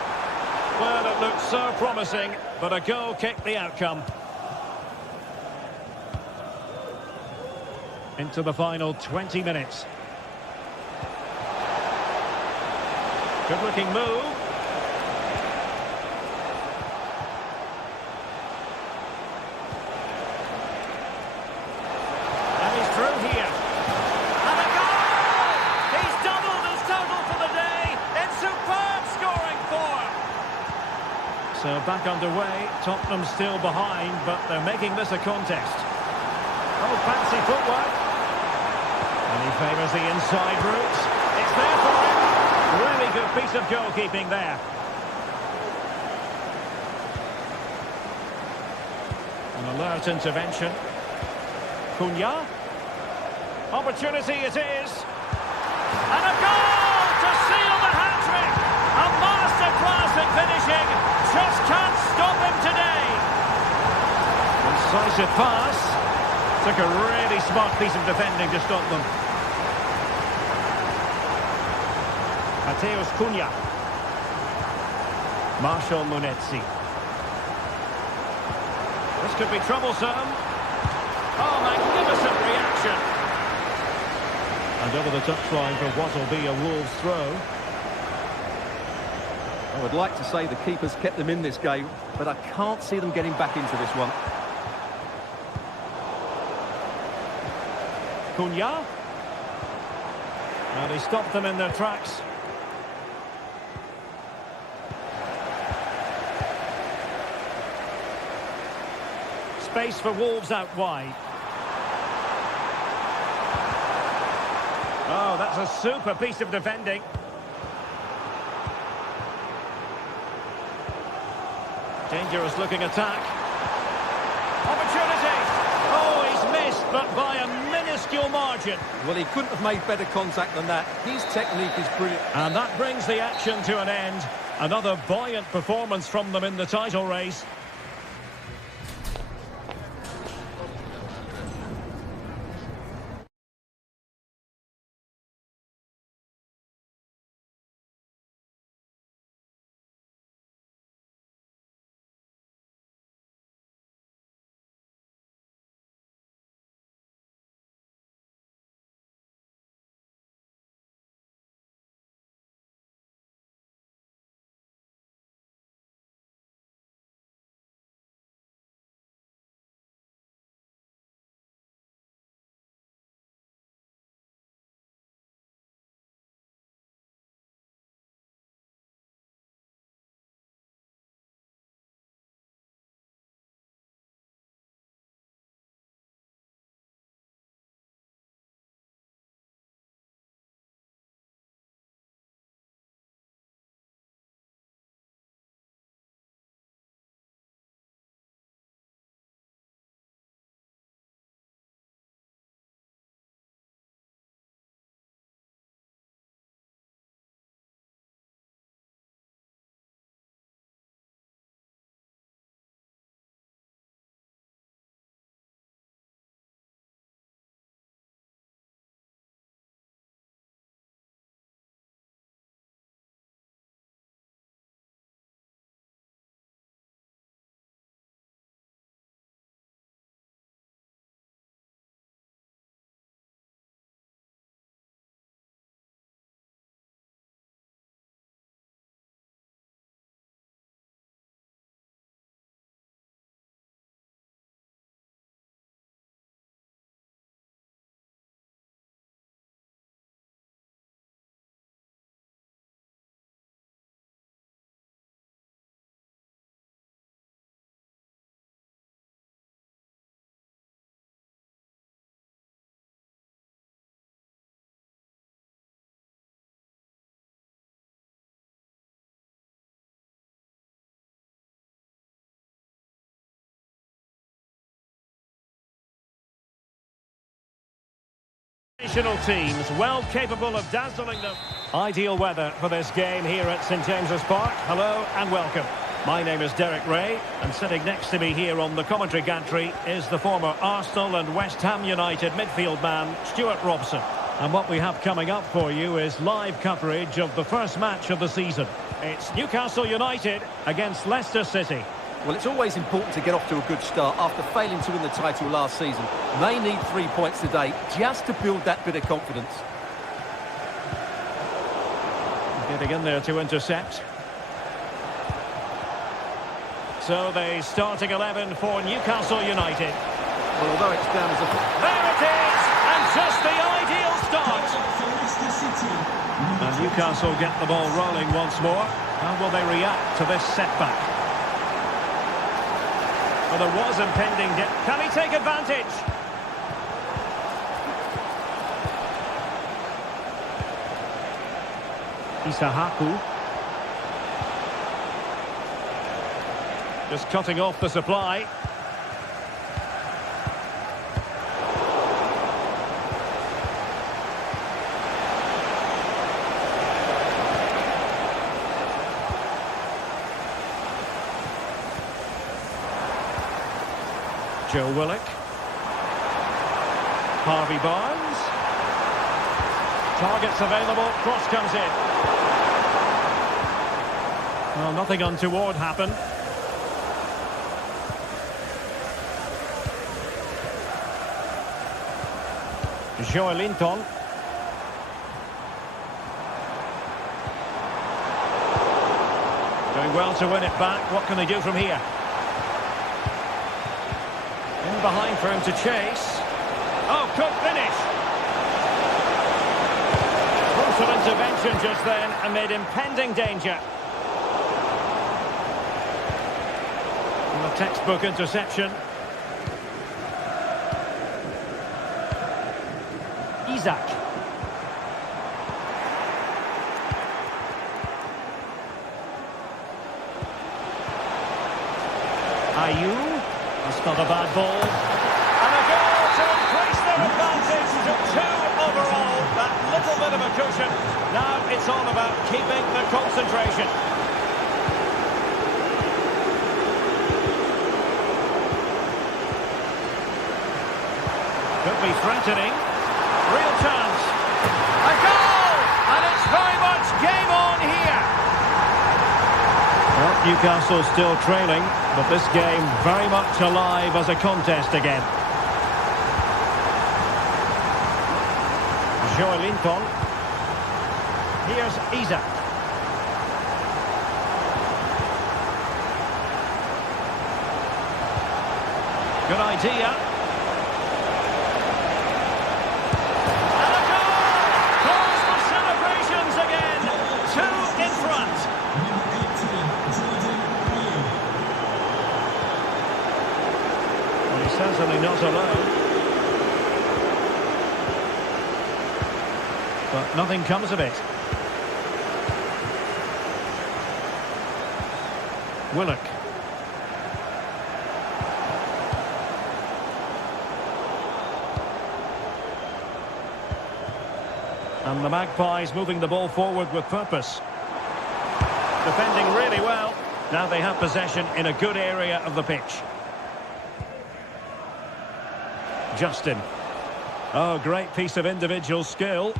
Well, it looked so promising, but a goal kicked the outcome. Into the final 20 minutes. Good looking move. And he's through here. And a goal! He's doubled his total for the day in superb scoring form. So back underway. Tottenham still behind, but they're making this a contest. Oh, fancy footwork. And he favours the inside route. It's there for him. Really good piece of goalkeeping there. An alert intervention. Cunha. Opportunity it is. And a goal to seal the hat-trick. A masterclass at finishing. Just can't stop him today. Incisive pass. Took a really smart piece of defending to stop them. Mateusz Cunha. Marshall Munetsi. This could be troublesome. Oh, magnificent reaction. And over the touchline for what will be a Wolves throw. I would like to say the keeper's kept them in this game, but I can't see them getting back into this one. Cunha. And he stopped them in their tracks. Space for Wolves out wide. Oh, that's a super piece of defending. Dangerous looking attack. Opportunity! Oh, he's missed, but by a minuscule margin. Well, he couldn't have made better contact than that. His technique is brilliant. And that brings the action to an end. Another buoyant performance from them in the title race. National teams, well capable of dazzling them. Ideal weather for this game here at St James's Park. Hello and welcome. My name is Derek Ray, and sitting next to me here on the commentary gantry is the former Arsenal and West Ham United midfield man, Stuart Robson. And what we have coming up for you is live coverage of the first match of the season. It's Newcastle United against Leicester City. Well, it's always important to get off to a good start after failing to win the title last season. They need 3 points today just to build that bit of confidence. Getting in there to intercept. So the starting 11 for Newcastle United. Well, although it's down as a... There it is! And just the ideal start! For Leicester City. And Newcastle get the ball rolling once more. How will they react to this setback? Well, there was impending... Can he take advantage? Isahaku. Just cutting off the supply. Joe Willock. Harvey Barnes. Targets available. Cross comes in. Well, nothing untoward happened. Joelinton. Doing well to win it back. What can they do from here? In behind for him to chase. Oh, good finish. Brutal intervention just then amid impending danger. And a textbook interception. Isaac. Ayew. That's not a bad ball. And a goal to increase their advantage to 2 overall. That little bit of a cushion. Now it's all about keeping the concentration. Could be threatening. Real chance. A goal! And it's very much game on here. Well, Newcastle still trailing, but this game very much alive as a contest again. Joelinton. Here's Isaac. Good idea. Certainly not alone. But nothing comes of it. Willock. And the Magpies moving the ball forward with purpose. Defending really well. Now they have possession in a good area of the pitch. Justin. Oh, great piece of individual skill.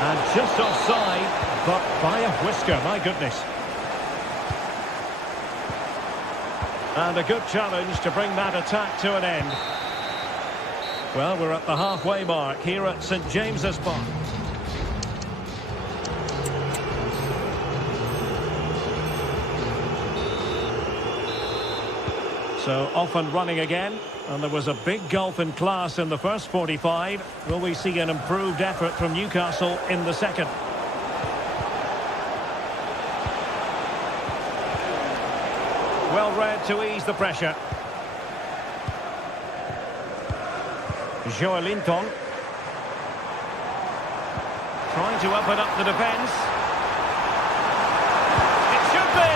And just offside, but by a whisker, my goodness. And a good challenge to bring that attack to an end. Well, we're at the halfway mark here at St James's Park. So off and running again, and there was a big gulf in class in the first 45. Will we see an improved effort from Newcastle in the second? Well read to ease the pressure. Joelinton. Trying to open up the defence. It should be!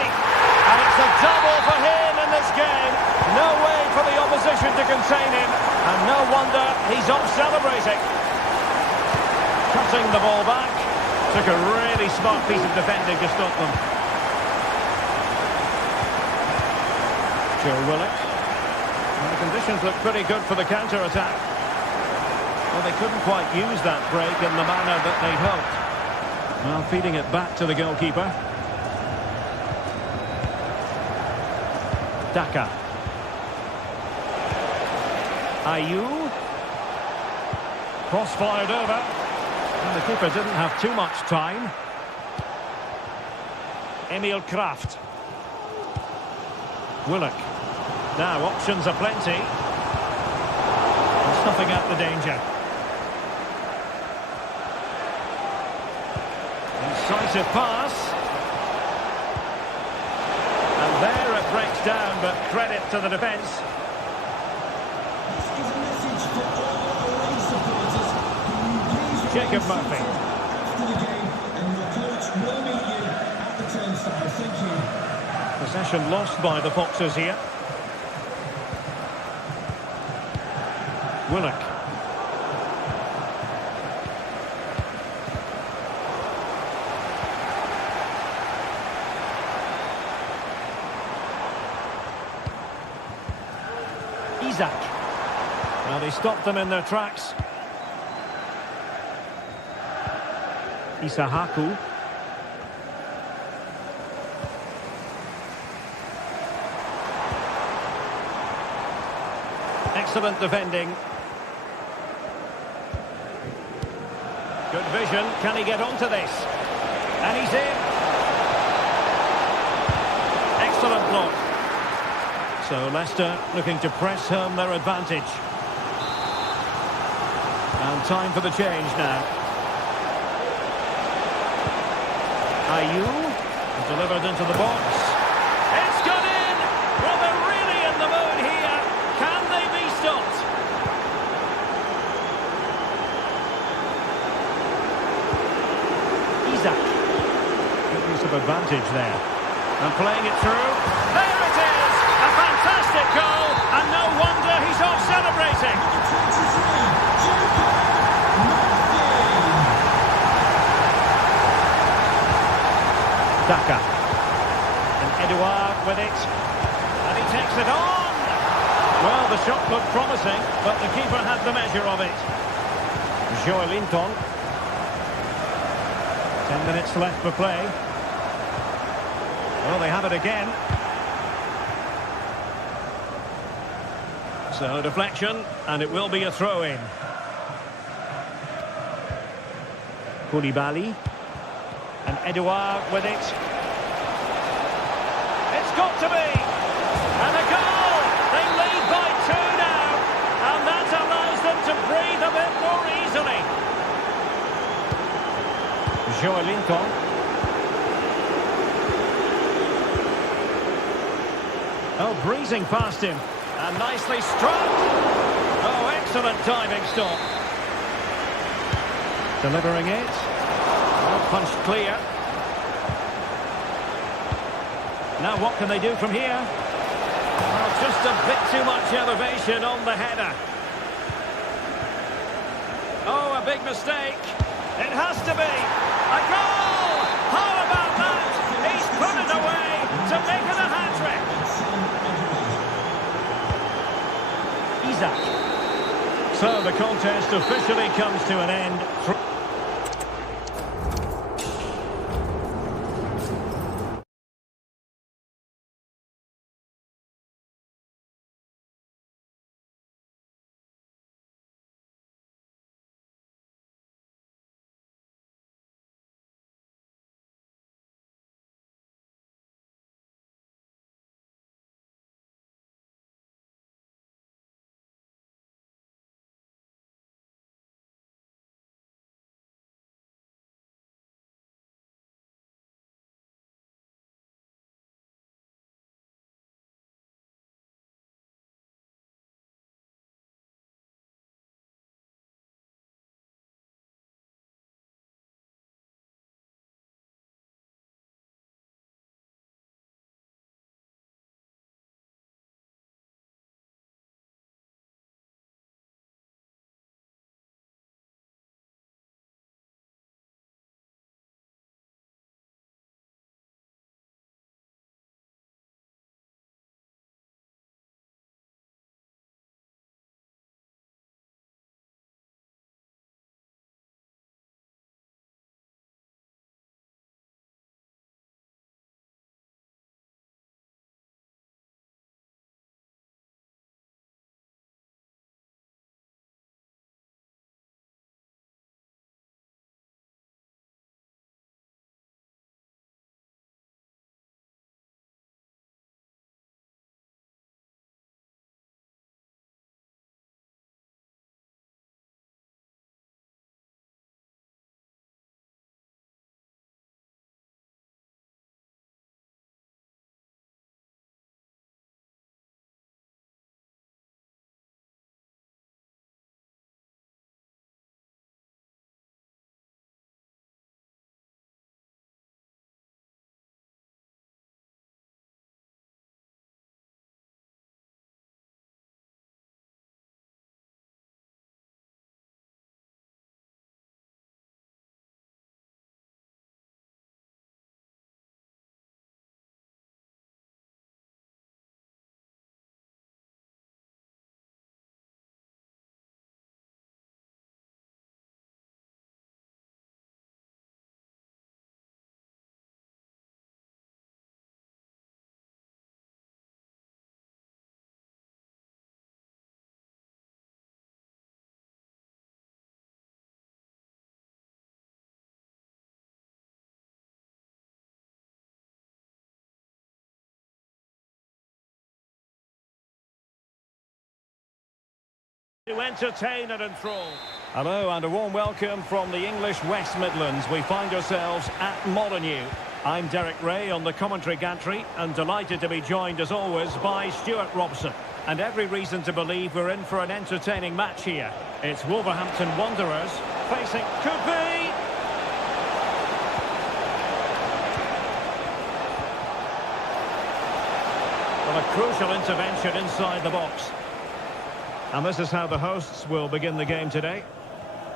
And it's a double for him in this game. No way for the opposition to contain him. And no wonder he's off celebrating. Cutting the ball back. Took a really smart piece of defending to stop them. Joe Willock. Well, the conditions look pretty good for the counter-attack. Well, they couldn't quite use that break in the manner that they'd hoped. Well, feeding it back to the goalkeeper. Daka. Ayew. Cross fired over. And the keeper didn't have too much time. Emil Kraft. Willock. Now options are plenty. And snuffing out the danger. Incisive pass. And there it breaks down, but credit to the defence. This is a message for all away supporters. Can you please Jacob remain Murphy. seated after the game, and your coach will meet you at the turnstile. Thank you. Possession lost by the Foxes here. Willock. Isak. Now they stopped them in their tracks. Isahaku. Excellent defending. Good vision. Can he get onto this? And he's in. Excellent block. So Leicester looking to press home their advantage. And time for the change now. Ayew delivered into the box. It's gone in! Well, they're really in the mood here. Can they be stopped? Isak. Good use of advantage there. And playing it through. There it is! A fantastic goal, and no wonder he's off celebrating. Daka. And Edouard with it. And he takes it on! Well, the shot looked promising, but the keeper had the measure of it. Joelinton. 10 minutes left for play. Well, they have it again. So, deflection, and it will be a throw-in. Koulibaly. And Edouard with it. It's got to be! And a goal! They lead by 2 now. And that allows them to breathe a bit more easily. Joelinton. Oh, breezing past him. And nicely struck. Oh, excellent diving stop. Delivering it. Oh, punched clear. Now what can they do from here? Oh, just a bit too much elevation on the header. Oh, a big mistake. It has to be. A goal! How about that? He's put it away to make it a hat-trick. Isak. So the contest officially comes to an end. To entertain and enthrall. Hello and a warm welcome from the English West Midlands. We find ourselves at Molineux. I'm Derek Ray on the commentary gantry and delighted to be joined as always by Stuart Robson. And every reason to believe we're in for an entertaining match here. It's Wolverhampton Wanderers facing could be... Well, a crucial intervention inside the box. And this is how the hosts will begin the game today.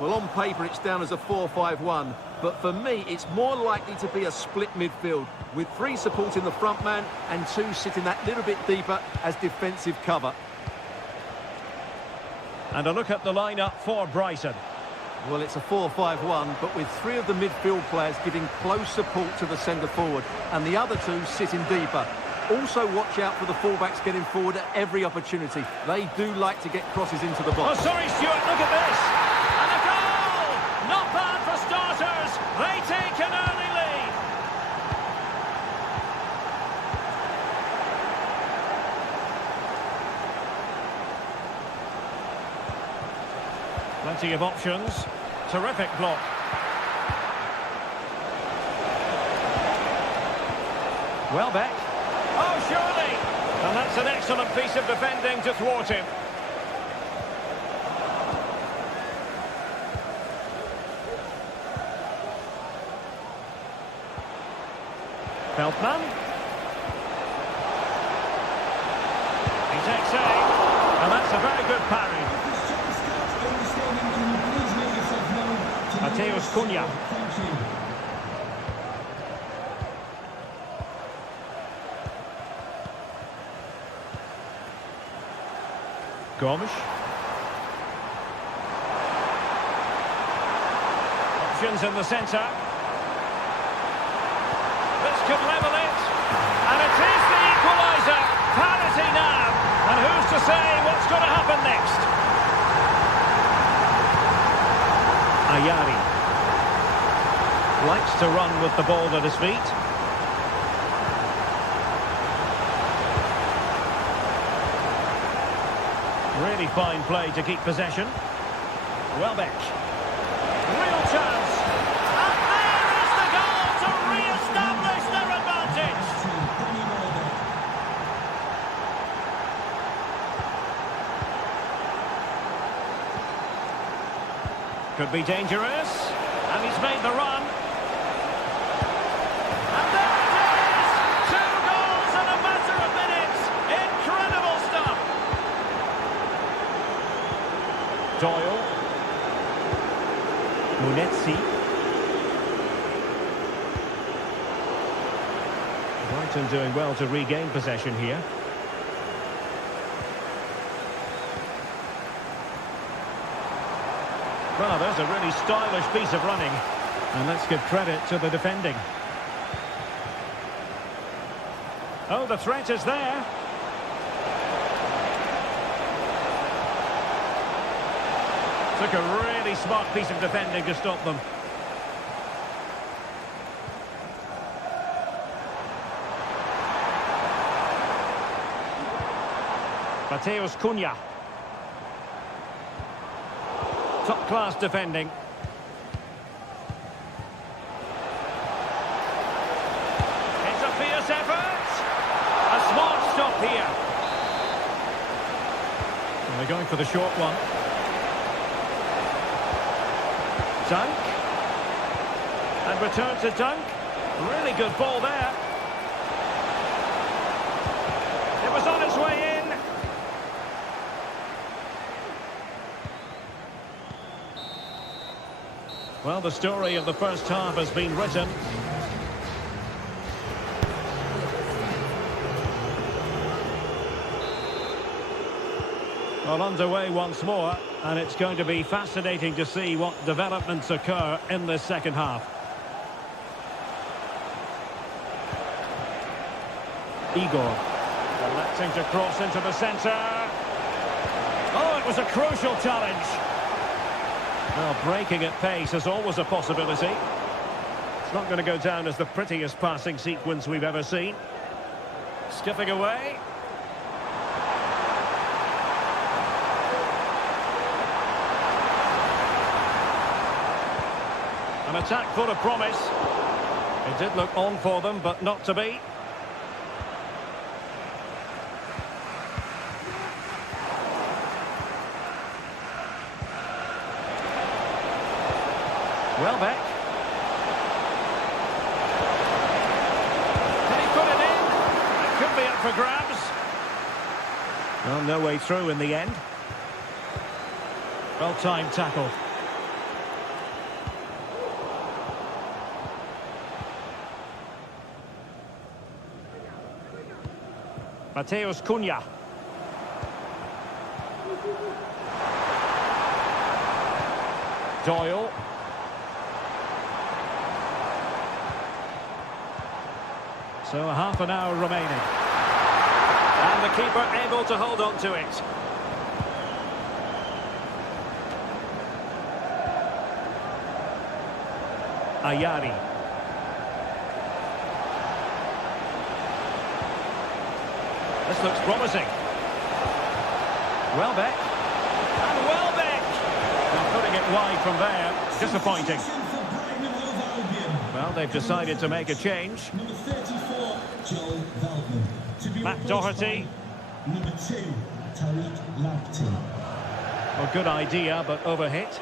Well, on paper it's down as a 4-5-1, but for me it's more likely to be a split midfield, with 3 supporting the front man and 2 sitting that little bit deeper as defensive cover. And a look at the lineup for Brighton. Well, it's a 4-5-1, but with 3 of the midfield players giving close support to the centre forward, and the other 2 sitting deeper. Also watch out for the fullbacks getting forward at every opportunity. They do like to get crosses into the box. Oh, sorry, Stuart, look at this. And a goal! Not bad for starters. They take an early lead. Plenty of options. Terrific block. Welbeck. Oh, surely! And that's an excellent piece of defending to thwart him. Feldman. He takes aim. And that's a very good parry. Mateus Cunha. Gomes. Options in the centre. This could level it. And it is the equaliser. Parity now. And who's to say what's going to happen next? Ayari. Likes to run with the ball at his feet. Really fine play to keep possession. Welbeck. Real chance. And there is the goal to re-establish their advantage. Could be dangerous. And he's made the run. And there it is! 2 goals in a matter of minutes. Incredible stuff. Doyle. Munetsi. Brighton doing well to regain possession here. Well, there's a really stylish piece of running. And let's give credit to the defending. Oh, the threat is there. Took a really smart piece of defending to stop them. Mateus Cunha. Top-class defending. It's a fierce effort. A smart stop here. And they're going for the short one. Dunk. And return to Dunk. Really good ball there. It was on its way in. Well, the story of the first half has been written. Well, underway once more, and it's going to be fascinating to see what developments occur in this second half. Igor, electing to cross into the centre. Oh, it was a crucial challenge. Well, breaking at pace is always a possibility. It's not going to go down as the prettiest passing sequence we've ever seen. Skipping away. An attack full of promise. It did look on for them, but not to be. Welbeck. Can he put it in? It could be up for grabs. Well, no way through in the end. Well-timed tackle. Mateus Cunha. Doyle. So half an hour remaining. And the keeper able to hold on to it. Ayari. This looks promising. Welbeck. And Welbeck! Now putting it wide from there. Disappointing. Well, they've decided to make a change. Number 34, Joel Veldman. To be Matt replaced Doherty. by Number 2, Tariq Lamptey. A good idea, but overhit.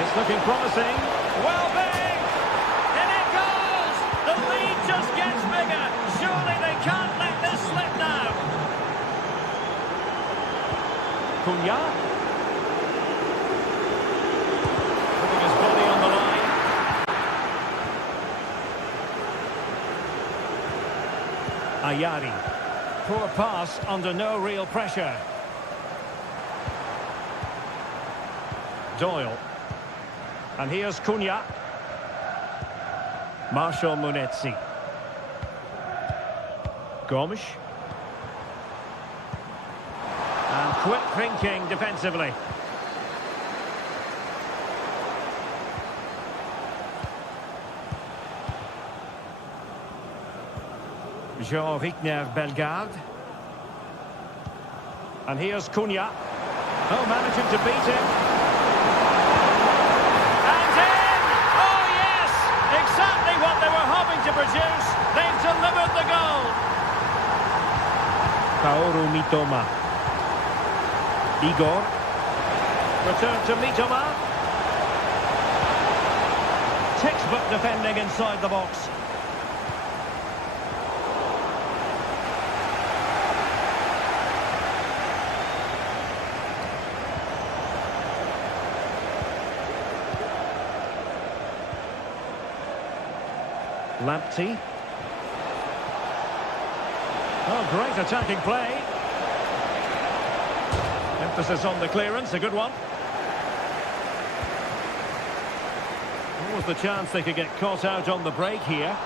It's looking promising. Welbeck! In it goes! The lead just gets bigger. Surely they can't let this slip now. Cunha. Putting his body on the line. Ayari. Poor pass under no real pressure. Doyle. And here's Cunha. Marshall Munetsi. Gomes. And quick thinking defensively. Jean-Victor Bellegarde. And here's Cunha. Oh, managing to beat him. And in! Oh, yes! Exactly what they were hoping to produce. They've delivered the goal. Kaoru Mitoma. Igor. Return to Mitoma. Textbook defending inside the box. Lamptey. Oh, great attacking play. Emphasis on the clearance, a good one. What was the chance they could get caught out on the break here?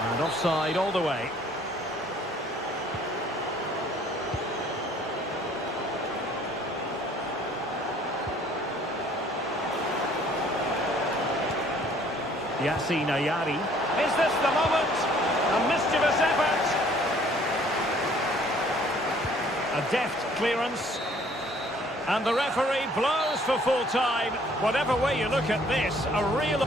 And offside all the way. Yassine Ayari. Is this the moment? A mischievous effort. A deft clearance. And the referee blows for full time. Whatever way you look at this, a real...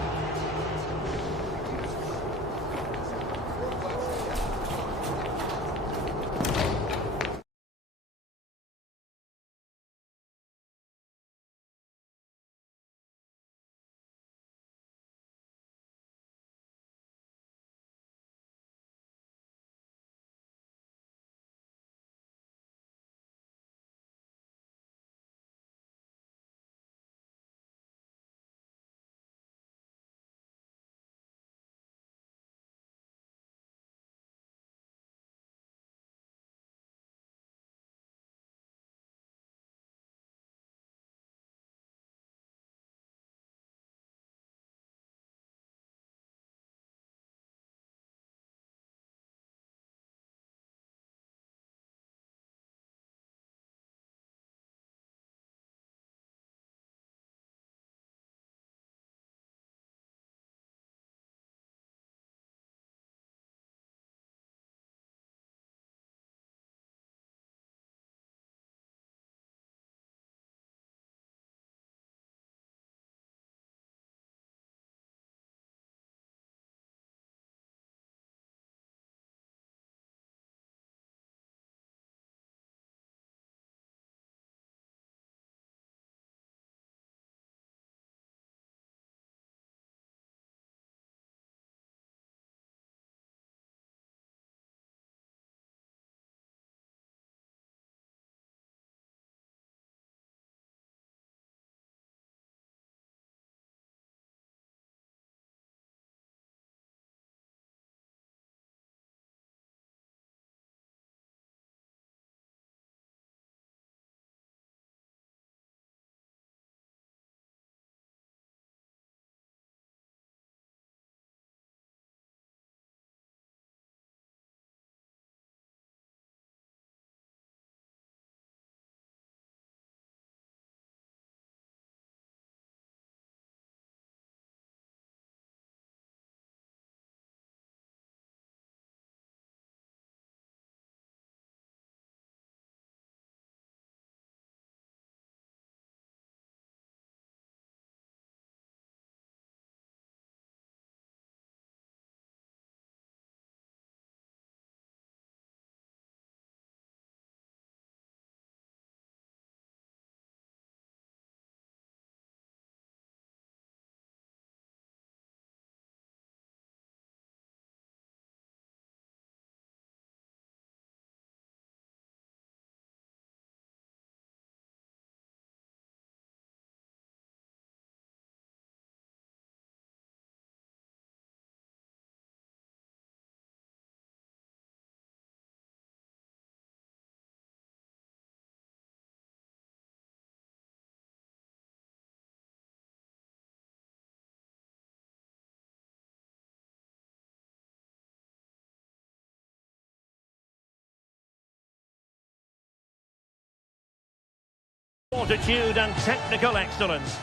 Fortitude and technical excellence.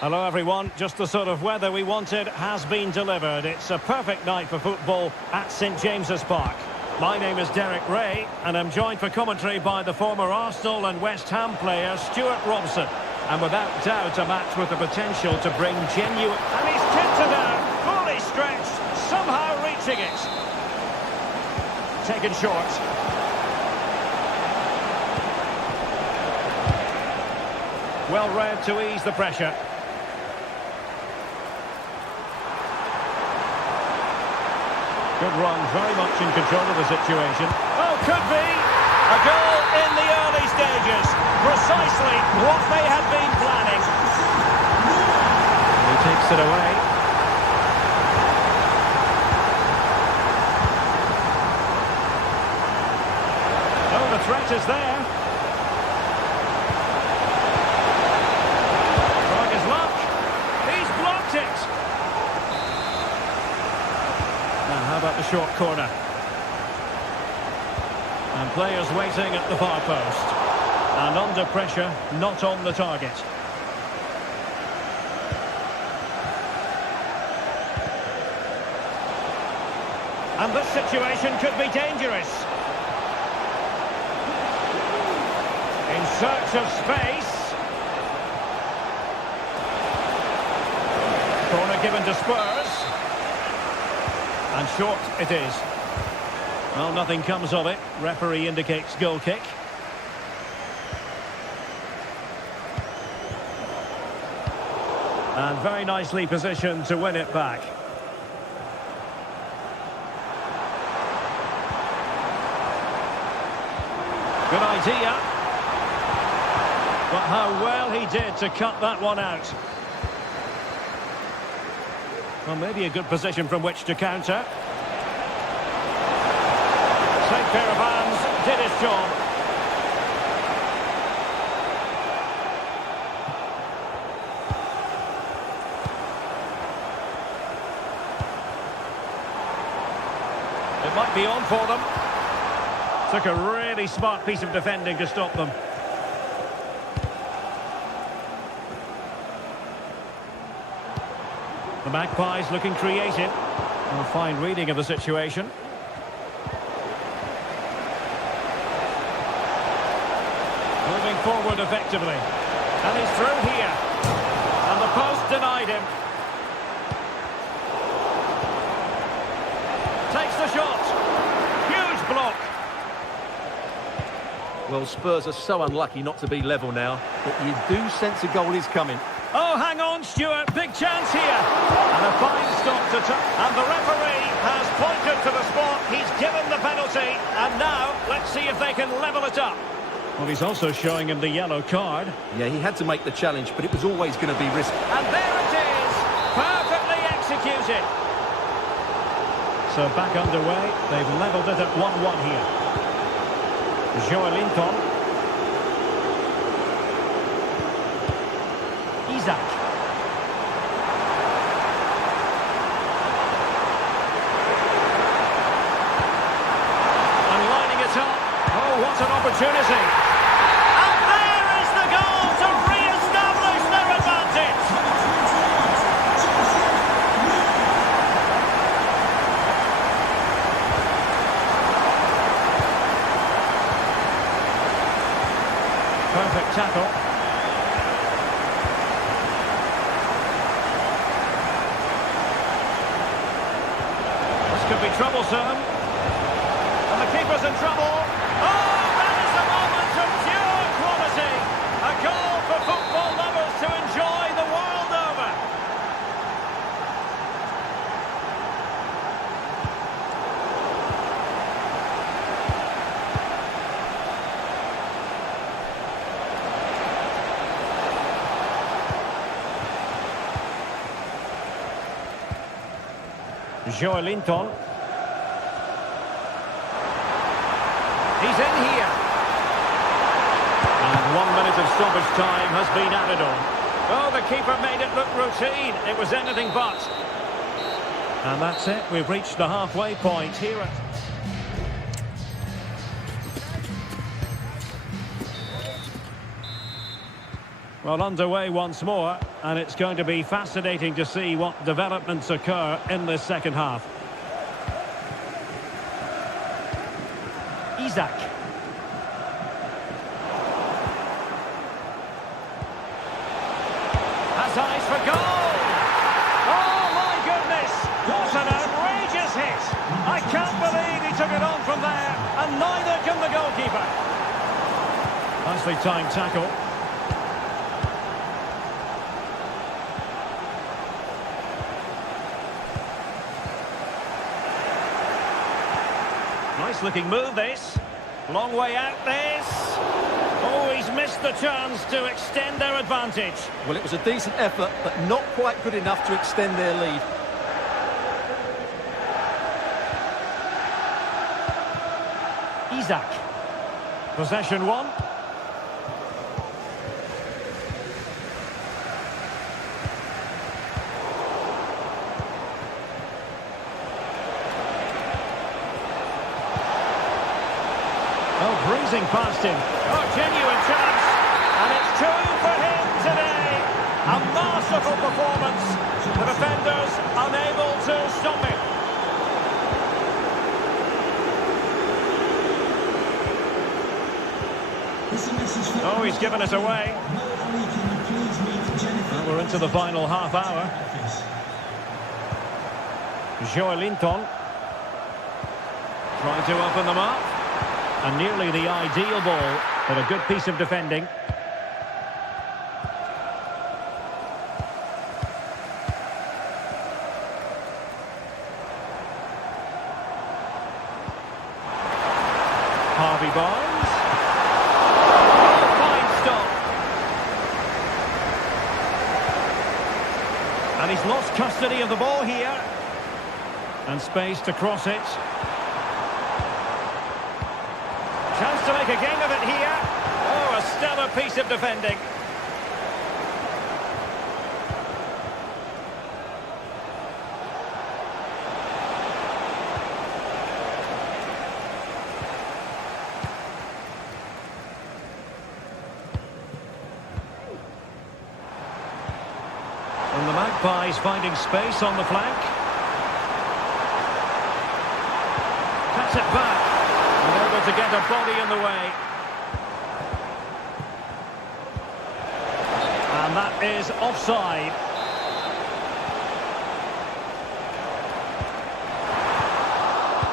Hello everyone, just the sort of weather we wanted has been delivered. It's a perfect night for football at St James's Park. My name is Derek Ray and I'm joined for commentary by the former Arsenal and West Ham player Stuart Robson. And without doubt a match with the potential to bring genuine... And he's tipped it out, fully stretched, somehow reaching it. Taken short. Well read to ease the pressure. Good run, very much in control of the situation. Oh, could be! A goal in the early stages. Precisely what they had been planning. And he takes it away. Oh, the threat is there. Trying his luck. He's blocked it. Now, how about the short corner? And players waiting at the far post. And under pressure, not on the target. And this situation could be dangerous. In search of space. Corner given to Spurs. And short it is. Well, nothing comes of it. Referee indicates goal kick. And very nicely positioned to win it back. Good idea. But how well he did to cut that one out. Well, maybe a good position from which to counter. Safe pair of hands, did his job. It might be on for them. Took a really smart piece of defending to stop them. The Magpies looking creative. A fine reading of the situation. Moving forward effectively. And he's through here. And the post denied him. Takes the shot. Huge block. Well, Spurs are so unlucky not to be level now, but you do sense a goal is coming. Oh, hang on, Stuart. Big chance here. And a fine stop to touch. And the referee has pointed to the spot. He's given the penalty. And now, let's see if they can level it up. Well, he's also showing him the yellow card. Yeah, he had to make the challenge, but it was always going to be risky. And there it is. Perfectly executed. So back underway. They've levelled it at 1-1 here. Joelinton. Isaac. And lining it up. Oh, what an opportunity. And there is the goal to re-establish their advantage. Perfect tackle. Could be troublesome. And the keeper's in trouble. Oh, that is a moment of pure quality. A goal for football lovers to enjoy the world over. Joelinton. He's in here. And 1 minute of stoppage time has been added on. Oh, the keeper made it look routine. It was anything but. And that's it. We've reached the halfway point here at... Well, underway once more, and it's going to be fascinating to see what developments occur in this second half. Isak. Has eyes for goal! Oh, my goodness! What an outrageous hit! I can't believe he took it on from there, and neither can the goalkeeper. Nicely timed tackle. Nice looking move, this. Long way out, this. Oh, he's missed the chance to extend their advantage. Well, it was a decent effort, but not quite good enough to extend their lead. Isak. Possession one. Oh, breezing past him. Oh, genuine chance. And it's two for him today. A masterful performance. The defenders unable to stop him. Oh, he's given it away. Well, we're into the final half hour. Joelinton trying to open them up. And nearly the ideal ball, but a good piece of defending. Harvey Barnes. Oh, fine stop. And he's lost custody of the ball here. And space to cross it. Chance to make a game of it here. Oh, a stellar piece of defending. And the Magpies finding space on the flank. Cuts it back. Able to get a body in the way. And that is offside.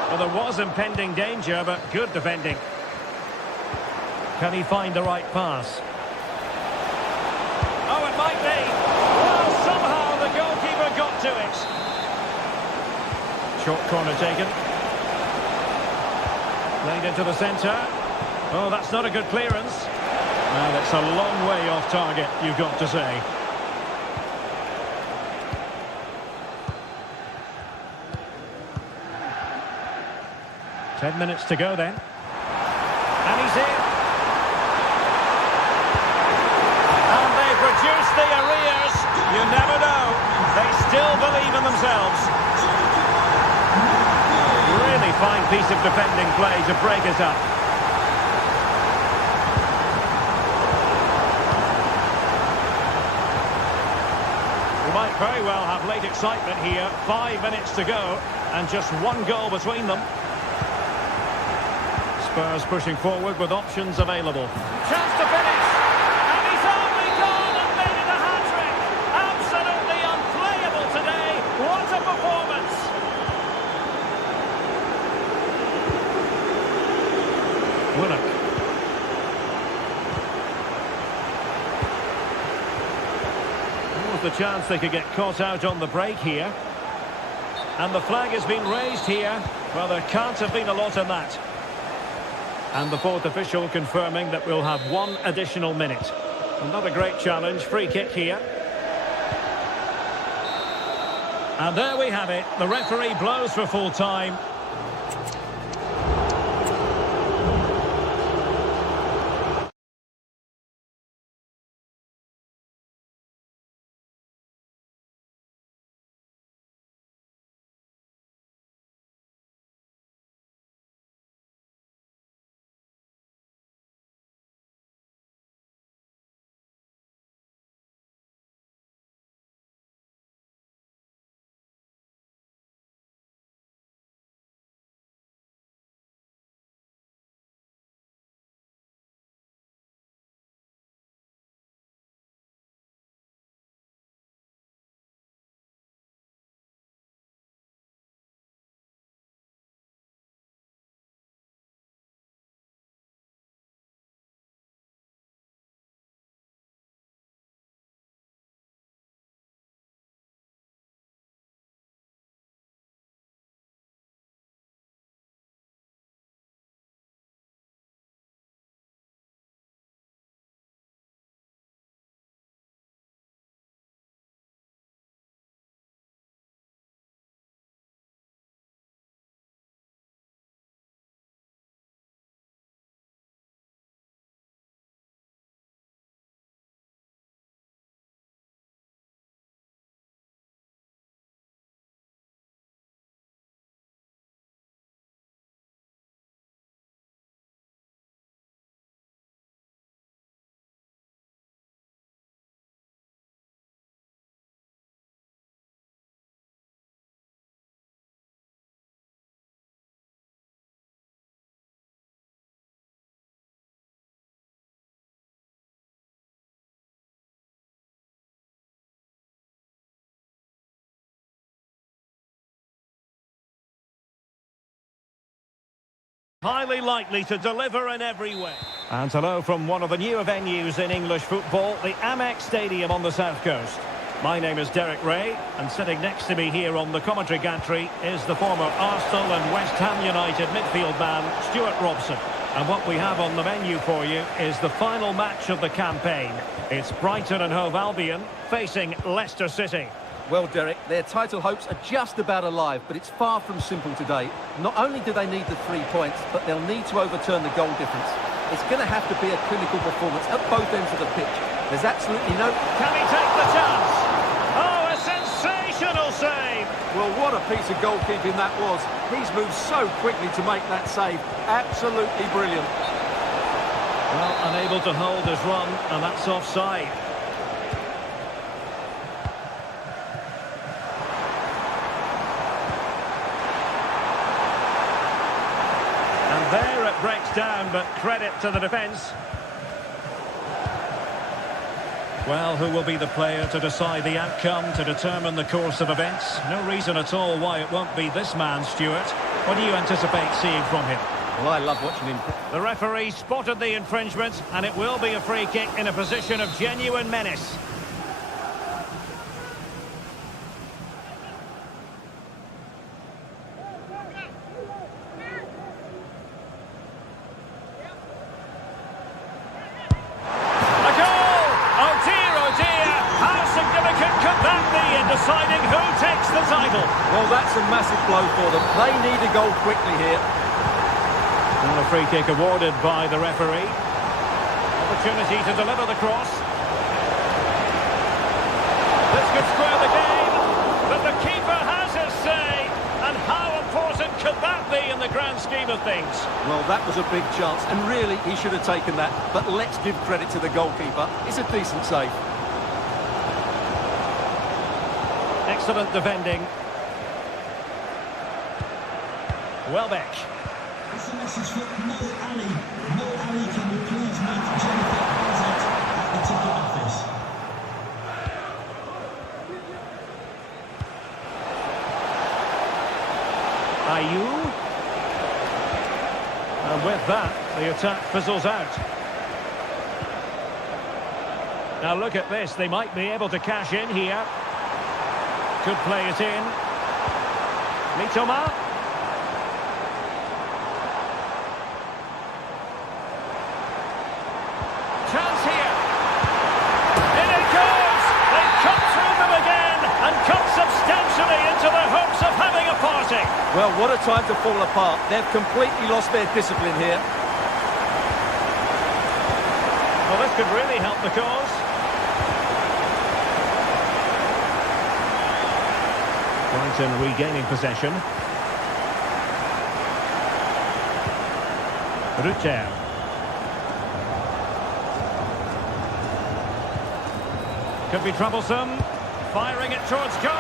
Well, there was impending danger, but good defending. Can he find the right pass? Oh, it might be. Well, somehow the goalkeeper got to it. Short corner taken. Played into the centre. Oh, that's not a good clearance. Well, that's a long way off target, you've got to say. Ten minutes to go then. And he's in. And they've reduced the arrears. You never know. They still believe in themselves. Really fine piece of defending play to break it up. We might very well have late excitement here. 5 minutes to go and just one goal between them. Spurs pushing forward with options available. Chance to finish. And he's only gone and made it a hat-trick. Absolutely unplayable today. What a performance. Willock. There was the chance they could get caught out on the break here. And the flag has been raised here. Well, there can't have been a lot in that. And the fourth official confirming that we'll have one additional minute. Another great challenge, free kick here. And there we have it. The referee blows for full time. Highly likely to deliver in every way. And hello from one of the newer venues in English football, the Amex Stadium on the south coast. My name is Derek Ray, and sitting next to me here on the commentary gantry is the former Arsenal and West Ham United midfield man, Stuart Robson. And what we have on the menu for you is the final match of the campaign. It's Brighton and Hove Albion facing Leicester City. Well, Derek, their title hopes are just about alive, but it's far from simple today. Not only do they need the 3 points, but they'll need to overturn the goal difference. It's going to have to be a clinical performance at both ends of the pitch. There's absolutely no... Can he take the chance? Oh, a sensational save! Well, what a piece of goalkeeping that was. He's moved so quickly to make that save. Absolutely brilliant. Well, unable to hold his run, and that's offside. There it breaks down, but credit to the defence. Well, who will be the player to decide the outcome, to determine the course of events? No reason at all why it won't be this man, Stuart. What do you anticipate seeing from him? Well, I love watching him. The referee spotted the infringement, and it will be a free kick in a position of genuine menace. Deciding who takes the title. Well, that's a massive blow for them. They need a goal quickly here. And a free kick awarded by the referee. Opportunity to deliver the cross. This could square the game, but the keeper has his say. And how important could that be in the grand scheme of things? Well, that was a big chance, and really he should have taken that. But let's give credit to the goalkeeper. It's a decent save. Excellent defending. Welbeck. It's a message for Mo Ali. Mo Ali, can you please meet Jennifer Hazard at the ticket office? Ayew. And with that, the attack fizzles out. Now look at this. They might be able to cash in here. Could play it in. Mitoma. Chance here. In it goes. They've cut through them again and cut substantially into the hopes of having a party. Well, what a time to fall apart. They've completely lost their discipline here. Well, this could really help the cause. Brighton regaining possession. Rutter. Could be troublesome. Firing it towards goal.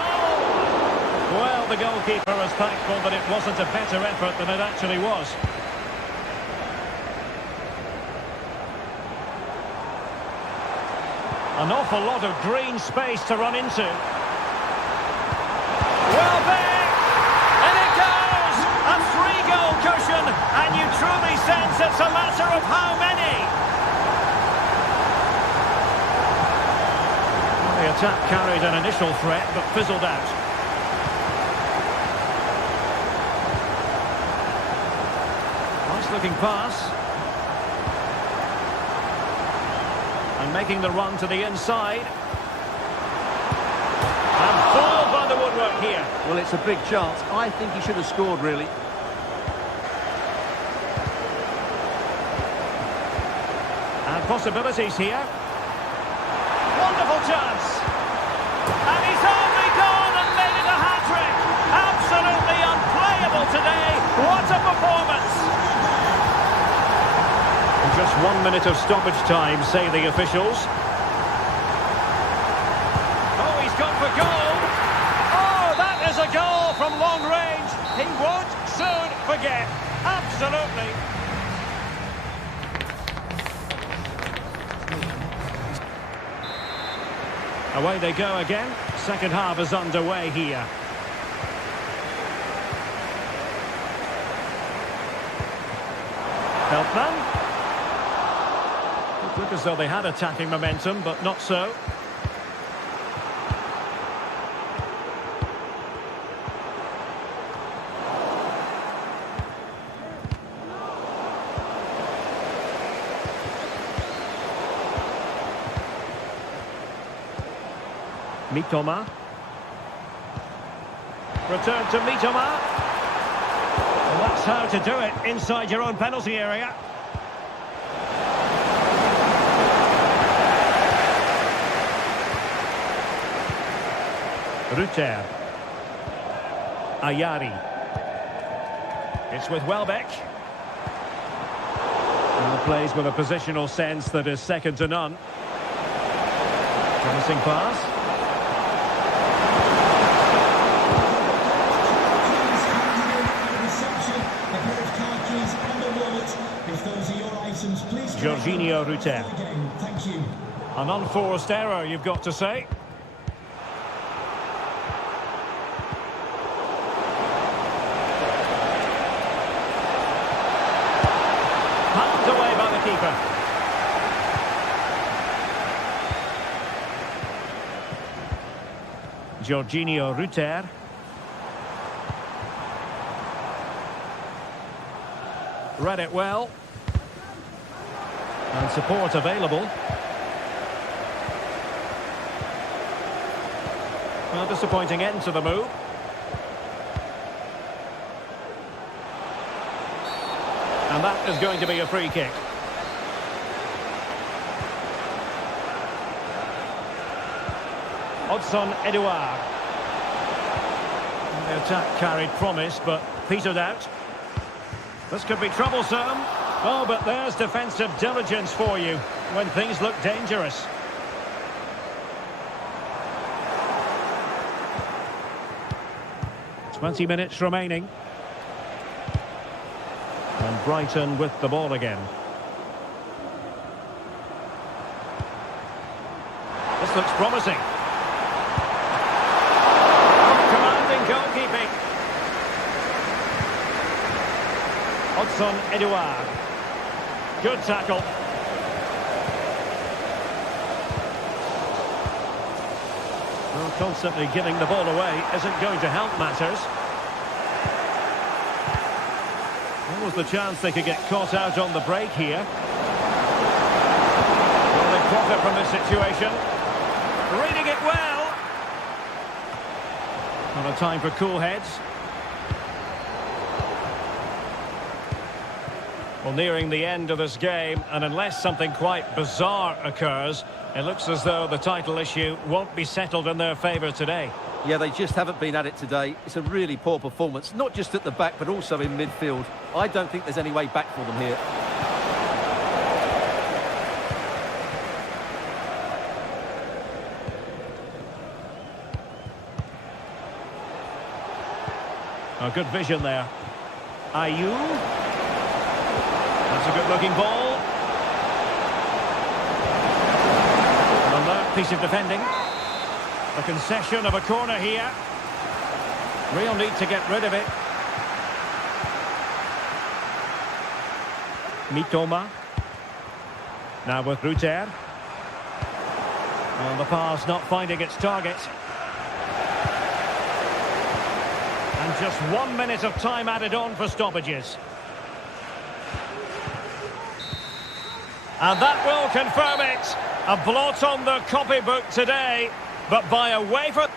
Well, the goalkeeper was thankful that it wasn't a better effort than it actually was. An awful lot of green space to run into. Welbeck! And it goes! A 3-goal cushion, and you truly sense it's a matter of how many. The attack carried an initial threat, but fizzled out. Nice-looking pass. And making the run to the inside. And foiled by the woodwork here. Well, it's a big chance. I think he should have scored, really. And possibilities here. Wonderful chance. And he's only gone and made it a hat-trick. Absolutely unplayable today. What a performance. Just 1 minute of stoppage time, say the officials. Oh, he's gone for goal. Oh, that is a goal from long range. He won't soon forget. Absolutely. Away they go again. Second half is underway here. Feldman. It looked as though they had attacking momentum, but not so. Mitoma. Return to Mitoma. Well, that's how to do it inside your own penalty area. Ruter. Ayari. It's with Welbeck. And plays with a positional sense that is second to none. Promising pass. Jorginho Ruter. Thank you. An unforced error, you've got to say. Pumped away by the keeper. Jorginho Ruter. Read it well. And support available. Well, disappointing end to the move. And that is going to be a free kick. Odson Edouard. The attack carried promise, but petered out. This could be troublesome. Oh, but there's defensive diligence for you when things look dangerous. "20 minutes remaining. And Brighton with the ball again. This looks promising. Commanding goalkeeping. Odson Edouard. Good tackle. Well, constantly giving the ball away isn't going to help matters. What was the chance they could get caught out on the break here? Will they profit from this situation? Reading it well. Not a time for cool heads. Well, nearing the end of this game, and unless something quite bizarre occurs, it looks as though the title issue won't be settled in their favour today. Yeah, they just haven't been at it today. It's a really poor performance, not just at the back, but also in midfield. I don't think there's any way back for them here. Oh, good vision there. Ayew. That's a good-looking ball. An alert piece of defending. A concession of a corner here. Real need to get rid of it. Mitoma. Now with Ruter. And the pass not finding its target. And just 1 minute of time added on for stoppages. And that will confirm it. A blot on the copybook today, but by a wafer.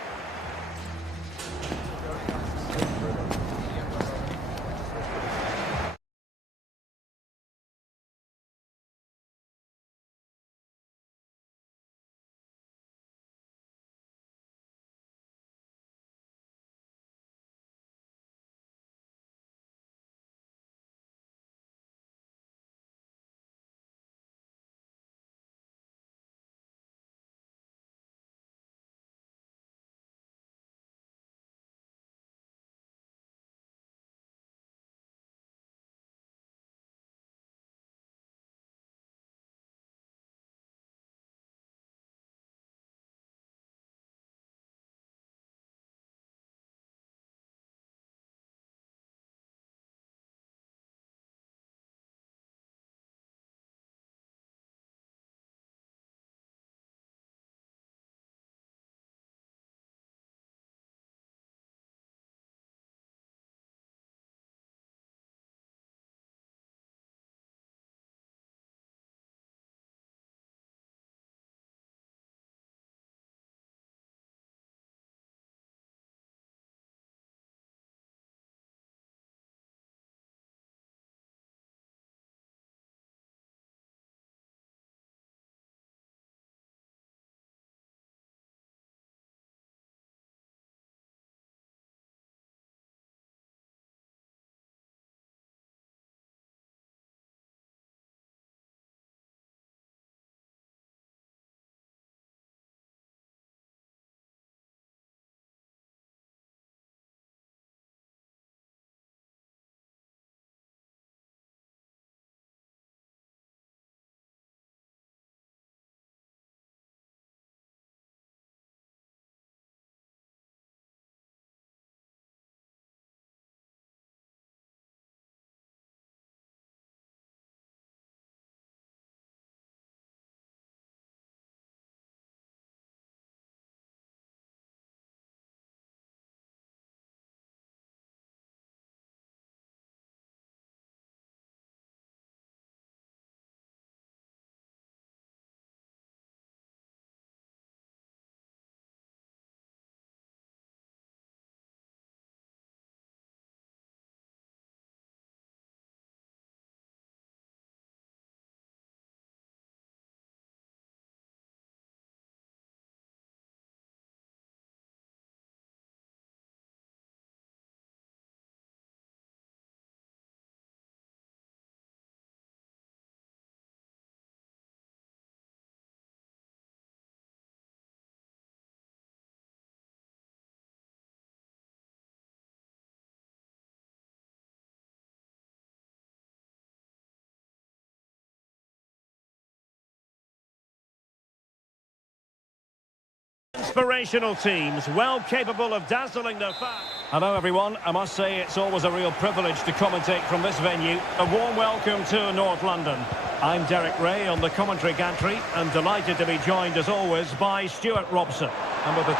Inspirational teams, well capable of dazzling their fans. Hello everyone, I must say it's always a real privilege to commentate from this venue. A warm welcome to North London. I'm Derek Ray on the commentary gantry and delighted to be joined as always by Stuart Robson. And with oh,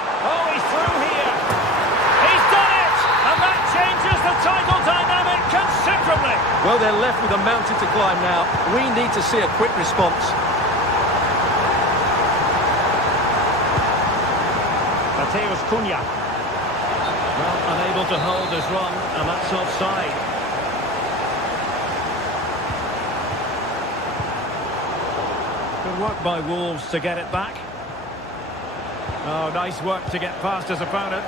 he's through here! He's done it! And that changes the title dynamic considerably! Well, they're left with a mountain to climb now. We need to see a quick response. Mateus Cunha. Well, unable to hold his run, and that's offside. Good work by Wolves to get it back. Oh, nice work to get past his opponent.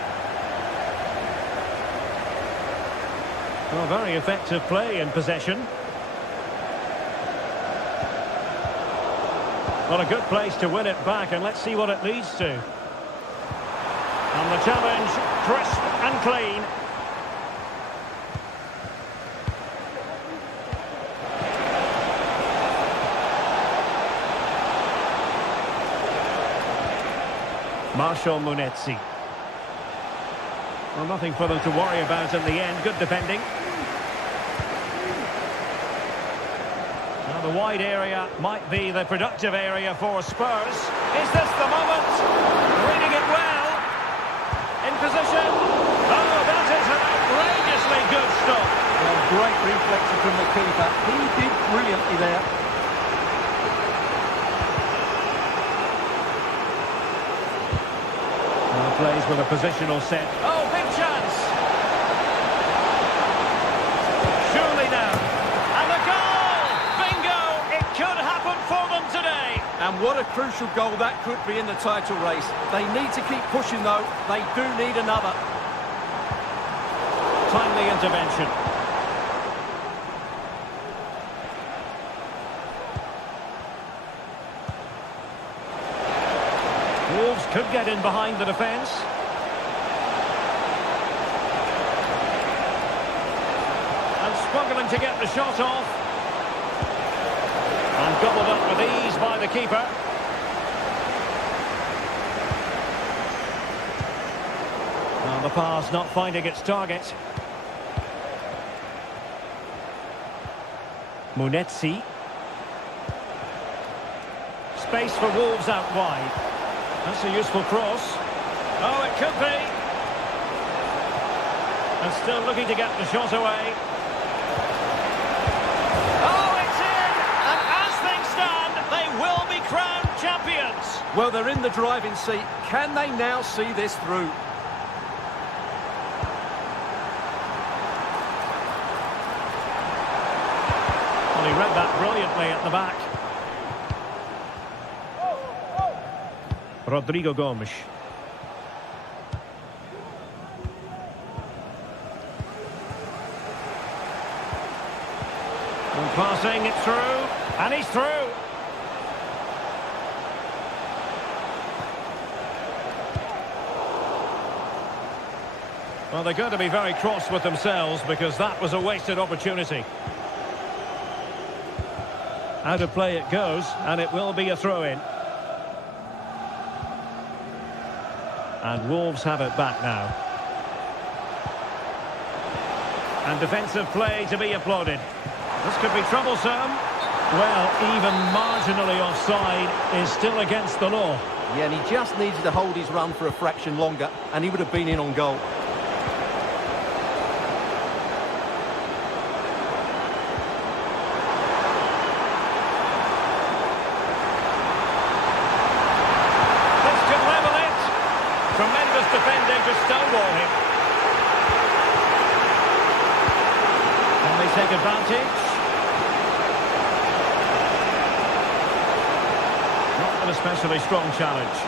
Well, very effective play in possession. Well, a good place to win it back, and let's see what it leads to. And the challenge, crisp and clean. Marshall Munetsi. Well, nothing for them to worry about in the end. Good defending. Now the wide area might be the productive area for Spurs. Is this the moment? Reading it well. In position. Oh, that is an outrageously good stop. Well, great reflection from the keeper. He did brilliantly there. Well, plays with a positional set. Oh, big chance. Surely now. And the goal! Bingo! It could happen for them today. And what a crucial goal that could be in the title race. They need to keep pushing though. They do need another. Timely intervention. Wolves could get in behind the defence. And struggling to get the shot off. And gobbled up with ease by the keeper. Well, the pass not finding its target. Munetsi. Space for Wolves out wide. That's a useful cross. Oh, it could be. And still looking to get the shot away. Crowned champions. Well, they're in the driving seat. Can they now see this through? Well, he read that brilliantly at the back. Rodrigo Gomes. And passing it through, and he's through. Well, they're going to be very cross with themselves because that was a wasted opportunity. Out of play it goes, and it will be a throw-in. And Wolves have it back now. And defensive play to be applauded. This could be troublesome. Well, even marginally offside is still against the law. Yeah, and he just needed to hold his run for a fraction longer, and he would have been in on goal. Tremendous defending to stonewall him. Can they take advantage? Not an especially strong challenge.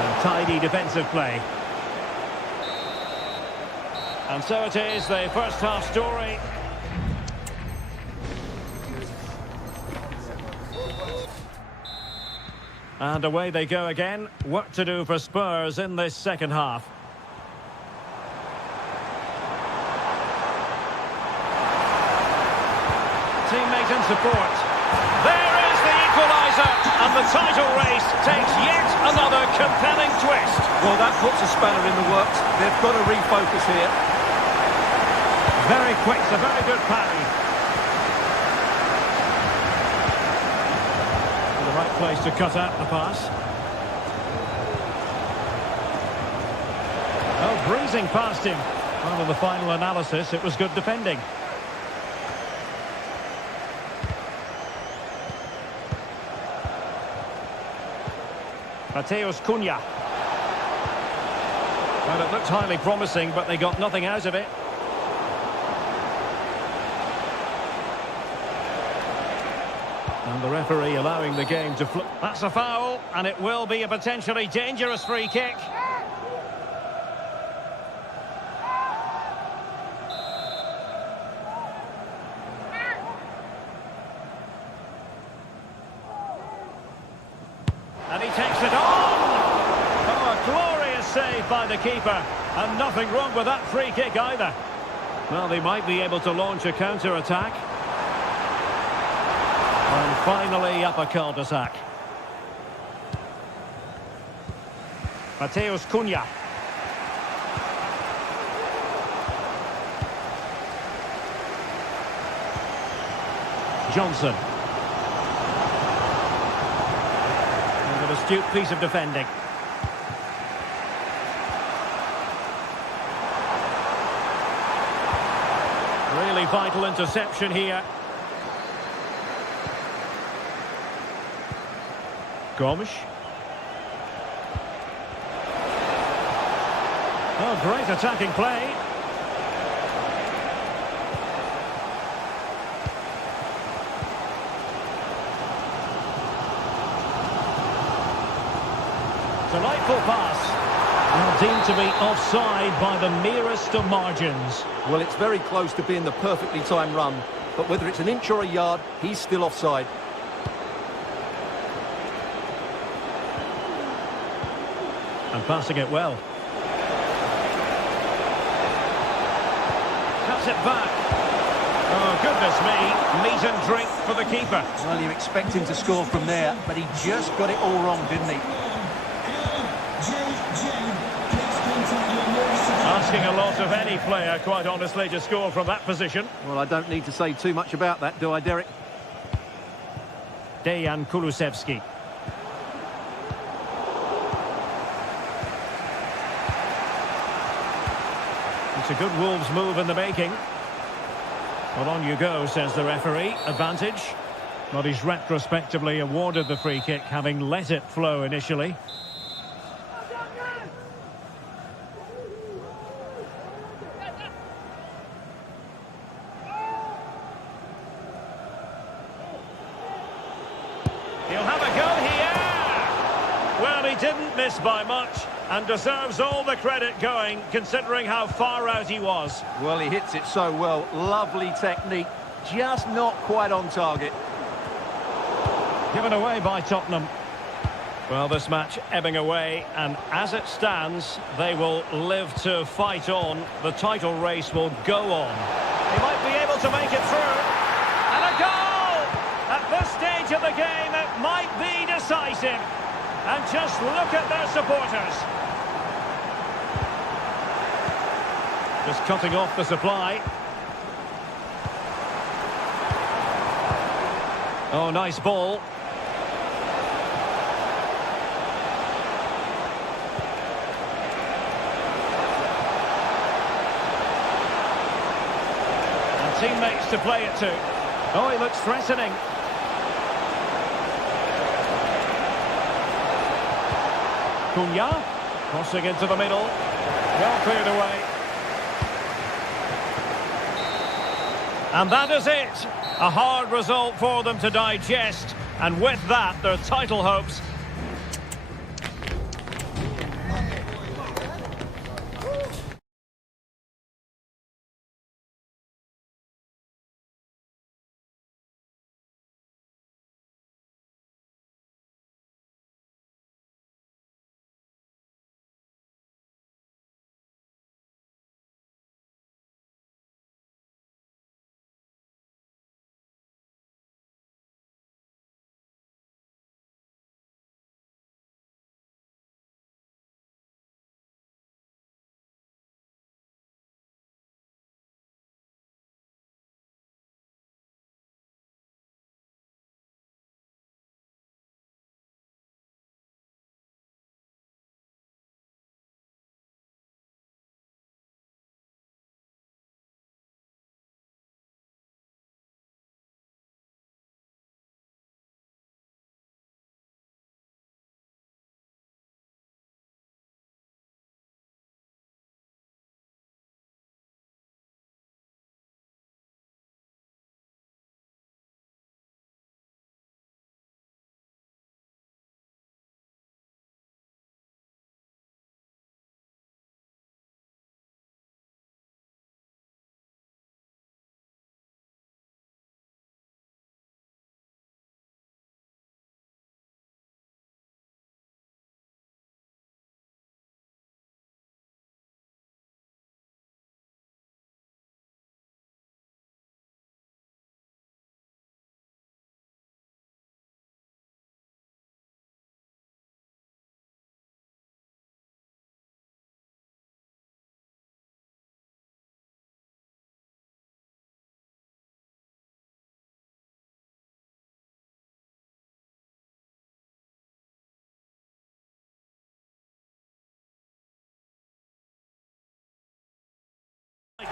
And tidy defensive play. And so it is, the first half story. And away they go again. Work to do for Spurs in this second half. Teammate in support. There is the equaliser. And And the title race takes yet another compelling twist. Well, that puts a spanner in the works. They've got to refocus here. Very quick, a very good parry. The right place to cut out the pass. Oh, breezing past him. Under the final analysis, it was good defending. Mateus Cunha. Well, it looked highly promising, but they got nothing out of it. And the referee allowing the game to flip. That's a foul, and it will be a potentially dangerous free kick. And he takes it on! Oh, a glorious save by the keeper. And nothing wrong with that free kick either. Well, they might be able to launch a counter-attack. And finally up a cul-de-sac. Mateus Cunha. Johnson. And an astute piece of defending. Really vital interception here. Gomes. Oh, great attacking play. Delightful pass. Now deemed to be offside by the merest of margins. Well, it's very close to being the perfectly timed run, but whether it's an inch or a yard, he's still offside. And passing it well. Cuts it back. Oh, goodness me. Meat and drink for the keeper. Well, you expect him to score from there, but he just got it all wrong, didn't he? Asking a lot of any player, quite honestly, to score from that position. Well, I don't need to say too much about that, do I, Derek? Dejan Kulusevski. It's a good Wolves move in the making. Well, on you go, says the referee. Advantage. Well, he's retrospectively awarded the free kick, having let it flow initially. He'll have a go here. Well, he didn't miss by much and deserves all the credit going, considering how far out he was. Well, he hits it so well. Lovely technique. Just not quite on target. Given away by Tottenham. Well, this match ebbing away, and as it stands, they will live to fight on. The title race will go on. He might be able to make it through. And a goal! At this stage of the game, it might be decisive. And just look at their supporters. Just cutting off the supply. Oh, nice ball. And teammates to play it to. Oh, he looks threatening. Cunha, crossing into the middle. Well cleared away. And that is it. A hard result for them to digest. And with that, their title hopes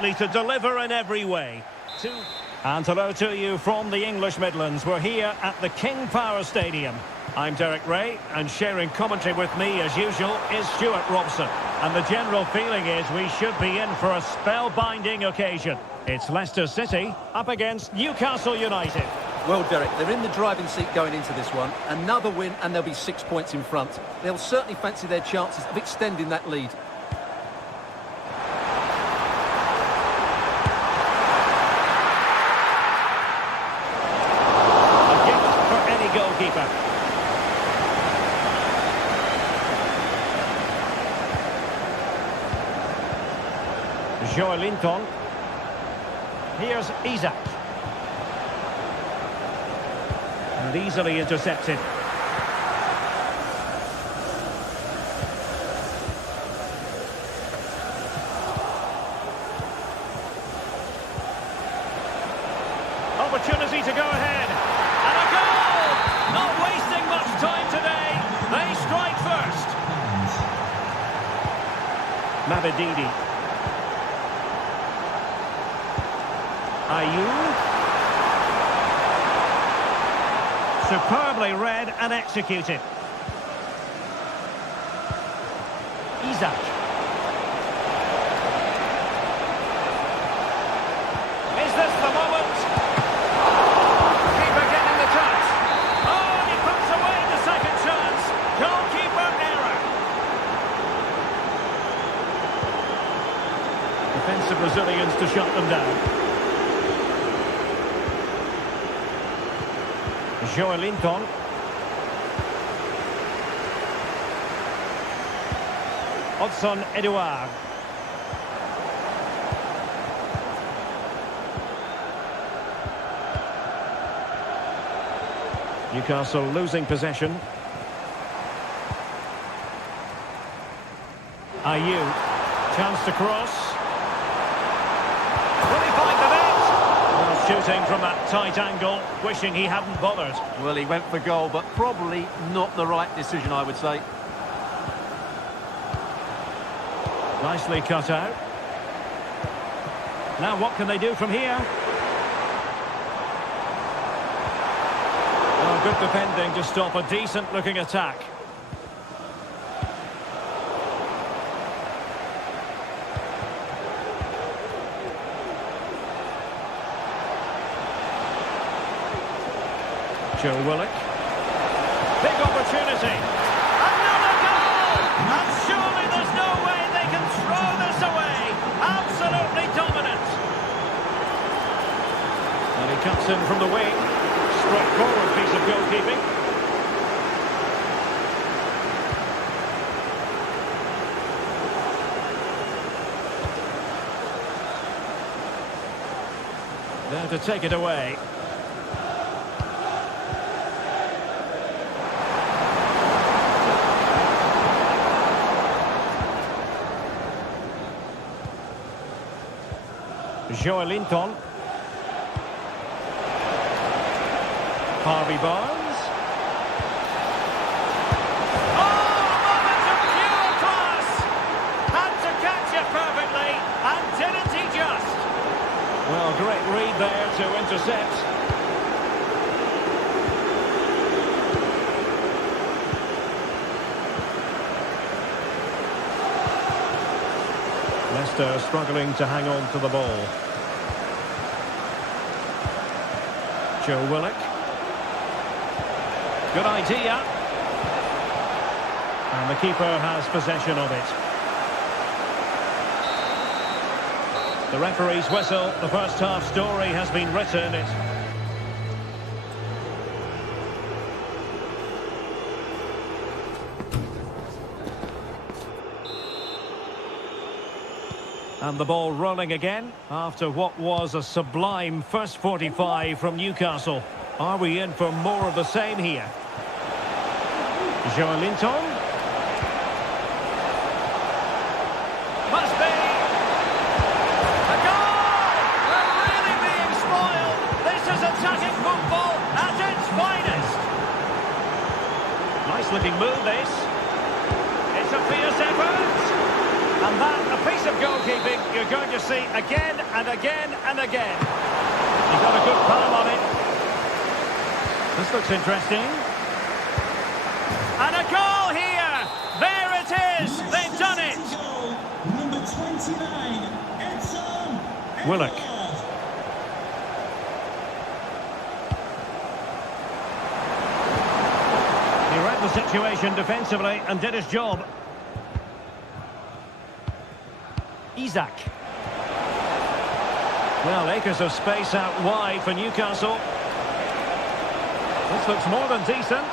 likely to deliver in every way. And hello to you from the English Midlands. We're here at the King Power Stadium. I'm Derek Ray, and sharing commentary with me, as usual, is Stuart Robson. And the general feeling is we should be in for a spellbinding occasion. It's Leicester City up against Newcastle United. Well, Derek, they're in the driving seat going into this one. Another win and they'll be 6 points in front. They'll certainly fancy their chances of extending that lead. A gift for any goalkeeper. Joelinton. Here's Isaac. And easily intercepted. Opportunity to go ahead. And a goal! Not wasting much time today. They strike first. Mabedidi. Ayew. Superbly read and executed. Isaac. Is this the moment? Keeper getting the touch. Oh, and he puts away the second chance. Goalkeeper error. Defensive Brazilians to shut them down. Joelinton. Odson Edouard. Newcastle losing possession. Ayew. Chance to cross. Will he find the net? Well, shooting from that tight angle, wishing he hadn't bothered. Well, he went for goal, but probably not the right decision, I would say. Nicely cut out. Now what can they do from here? Oh, good defending to stop a decent-looking attack. Joe Willock. Big opportunity. Another goal! And surely there's no way they can throw this away. Absolutely dominant. And he cuts in from the wing. Straightforward piece of goalkeeping. There to take it away. Joelinton. Harvey Barnes. Oh, a moment of pure class! Had to catch it perfectly, and didn't he just? Well, great read there to intercept. Leicester struggling to hang on to the ball. Joe Willock. Good idea. And the keeper has possession of it. The referee's whistle. The first half story has been written. And the ball rolling again after what was a sublime first 45 from Newcastle. Are we in for more of the same here? Joelinton. Must be. A goal! We're really being spoiled. This is attacking football at its finest. Nice looking move, this. It's a fierce effort. And that, a piece of goalkeeping you're going to see again and again and again. He got a good palm on it. This looks interesting. And a goal here! There it is! They've done it! Number 29, Edson Willock. He read the situation defensively and did his job. Isak. Well, acres of space out wide for Newcastle. This looks more than decent.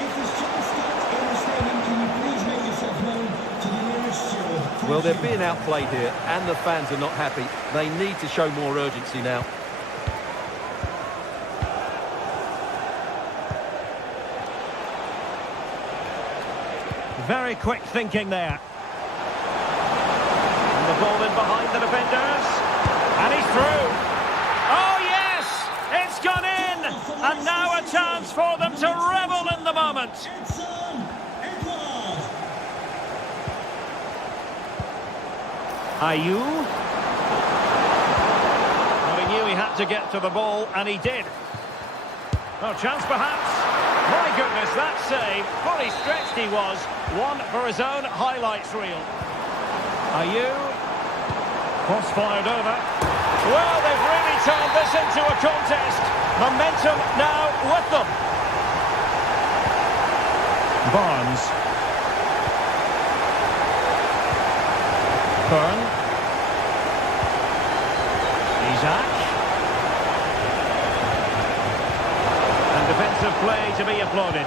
If there's chance to in the stadium, can you please make yourself known to the nearest steward? Well, they're being outplayed here, and the fans are not happy. They need to show more urgency now. Very quick thinking there. And the ball in behind the defenders. And he's through. Oh, yes! It's gone in! And now a chance for them to revel in the moment. Edson Edward. Ayew. Well, he knew he had to get to the ball, and he did. Oh, chance perhaps. My goodness, that save. Fully stretched he was. One for his own highlights reel. Ayew. Cross-fired over. Well, they've really turned this into a contest. Momentum now with them. Barnes. Byrne. Isak. And defensive play to be applauded.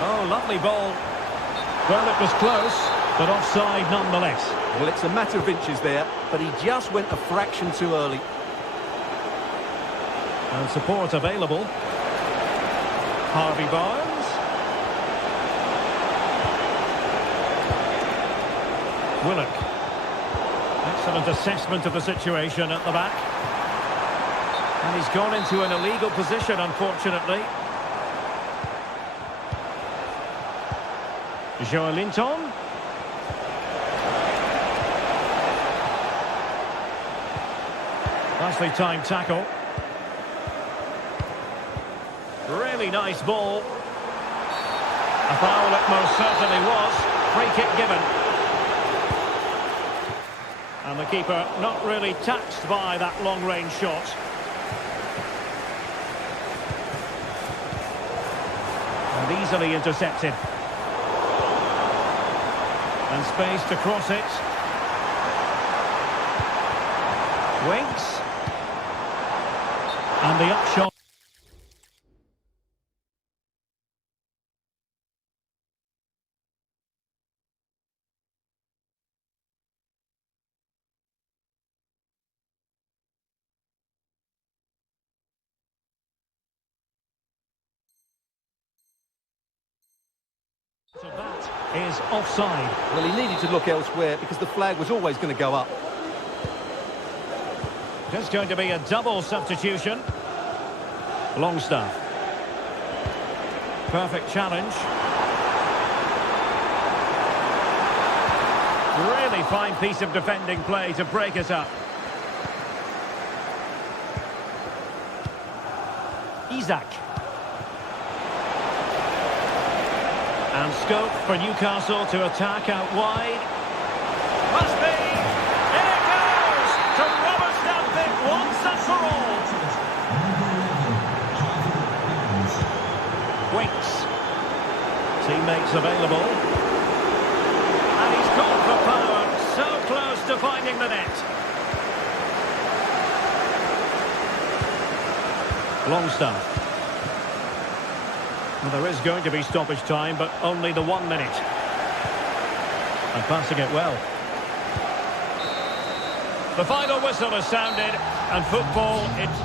Oh, lovely ball. Well, it was close, but offside nonetheless. Well, it's a matter of inches there, but he just went a fraction too early. And support available. Harvey Barnes. Willock. Excellent assessment of the situation at the back. And he's gone into an illegal position, unfortunately. Joelinton. Nicely timed tackle. Really nice ball. A foul it most certainly was. Free kick given. And the keeper not really touched by that long-range shot. And easily intercepted. And space to cross it. Winks. And the upshot. So that is offside. Well, he needed to look elsewhere because the flag was always going to go up. Just going to be a double substitution. Longstaff. Perfect challenge. Really fine piece of defending play to break it up. Isak. And scope for Newcastle to attack out wide. Must be! In it goes! To rubber stamp it once and for all. Winks. Teammates available. And he's gone for power. So close to finding the net. Longstaff. Well, there is going to be stoppage time, but only the 1 minute. And passing it well. The final whistle has sounded, and football, it's